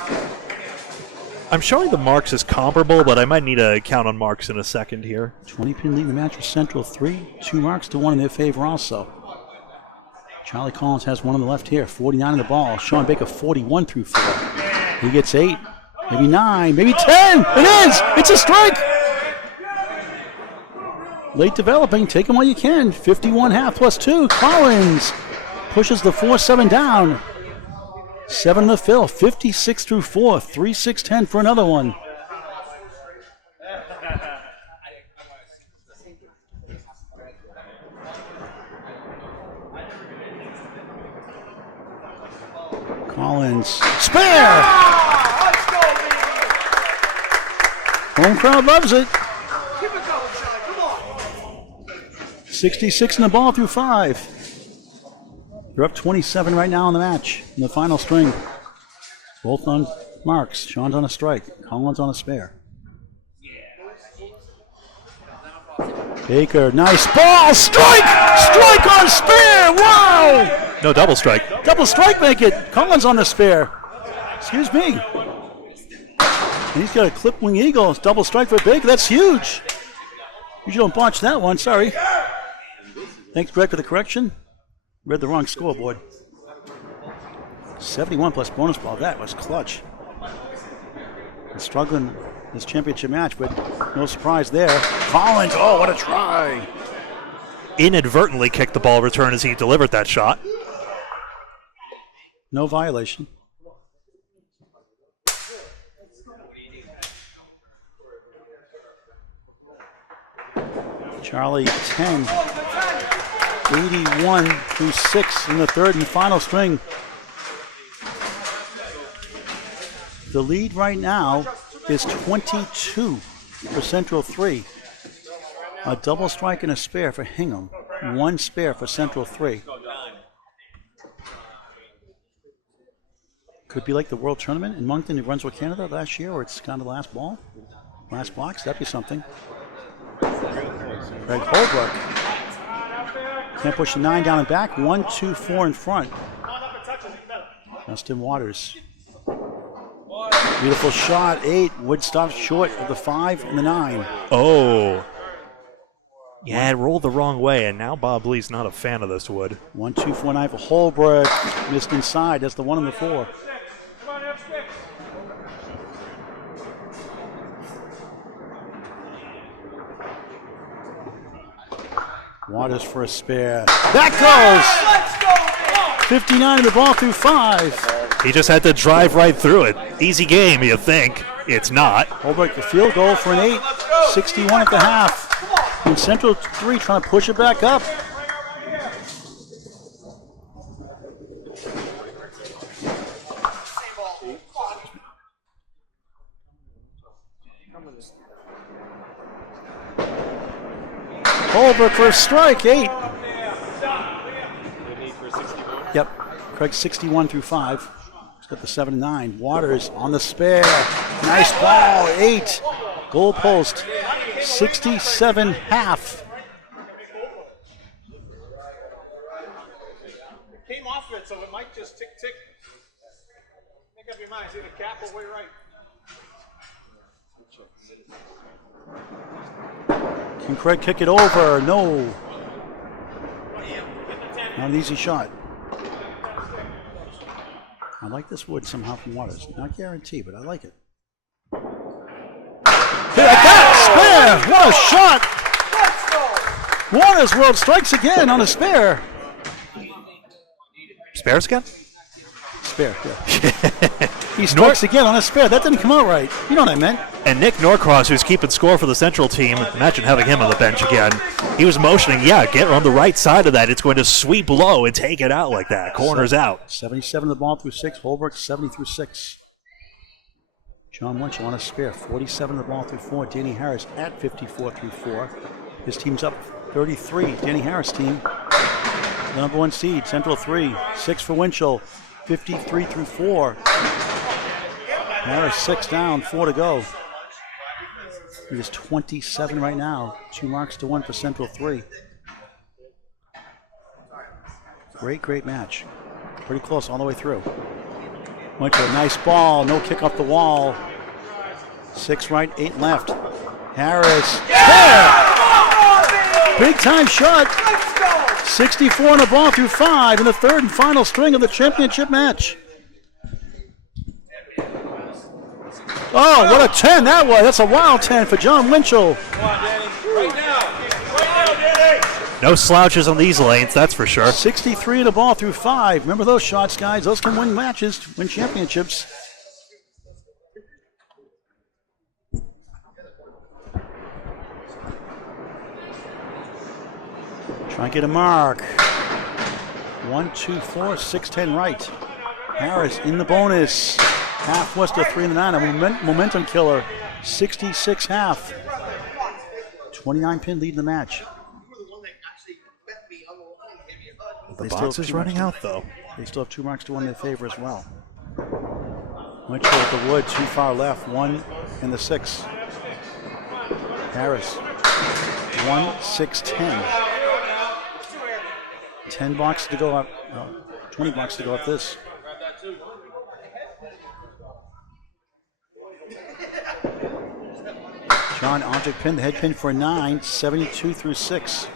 I'm showing the marks as comparable, but I might need to count on marks in a second here. 20-pin lead in the match with Central 3, 2 marks to 1 in their favor also. Charlie Collins has 1 on the left here, 49 in the ball. Shawn Baker 41 through 4. He gets 8, maybe 9, maybe 10. It is! It's a strike! Late developing, take him while you can. 51.5 plus 2. Collins pushes the 4-7 down. 7 in the fill, 56 through 4, 3-6-10 for another one. Collins, spare! Home crowd loves it. Keep it going, Charlie. Come on. 66 in the ball through 5. They're up 27 right now in the match, in the final string. Both on marks. Sean's on a strike. Collins on a spare. Baker, nice ball! Strike! Strike on spare! Wow! No double strike. Double strike make it. Collins on the spare. Excuse me. And he's got a clip wing eagle. Double strike for Baker. That's huge. You don't botch that one. Sorry. Thanks, Greg, for the correction. Read the wrong scoreboard. 71 plus bonus ball. That was clutch. And struggling this championship match, but no surprise there. Collins, oh, what a try. Inadvertently kicked the ball return as he delivered that shot. No violation. Charlie 10. 81 through 6 in the third and final string. The lead right now is 22 for Central 3. A double strike and a spare for Hingham. 1 spare for Central 3. Could be like the World Tournament in Moncton, New Brunswick, Canada last year, where it's kind of the last ball, last box. That'd be something. Greg Holbrook can't push the 9 down and back. 1, 2, 4 in front. Justin Waters. Beautiful shot. 8. Wood stops short of the 5 and the 9. Oh. Yeah, it rolled the wrong way, and now Bob Lee's not a fan of this wood. 1, 2, 4, 9 for Holbrook. Missed inside. That's the 1 and the 4. Waters for a spare. That goes! 59 in the ball through 5. He just had to drive right through it. Easy game, you think. It's not. Holbrook, the field goal for an 8. 61 at the half. And Central 3 trying to push it back up. Holbrook for a strike, 8. Yep, Craig 61 through 5. He's got the 7 and 9. Waters on the spare. Nice ball, 8. Goal post, 67 half. Came off of it, so it might just tick. Make up your mind. It's either cap or way right. Can Craig kick it over? No. Not an easy shot. I like this wood somehow from Waters. Not guaranteed, but I like it. Hit that spare! What a shot! Waters World strikes again on a spare. Spares again? Spare, yeah. He strikes again on a spare. That didn't come out right. You know what I meant. And Nick Norcross, who's keeping score for the Central team, imagine having him on the bench again. He was motioning, get on the right side of that. It's going to sweep low and take it out like that. Corners out. 77 the ball through 6. Holbrook 70 through 6. Jon Winchell on a spare. 47 the ball through 4. Danny Harris at 54 through 4. His team's up 33. Danny Harris team. The number 1 seed. Central 3. 6 for Winchell. 53 through 4. Harris 6 down. 4 to go. He is 27 right now. 2 marks to 1 for Central 3. Great match. Pretty close all the way through. Winchell, nice ball. No kick off the wall. 6 right, 8 left. Harris. Yeah! Big time shot. 64 on the ball through 5 in the 3rd and final string of the championship match. Oh, what a 10 that was. That's a wild 10 for Jon Winchell. Come on, Danny. Right now, Danny. No slouches on these lanes, that's for sure. 63 in the ball through 5. Remember those shots, guys. Those can win matches, win championships. Try and get a mark. 1, 2, 4, 6, 10 right. Harris in the bonus. Half west of 3 and 9. A momentum killer. 66 half. 29 pin lead in the match. The box is running out, though. They still have 2 marks to 1 in their favor as well. Winchell at the wood, too far left. 1 in the 6. Harris. 1, 6, 10. 10 boxes to go up. 20 boxes to go up this. John object pin, the head pin for 9, 72 through 6.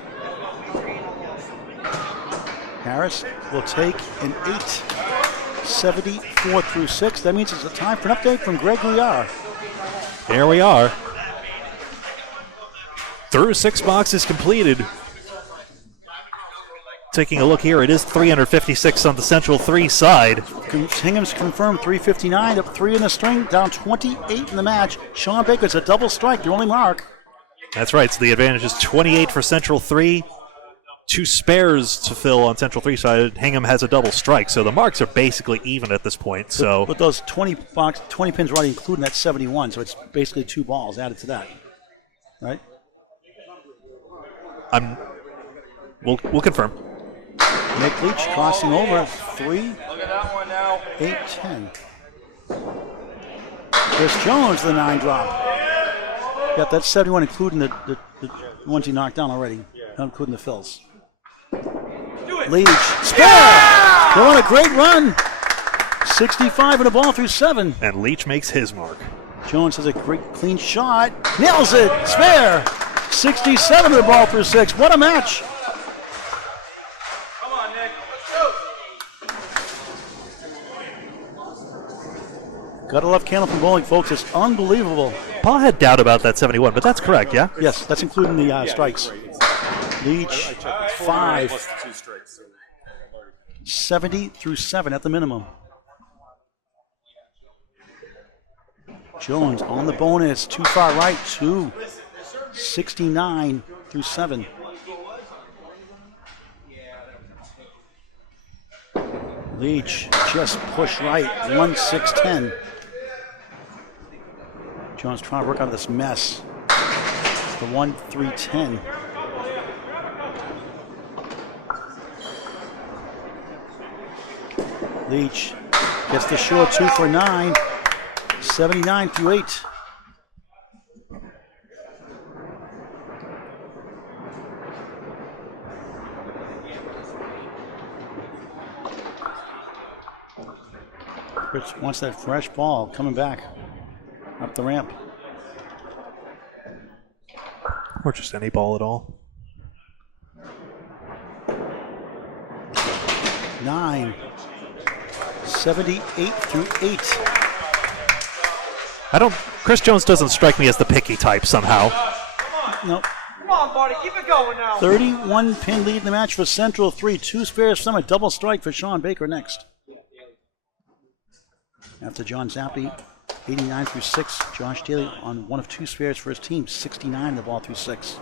Harris will take an 8, 74 through 6. That means it's a time for an update from Greg Gouillart. There we are. Through 6 boxes completed. Taking a look here, it is 356 on the Central 3 side. Hingham's confirmed 359, up 3 in the string, down 28 in the match. Shawn Baker's a double strike, the only mark. That's right, so the advantage is 28 for Central 3, two spares to fill on Central 3 side. Hingham has a double strike, so the marks are basically even at this point. So, but those 20 pins are already including that 71, so it's basically 2 balls added to that, right? We'll confirm. Nick Leach crossing over 3. Look at that one now. 8, 10. Chris Jones, the 9 drop. Got that 71, including the ones he knocked down already, not including the fills. Leach, spare! They're on a great run. 65 and a ball through 7. And Leach makes his mark. Jones has a great clean shot. Nails it, spare! 67 and a ball through 6. What a match! Come on, Nick. Let's go. Gotta love Candlepin bowling, folks. It's unbelievable. Paul had doubt about that 71, but that's correct, yeah? Yes, that's including the strikes. Leach, 5. Plus the 2 strikes. 70 through 7 at the minimum. Jones on the bonus, too far right, 2. 69 through 7. Leach just push right, 1-6-10. Jones trying to work out of this mess. It's the 1-3-10. Leach gets the short 2 for 9. 79 through 8. Rich wants that fresh ball coming back up the ramp. Or just any ball at all. 9. 78 through 8. Chris Jones doesn't strike me as the picky type somehow. Nope. Come on, buddy, keep it going now. 31 pin lead in the match for Central 3. 2 spares for them, a double strike for Shawn Baker next. After John Zappi, 89 through 6. Josh Daley on one of 2 spares for his team, 69 the ball through 6.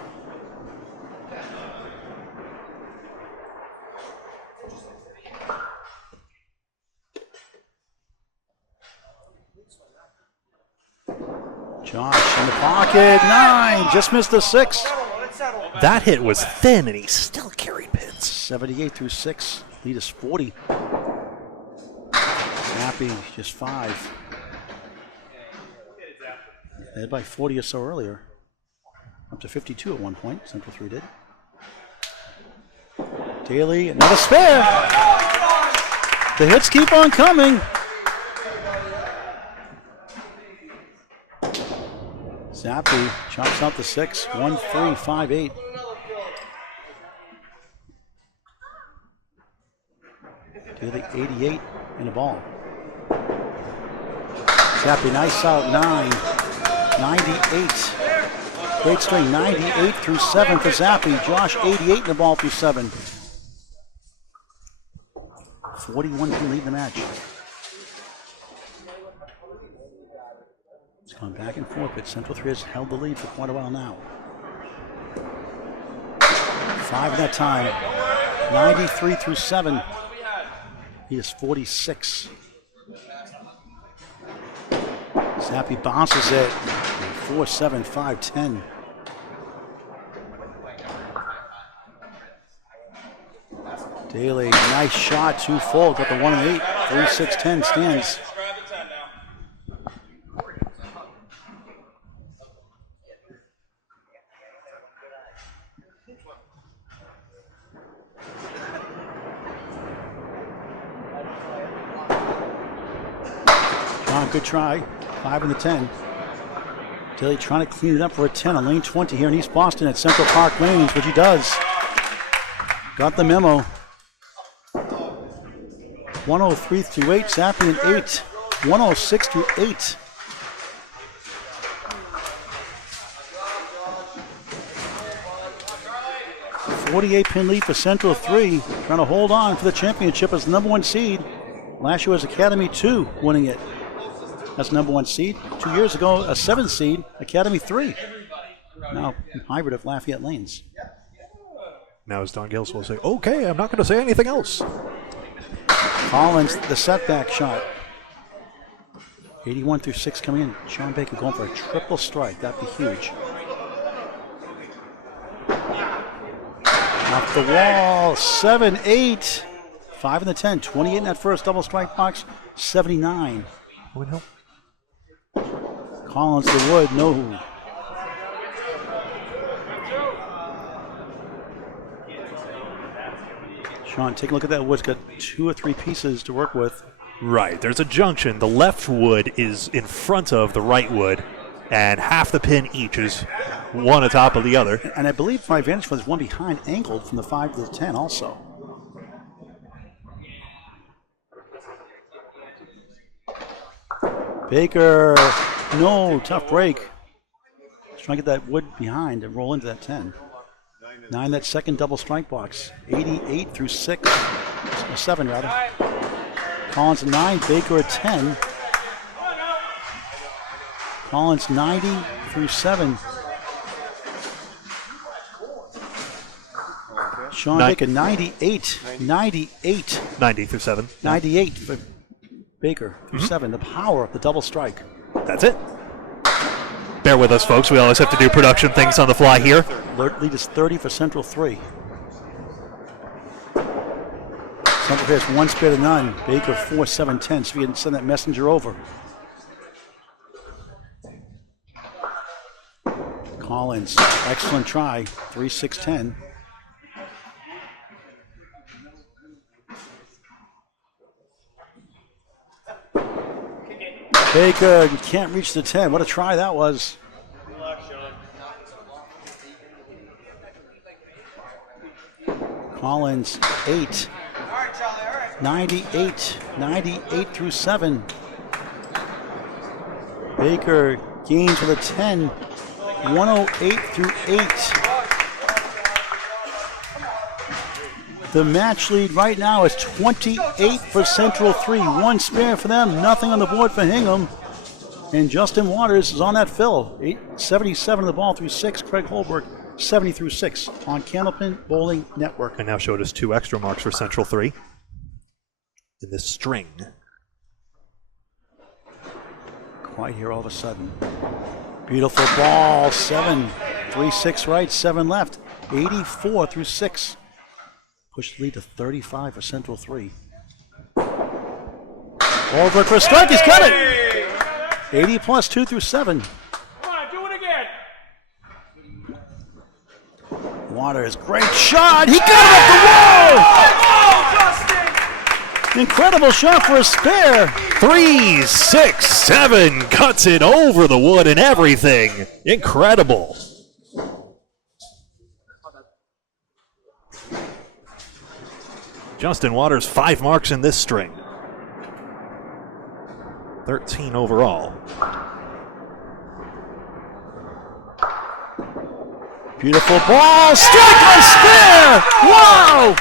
Josh in the pocket, 9, just missed the 6. That hit was thin, and he still carried pins. 78 through 6, lead is 40. Zappi, just 5. They had by 40 or so earlier. Up to 52 at one point, Central 3 did. Daley, another spare. The hits keep on coming. Zappi chops out the 6, 1-3-5-8. Daley 88 in a ball. Zappi, nice out, 9, 98. Great string, 98 through 7 for Zappi. Josh, 88 in the ball through 7. 41 can lead the match. It's gone back and forth, but Central 3 has held the lead for quite a while now. 5 in that time. 93 through 7. He is 46. Zappi bounces it. 4-7, 5-10. Daley, nice shot, 2 full. Got the 1 and 8. 3-6-10 stands. John, good try. 5 in the 10. Daley trying to clean it up for a 10 on lane 20 here in East Boston at Central Park Lanes, which he does. Got the memo. 103 through 8, Zappi and 8. 106 through 8. .48 pin lead for Central 3. Trying to hold on for the championship as the number 1 seed. Last year was Academy 2 winning it. That's the number 1 seed. 2 years ago, a 7th seed, Academy 3. Now hybrid of Lafayette Lanes. Now as Don Gales will say, okay, I'm not going to say anything else. Collins, the setback shot. 81 through 6 coming in. Shawn Baker going for a triple strike. That'd be huge. Off the wall, 7-8. 5 in the 10, 28 in that first double strike box, 79. Collins to Wood, no. Sean, take a look at that. Wood's got 2 or 3 pieces to work with. Right, there's a junction. The left wood is in front of the right wood, and half the pin each is one atop of the other. And I believe from my vantage point, there's one behind angled from the 5 to the 10 also. Baker, no, tough break. Just trying to get that wood behind and roll into that 10. 9 that second double strike box. 88 through 6, or 7 rather. Collins 9, Baker at 10. Collins 90 through 7. Shawn Baker 98. 90 through 7. 98 for Baker through 7. The power of the double strike. That's it. Bear with us, folks. We always have to do production things on the fly here. Lead is 30 for Central 3. Central has 1 spare to none. Baker 4-7-10. So we can send that messenger over. Collins, excellent try. 3-6-10. Baker can't reach the 10. What a try that was. Good luck, Sean. Collins, 8. 98 through 7. Baker gains with a 10. 108 through 8. The match lead right now is 28 for Central 3. 1 spare for them, nothing on the board for Hingham. And Justin Waters is on that fill. 77 of the ball through 6. Craig Holbrook, 70 through 6 on Candlepin Bowling Network. And now showed us 2 extra marks for Central 3 in this string. Quiet here all of a sudden. Beautiful ball, 7. 3-6 right, 7 left. 84 through 6. Push the lead to 35 for Central 3. Holbrook for a strike, he's got it! 80 plus 2 through 7. Come on, do it again. Waters, great shot, he got it off the wall! Incredible shot for a spare. 3-6-7 cuts it over the wood and everything. Incredible. Justin Waters, 5 marks in this string. 13 overall. Beautiful ball, strike on spare! Wow!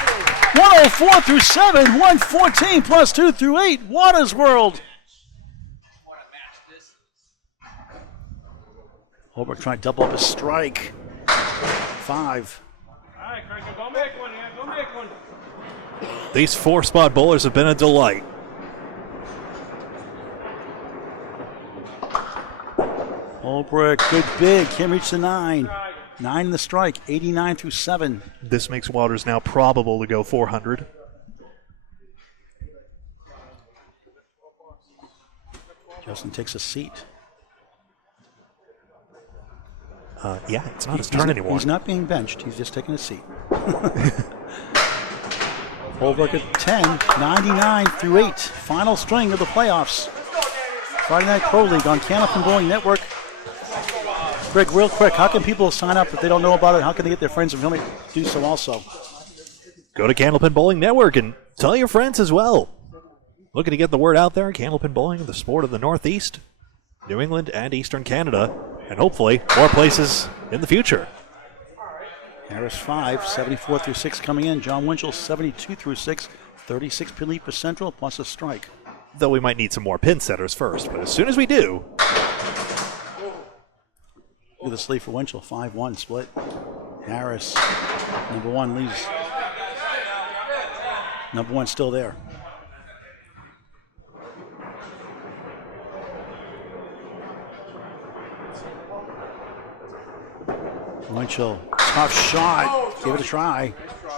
104 through 7, 114 plus 2 through 8. Waters World. Holbrook trying to double up his strike. 5. All right, Craig, go make one here. Go make one. These 4-spot bowlers have been a delight. Holbrook, good big, can't reach the 9. 9 in the strike, 89 through 7. This makes Waters now probable to go 400. Justin takes a seat. Yeah, it's not his turn anymore. He's not being benched, he's just taking a seat. Holbrook at 10, 99 through 8. Final string of the playoffs. Friday Night Pro League on Candlepin Bowling Network. Greg, real quick, how can people sign up if they don't know about it? How can they get their friends and family to do so also? Go to Candlepin Bowling Network and tell your friends as well. Looking to get the word out there, Candlepin Bowling, the sport of the Northeast, New England, and Eastern Canada, and hopefully more places in the future. Harris 5, 74 through 6 coming in. Jon Winchell 72 through 6, 36 pin lead for Central plus a strike. Though we might need some more pin setters first, but as soon as we do. Look at the sleeve for Winchell, 5-1 split. Harris, number one leaves. Number one still there. Winchell, tough shot. Give it a try.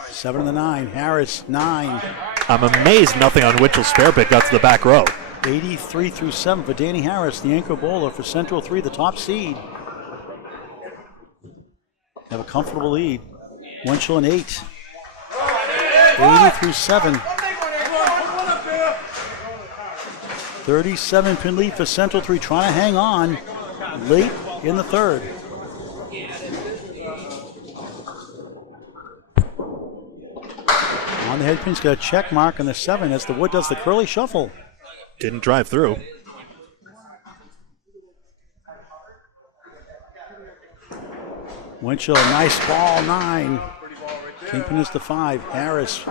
7 of the 9. Harris, 9. I'm amazed nothing on Winchell's spare bit got to the back row. 83 through 7 for Danny Harris, the anchor bowler for Central 3, the top seed. Have a comfortable lead. Winchell an 8. 80 through 7. 37-pin lead for Central 3, trying to hang on late in the third. On the head pin's got a check mark on the 7 as the Wood does the curly shuffle. Didn't drive through. Winchell, nice ball, 9. Kingpin is the 5. Harris,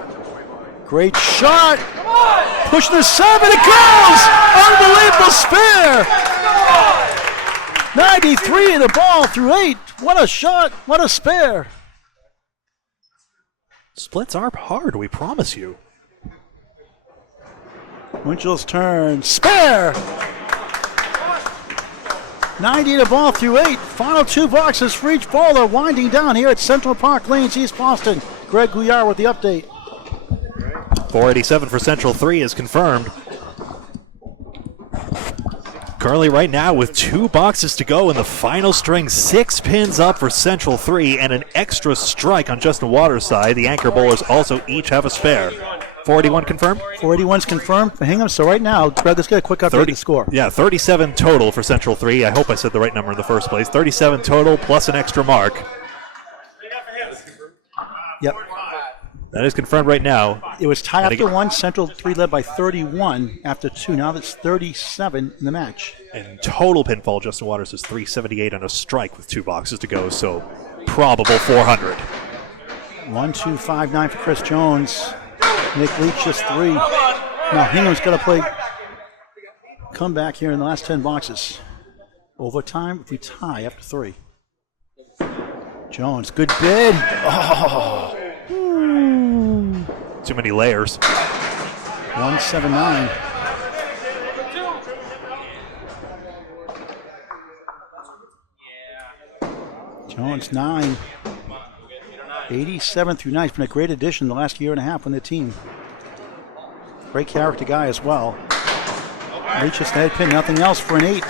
great shot. Push the 7, it goes! Unbelievable spare! 93 in the ball through 8. What a shot, what a spare. Splits are hard, we promise you. Winchell's turn, spare! 90 to ball through 8. Final 2 boxes for each bowler winding down here at Central Park Lanes, East Boston. Greg Gouillart with the update. 487 for Central 3 is confirmed. Currently right now with 2 boxes to go in the final string, 6 pins up for Central 3 and an extra strike on Justin Waters' side. The anchor bowlers also each have a spare. 481 confirmed? 481's confirmed for Hingham. So right now, Greg, let's get a quick update of the score. Yeah, 37 total for Central 3. I hope I said the right number in the first place. 37 total plus an extra mark. Yep. That is confirmed right now. It was tie after 1. Central 3 led by 31 after 2. Now that's 37 in the match. And total pinfall, Justin Waters is 378 on a strike with 2 boxes to go, so probable 400. 1, 2, 5, 9 for Chris Jones. Nick Leach just 3. Now Hingham's got to play comeback here in the last 10 boxes. Overtime if we tie after 3. Jones, good bid. Oh. Too many layers. 179. Jones 9. 87 through 9. He's been a great addition the last year and a half on the team. Great character guy as well. Leach just head pin, nothing else for an 8.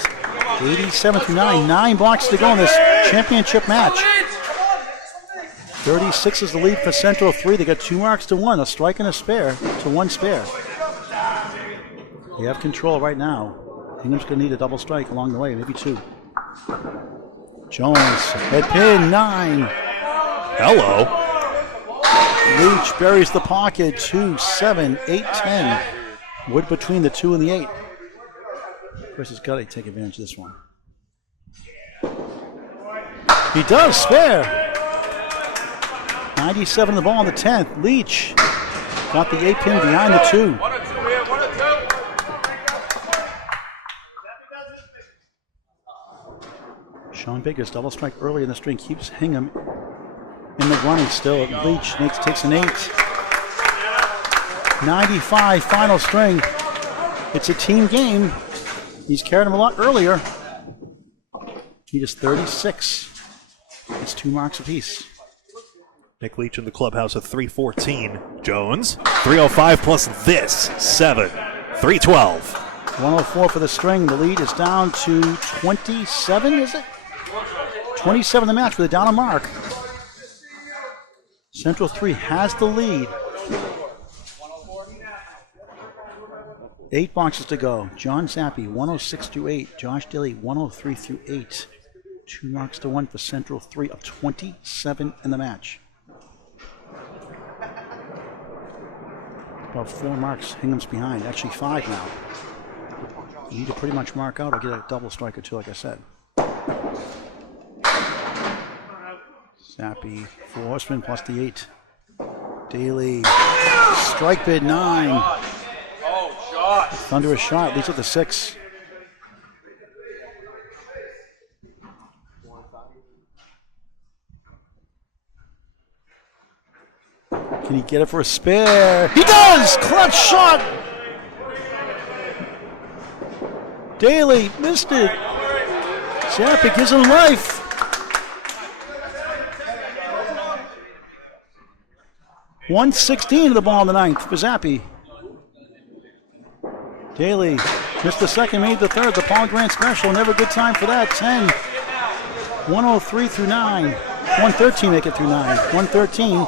87 through 9. 9 boxes to go in this championship match. 36 is the lead for Central 3. They got 2 marks to 1, a strike and a spare to 1 spare. They have control right now. Hingham's going to need a double strike along the way, maybe 2. Jones, head pin, 9. Hello. Leach buries the pocket, 2, 7, 8, 10. Wood between the 2 and the 8. Chris has got to take advantage of this one. He does, spare. 97 the ball on the 10th. Leach got the 8 pin behind the 2. Shawn Baker's double strike early in the string keeps Hingham in the running still. Leach takes an 8. 95 final string. It's a team game. He's carried him a lot earlier. He is 36. It's 2 marks apiece. Nick Leach in the clubhouse at 314. Jones, 305 plus this, 7. 312. 104 for the string. The lead is down to 27, is it? 27 the match with a down a mark. Central 3 has the lead. 8 boxes to go. John Zappi, 106 through 8. Josh Daley, 103 through 8. 2 marks to 1 for Central 3 of 27 in the match. About 4 marks Hingham's behind. Actually 5 now. You need to pretty much mark out or get a double strike or 2, like I said. Zappi, 4 horsemen plus the 8. Daley, strike bid 9. Thunderous shot, leads at the 6. Can he get it for a spare? He does! Clutch shot! Daley missed it. Zappi gives him life. .116 to the ball in the ninth for Zappi. Daley missed the second, made the third. The Paul Grant special, never a good time for that. 10. 103 through 9. 113 make it through 9. 113.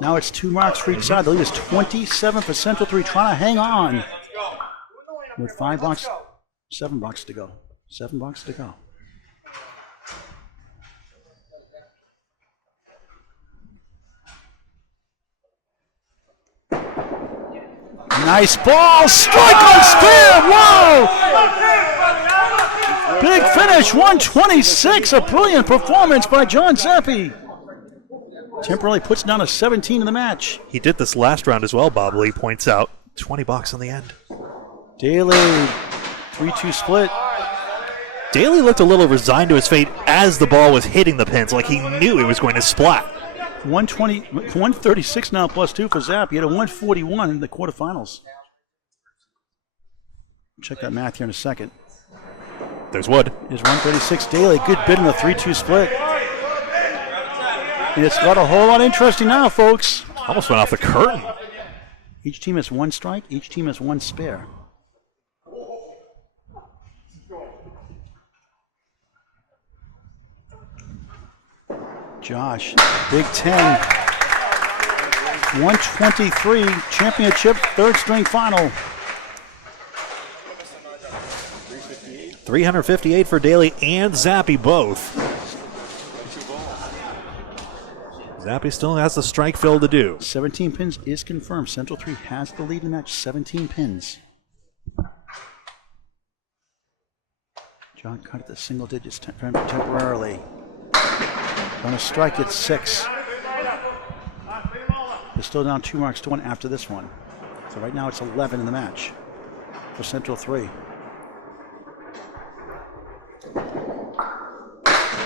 Now it's 2 marks for each side. The lead is 27 for Central 3, trying to hang on. With 5 blocks, 7 blocks to go. 7 blocks to go. Nice ball, strike on spear, whoa! Big finish, 126, a brilliant performance by Jon Zappi. Temporarily puts down a 17 in the match. He did this last round as well, Bob Lee points out. $20 on the end. Daley, 3-2 split. Daley looked a little resigned to his fate as the ball was hitting the pins, like he knew it was going to splat. 136 now plus 2 for Zappi. He had a 141 in the quarterfinals. Check that math here in a second. There's Wood. Here's 136 Daley. Good bid in the 3-2 split. And it's got a whole lot interesting now, folks. Almost went off the curtain. Each team has 1 strike. Each team has 1 spare. Josh, Big Ten, 123 championship, 3rd string final. 358 for Daley and Zappi both. Zappi still has the strike fill to do. 17 pins is confirmed. Central 3 has the lead in the match, 17 pins. John cut it to single digits temporarily. On a strike at 6. They're still down 2 marks to 1 after this one. So right now it's 11 in the match for Central 3.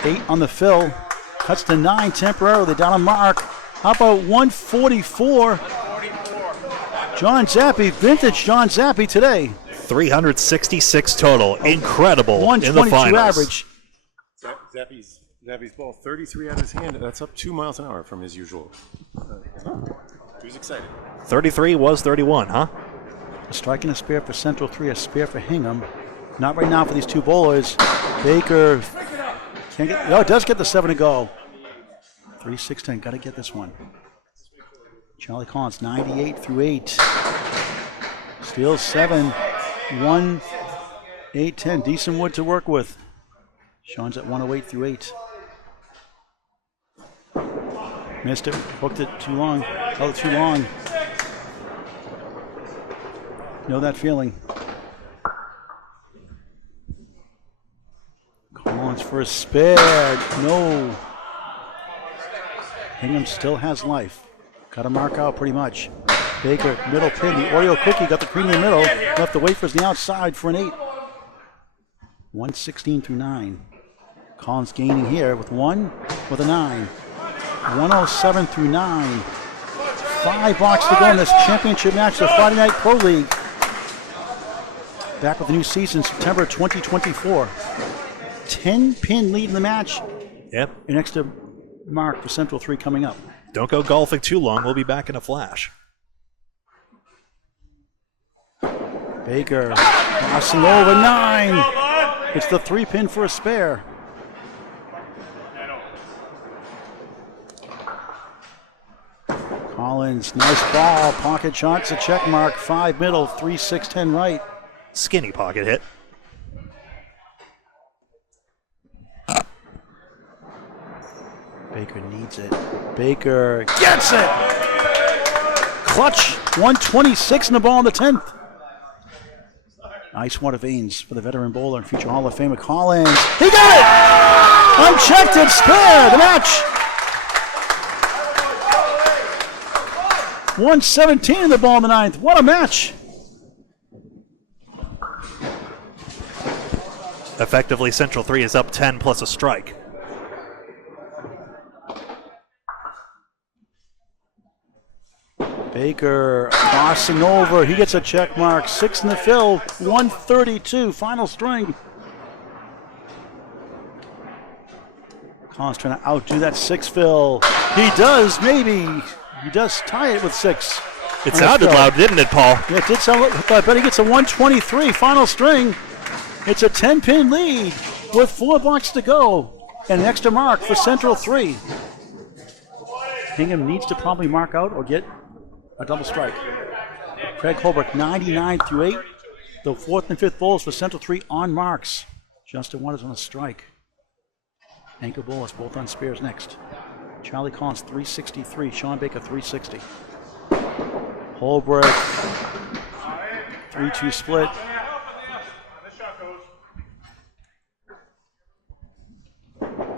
8 on the fill. Cuts to 9 temporarily. Down a mark. How about 144? Jon Zappi, vintage Jon Zappi today. 366 total. Incredible in the 122 finals. average. Zappi's ball 33 out of his hand. That's up 2 miles an hour from his usual. He was excited. 33 was 31, huh? A strike and a spare for Central 3, a spare for Hingham. Not right now for these 2 bowlers. Baker can't get. No, it does get the 7 to go. 3-6-10. Got to get this one. Charlie Collins 98 through 8. Steals 7. 1, 8, 10. Decent wood to work with. Sean's at 108 through 8. Missed it. Hooked it too long. Held it too long. Know that feeling. Collins for a spare. No. Hingham still has life. Got to mark out pretty much. Baker, middle pin. The Oreo cookie got the cream in the middle. Left the wafers on the outside for an 8. 116 through 9. Collins gaining here with 1, with a 9. 107 through 9. 5 blocks to go in this championship match, the Friday Night Pro League. Back with the new season, September 2024. 10-pin lead in the match. Yep. An extra mark for Central 3 coming up. Don't go golfing too long. We'll be back in a flash. Baker crossing over 9. It's the 3-pin for a spare. Collins, nice ball, pocket shots, a check mark, 5 middle, 3-6-10 right. Skinny pocket hit. Baker needs it. Baker gets it! Clutch, 126 in the ball in the 10th. Nice water veins for the veteran bowler and future Hall of Famer Collins. He got it! Unchecked and spare, the match. 117 in the ball in the 9th. What a match! Effectively, Central 3 is up 10 plus a strike. Baker crossing over. He gets a check mark. 6 in the fill. 132. Final string. Collins trying to outdo that 6 fill. He does, maybe. He does tie it with 6. It sounded loud, didn't it, Paul? Yeah, it did sound. I bet he gets a 123 final string. It's a 10-pin lead with 4 blocks to go. And an extra mark for Central 3. Hingham needs to probably mark out or get a double strike. Craig Holbrook 99 through 8. The 4th and 5th bowls for Central 3 on marks. Justin Waters on a strike. Anchor bowlers both on spares next. Charlie Collins 363. Shawn Baker 360. Holbrook 3-2 split.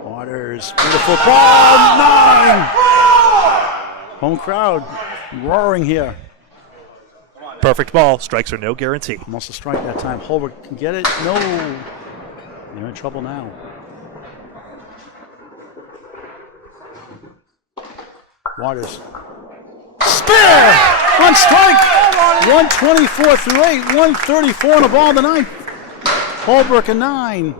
Waters, beautiful ball, 9! Home crowd roaring here. Perfect ball. Strikes are no guarantee. Almost a strike that time. Holbrook can get it. No. They're in trouble now. Waters. Spare! On strike! 124 through 8. 134 on the ball in the 9th. Holbrook a 9.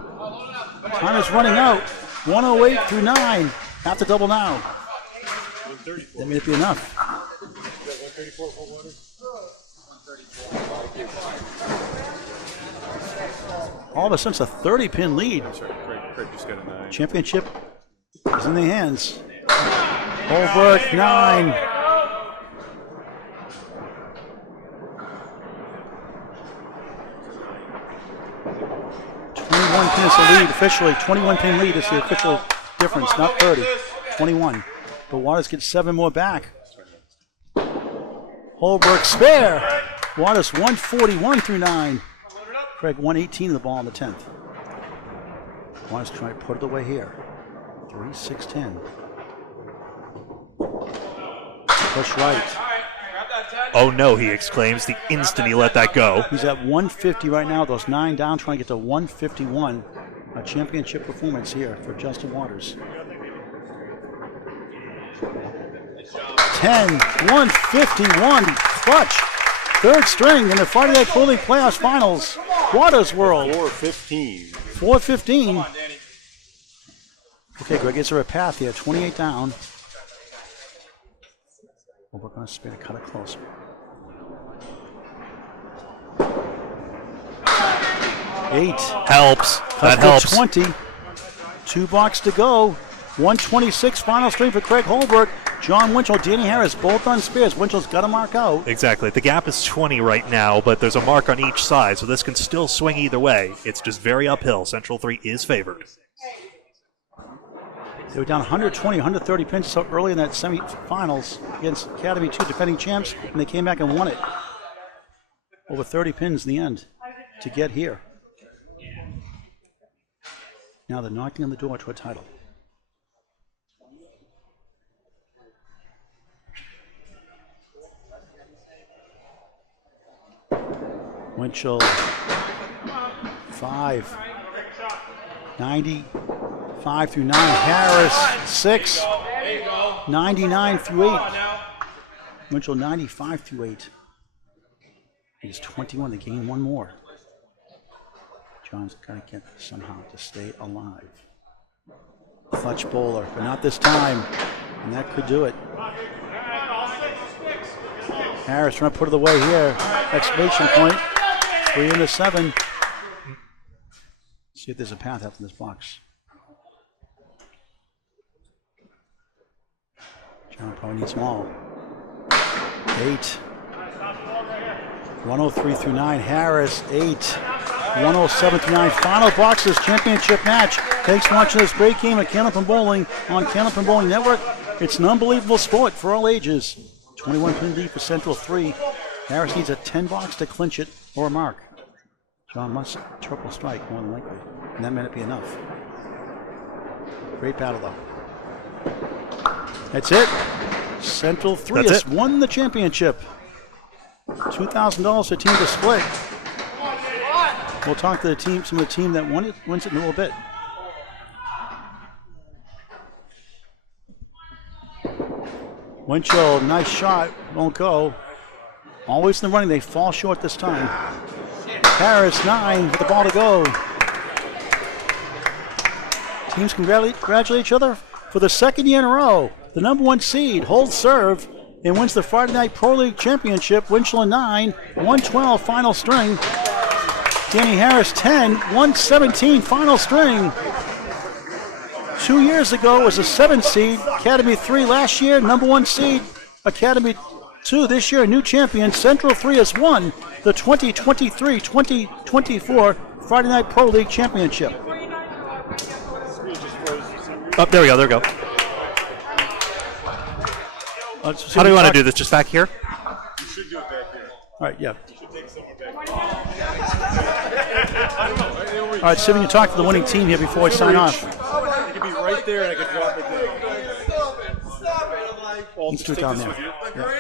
Time is running out. 108 through 9. Have to double now. That may be enough. All of a sudden, it's a 30-pin lead. Craig just got a 9. Championship is in their hands. Holbrook 9. Pins the lead officially. 21-pin lead is the official difference, not 30. 21. But Waters gets 7 more back. Holbrook spare. Waters 141 through 9. Craig 118 of the ball on the 10th. Waters trying to put it away here. 3-6-10. Push right. Oh no, he exclaims the instant he let that go. He's at 150 right now. Those 9 down, trying to get to 151. A championship performance here for Justin Waters. 10, 151, clutch. 3rd string in the Friday Night Pool League Playoffs Finals. Waters World. 4:15. 4:15. Okay, Greg, is there a path here? 28 down. Well, we're going to spin it, cut it closer. Eight. Helps. That Cuts helps. to 20. 2 blocks to go. 126 final string for Craig Holbrook. Jon Winchell, Danny Harris, both on spares. Winchell's got to mark out. Exactly. The gap is 20 right now, but there's a mark on each side, so this can still swing either way. It's just very uphill. Central 3 is favored. They were down 120, 130 pins so early in that semifinals against Academy 2 defending champs, and they came back and won it. Over 30 pins in the end to get here. Now they're knocking on the door to a title. Winchell, 5, 95 through 9. Harris, 6, 99 through 8. Winchell, 95 through 8. He's 21, they gain 1 more. John's got to get somehow to stay alive. Clutch bowler, but not this time. And that could do it. Harris trying to put it away here. Exclamation point. 3 into 7. See if there's a path after this box. John probably needs them all. 8. 103 through 9. Harris, 8. 107 through 9. Final boxes, championship match. Thanks for watching this great game at Candlepin Bowling on Candlepin Bowling Network. It's an unbelievable sport for all ages. 21-pin lead for Central 3. Harris needs a 10 box to clinch it or a mark. John must triple strike more than likely, and that may not be enough. Great battle though. That's it. Central 3 has won the championship. $2,000 for team to split. We'll talk to the team, some of the team that wins it in a little bit. Winchell, nice shot, won't go. Always in the running, they fall short this time. Harris, 9 with the ball to go. Teams congratulate each other for the second year in a row. The number 1 seed holds serve and wins the Friday Night Pro League Championship. Winchell 9, 112 final string. Danny Harris 10, 117 final string. 2 years ago was a 7 seed, Academy 3 last year, number 1 seed, Academy 2 this year, a new champion. Central 3 has won the 2023-2024 Friday Night Pro League Championship. Oh, there we go. There we go. How do we want to do this? Just back here? You should do it back here. All right, yeah. You should take someone back. All right, see if we can talk to the winning team here before we sign off. It could be right there, and I could drop it down. Let's do it down there. Yeah.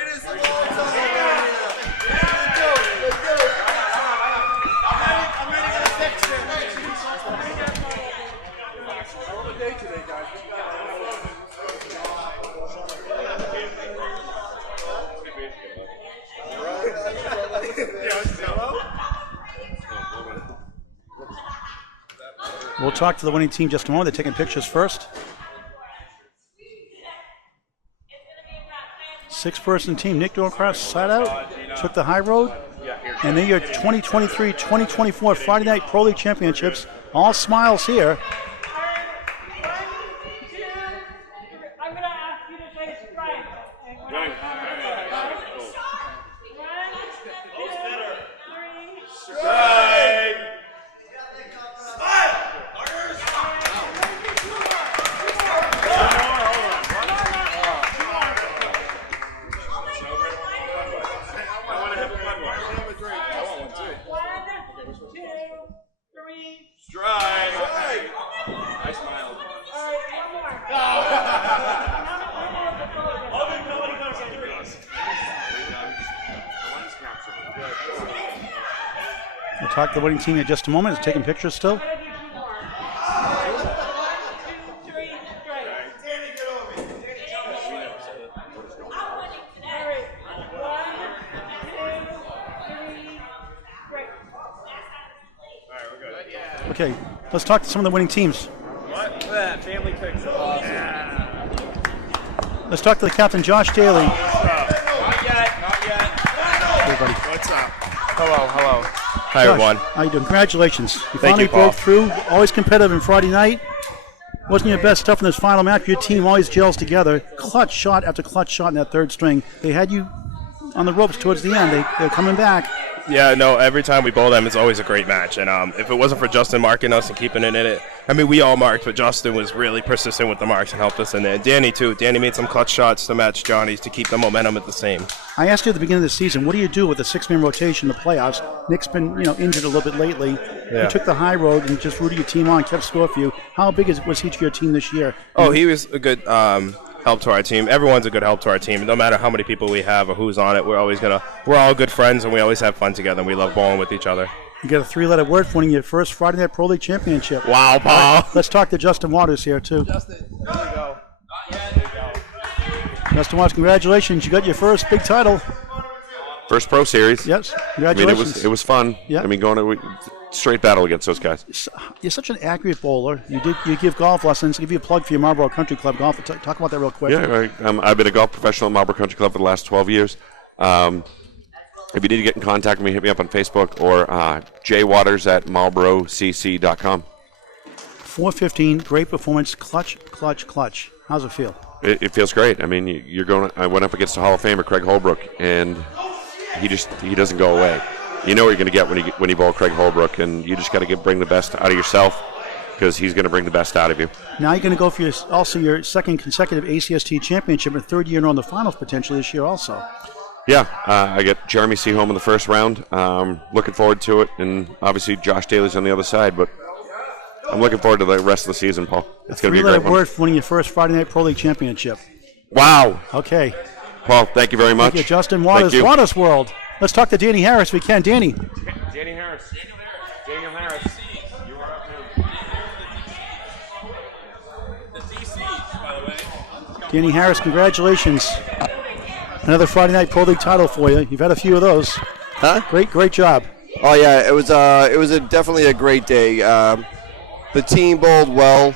We'll talk to the winning team just a moment. They're taking pictures first. 6-person team. Nick Norcross side out, took the high road, and they're your 2023-2024 Friday Night Pro League Championships. All smiles here. I'm going to ask you to say strike. We'll talk to the winning team in just a moment. It's taking pictures still. Okay, let's talk to some of the winning teams. What? Look at that family picture. Awesome. Yeah. Let's talk to the captain, Josh Daley. Not yet. Not yet. Hey, buddy. What's up? Hello. Hi, Josh, everyone. how you doing? Congratulations. You Thank finally you, Paul. broke through. Always competitive on Friday night. Wasn't your best stuff in this final match. Your team always gels together. Clutch shot after clutch shot in that third string. They had you on the ropes towards the end. They're coming back. Yeah, no, every time we bowl them, it's always a great match. And if it wasn't for Justin marking us and keeping it in it, I mean, we all marked, but Justin was really persistent with the marks and helped us in there. Danny, too. Danny made some clutch shots to match Johnny's to keep the momentum at the same. I asked you at the beginning of the season, what do you do with the 6-man rotation in the playoffs? Nick's been, injured a little bit lately. Yeah. You took the high road and just rooted your team on, kept score for you. How big was he to your team this year? Oh, he was a good help to our team. Everyone's a good help to our team. No matter how many people we have or who's on it, we're all good friends, and we always have fun together, and we love bowling with each other. You got a 3-letter word for winning your first Friday Night Pro League Championship. Wow, Paul. Let's talk to Justin Waters here, too. Justin, there you go. Justin Waters, congratulations. You got your first big title. First pro series. Yes, I mean, congratulations. it was fun. Yeah. I mean, going to straight battle against those guys. You're such an accurate bowler. You give golf lessons. Give you a plug for your Marlboro Country Club golf. Talk about that real quick. Yeah, I've been a golf professional at Marlboro Country Club for the last 12 years. If you need to get in contact with me, hit me up on Facebook or jwaters@marlborocc.com. 415, great performance, clutch. How's it feel? It feels great. I mean, I went up against the Hall of Famer Craig Holbrook, and he doesn't go away. You know what you're going to get when you bowl Craig Holbrook, and you just got to bring the best out of yourself because he's going to bring the best out of you. Now you're going to go for your second consecutive ACST championship and third year in on the finals potentially this year also. Yeah, I get Jeremy Seaholm in the first round. Looking forward to it, and obviously Josh Daley's on the other side, but I'm looking forward to the rest of the season, Paul. It's going to be a great one. 3-letter word for winning your first Friday Night Pro League Championship. Wow. Okay. Paul, thank you very much. Thank you, Justin Waters. Thank you. Waters World. Let's talk to Danny Harris if we can. Danny. Danny Harris. Daniel Harris. You are up now. The DC, by the way. Danny Harris, congratulations. Another Friday Night Pro League title for you. You've had a few of those. Huh? Great job. Oh yeah, it was definitely a great day. The team bowled well.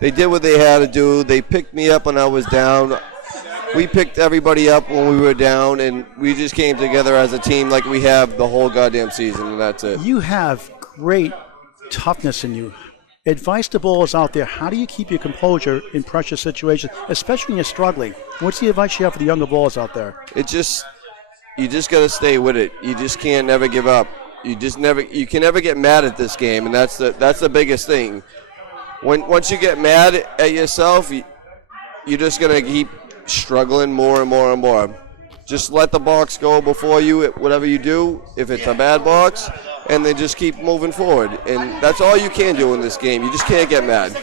They did what they had to do. They picked me up when I was down. We picked everybody up when we were down, and we just came together as a team like we have the whole goddamn season, and that's it. You have great toughness in you. Advice to bowlers out there, how do you keep your composure in pressure situations, especially when you're struggling? What's the advice you have for the younger bowlers out there? You just got to stay with it. You just can't never give up. You can never get mad at this game, and that's the biggest thing. Once you get mad at yourself, you're just going to keep struggling more and more and more. Just let the box go before you, whatever you do, if it's a bad box, and then just keep moving forward. And that's all you can do in this game. You just can't get mad.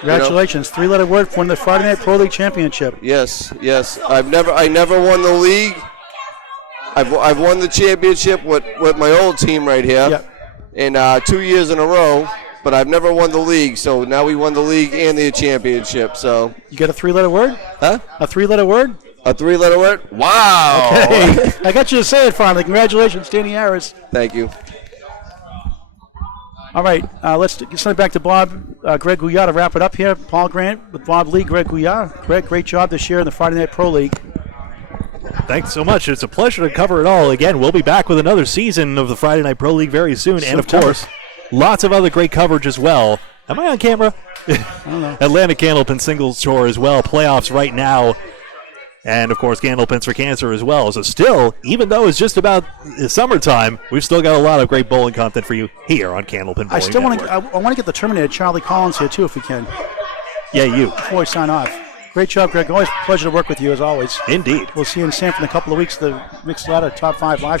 Congratulations. You know? 3-letter word for the Friday Night Pro League Championship. Yes. I never won the league. I've won the championship with my old team right here. Yep. And 2 years in a row. But I've never won the league, so now we won the league and the championship. So you got a 3-letter word? Huh? A 3-letter word? A 3-letter word? Wow! Okay. I got you to say it finally. Congratulations, Danny Harris. Thank you. All right, let's send it back to Bob, Greg Gouillart to wrap it up here. Paul Grant with Bob Lee, Greg Gouillart. Greg, great job this year in the Friday Night Pro League. Thanks so much. It's a pleasure to cover it all. Again, we'll be back with another season of the Friday Night Pro League very soon, and of course, lots of other great coverage as well. Am I on camera? I don't know. Atlantic Candlepin Singles Tour as well. Playoffs right now. And, of course, Candlepins for Cancer as well. So still, even though it's just about summertime, we've still got a lot of great bowling content for you here on Candlepin Bowling I still want Network. to get the Terminator, Charlie Collins, here, too, if we can. Yeah, you. Before we sign off. Great job, Greg. Always a pleasure to work with you, as always. Indeed. We'll see you in Sanford in a couple of weeks, the Mixed Ladder Top 5 Live show.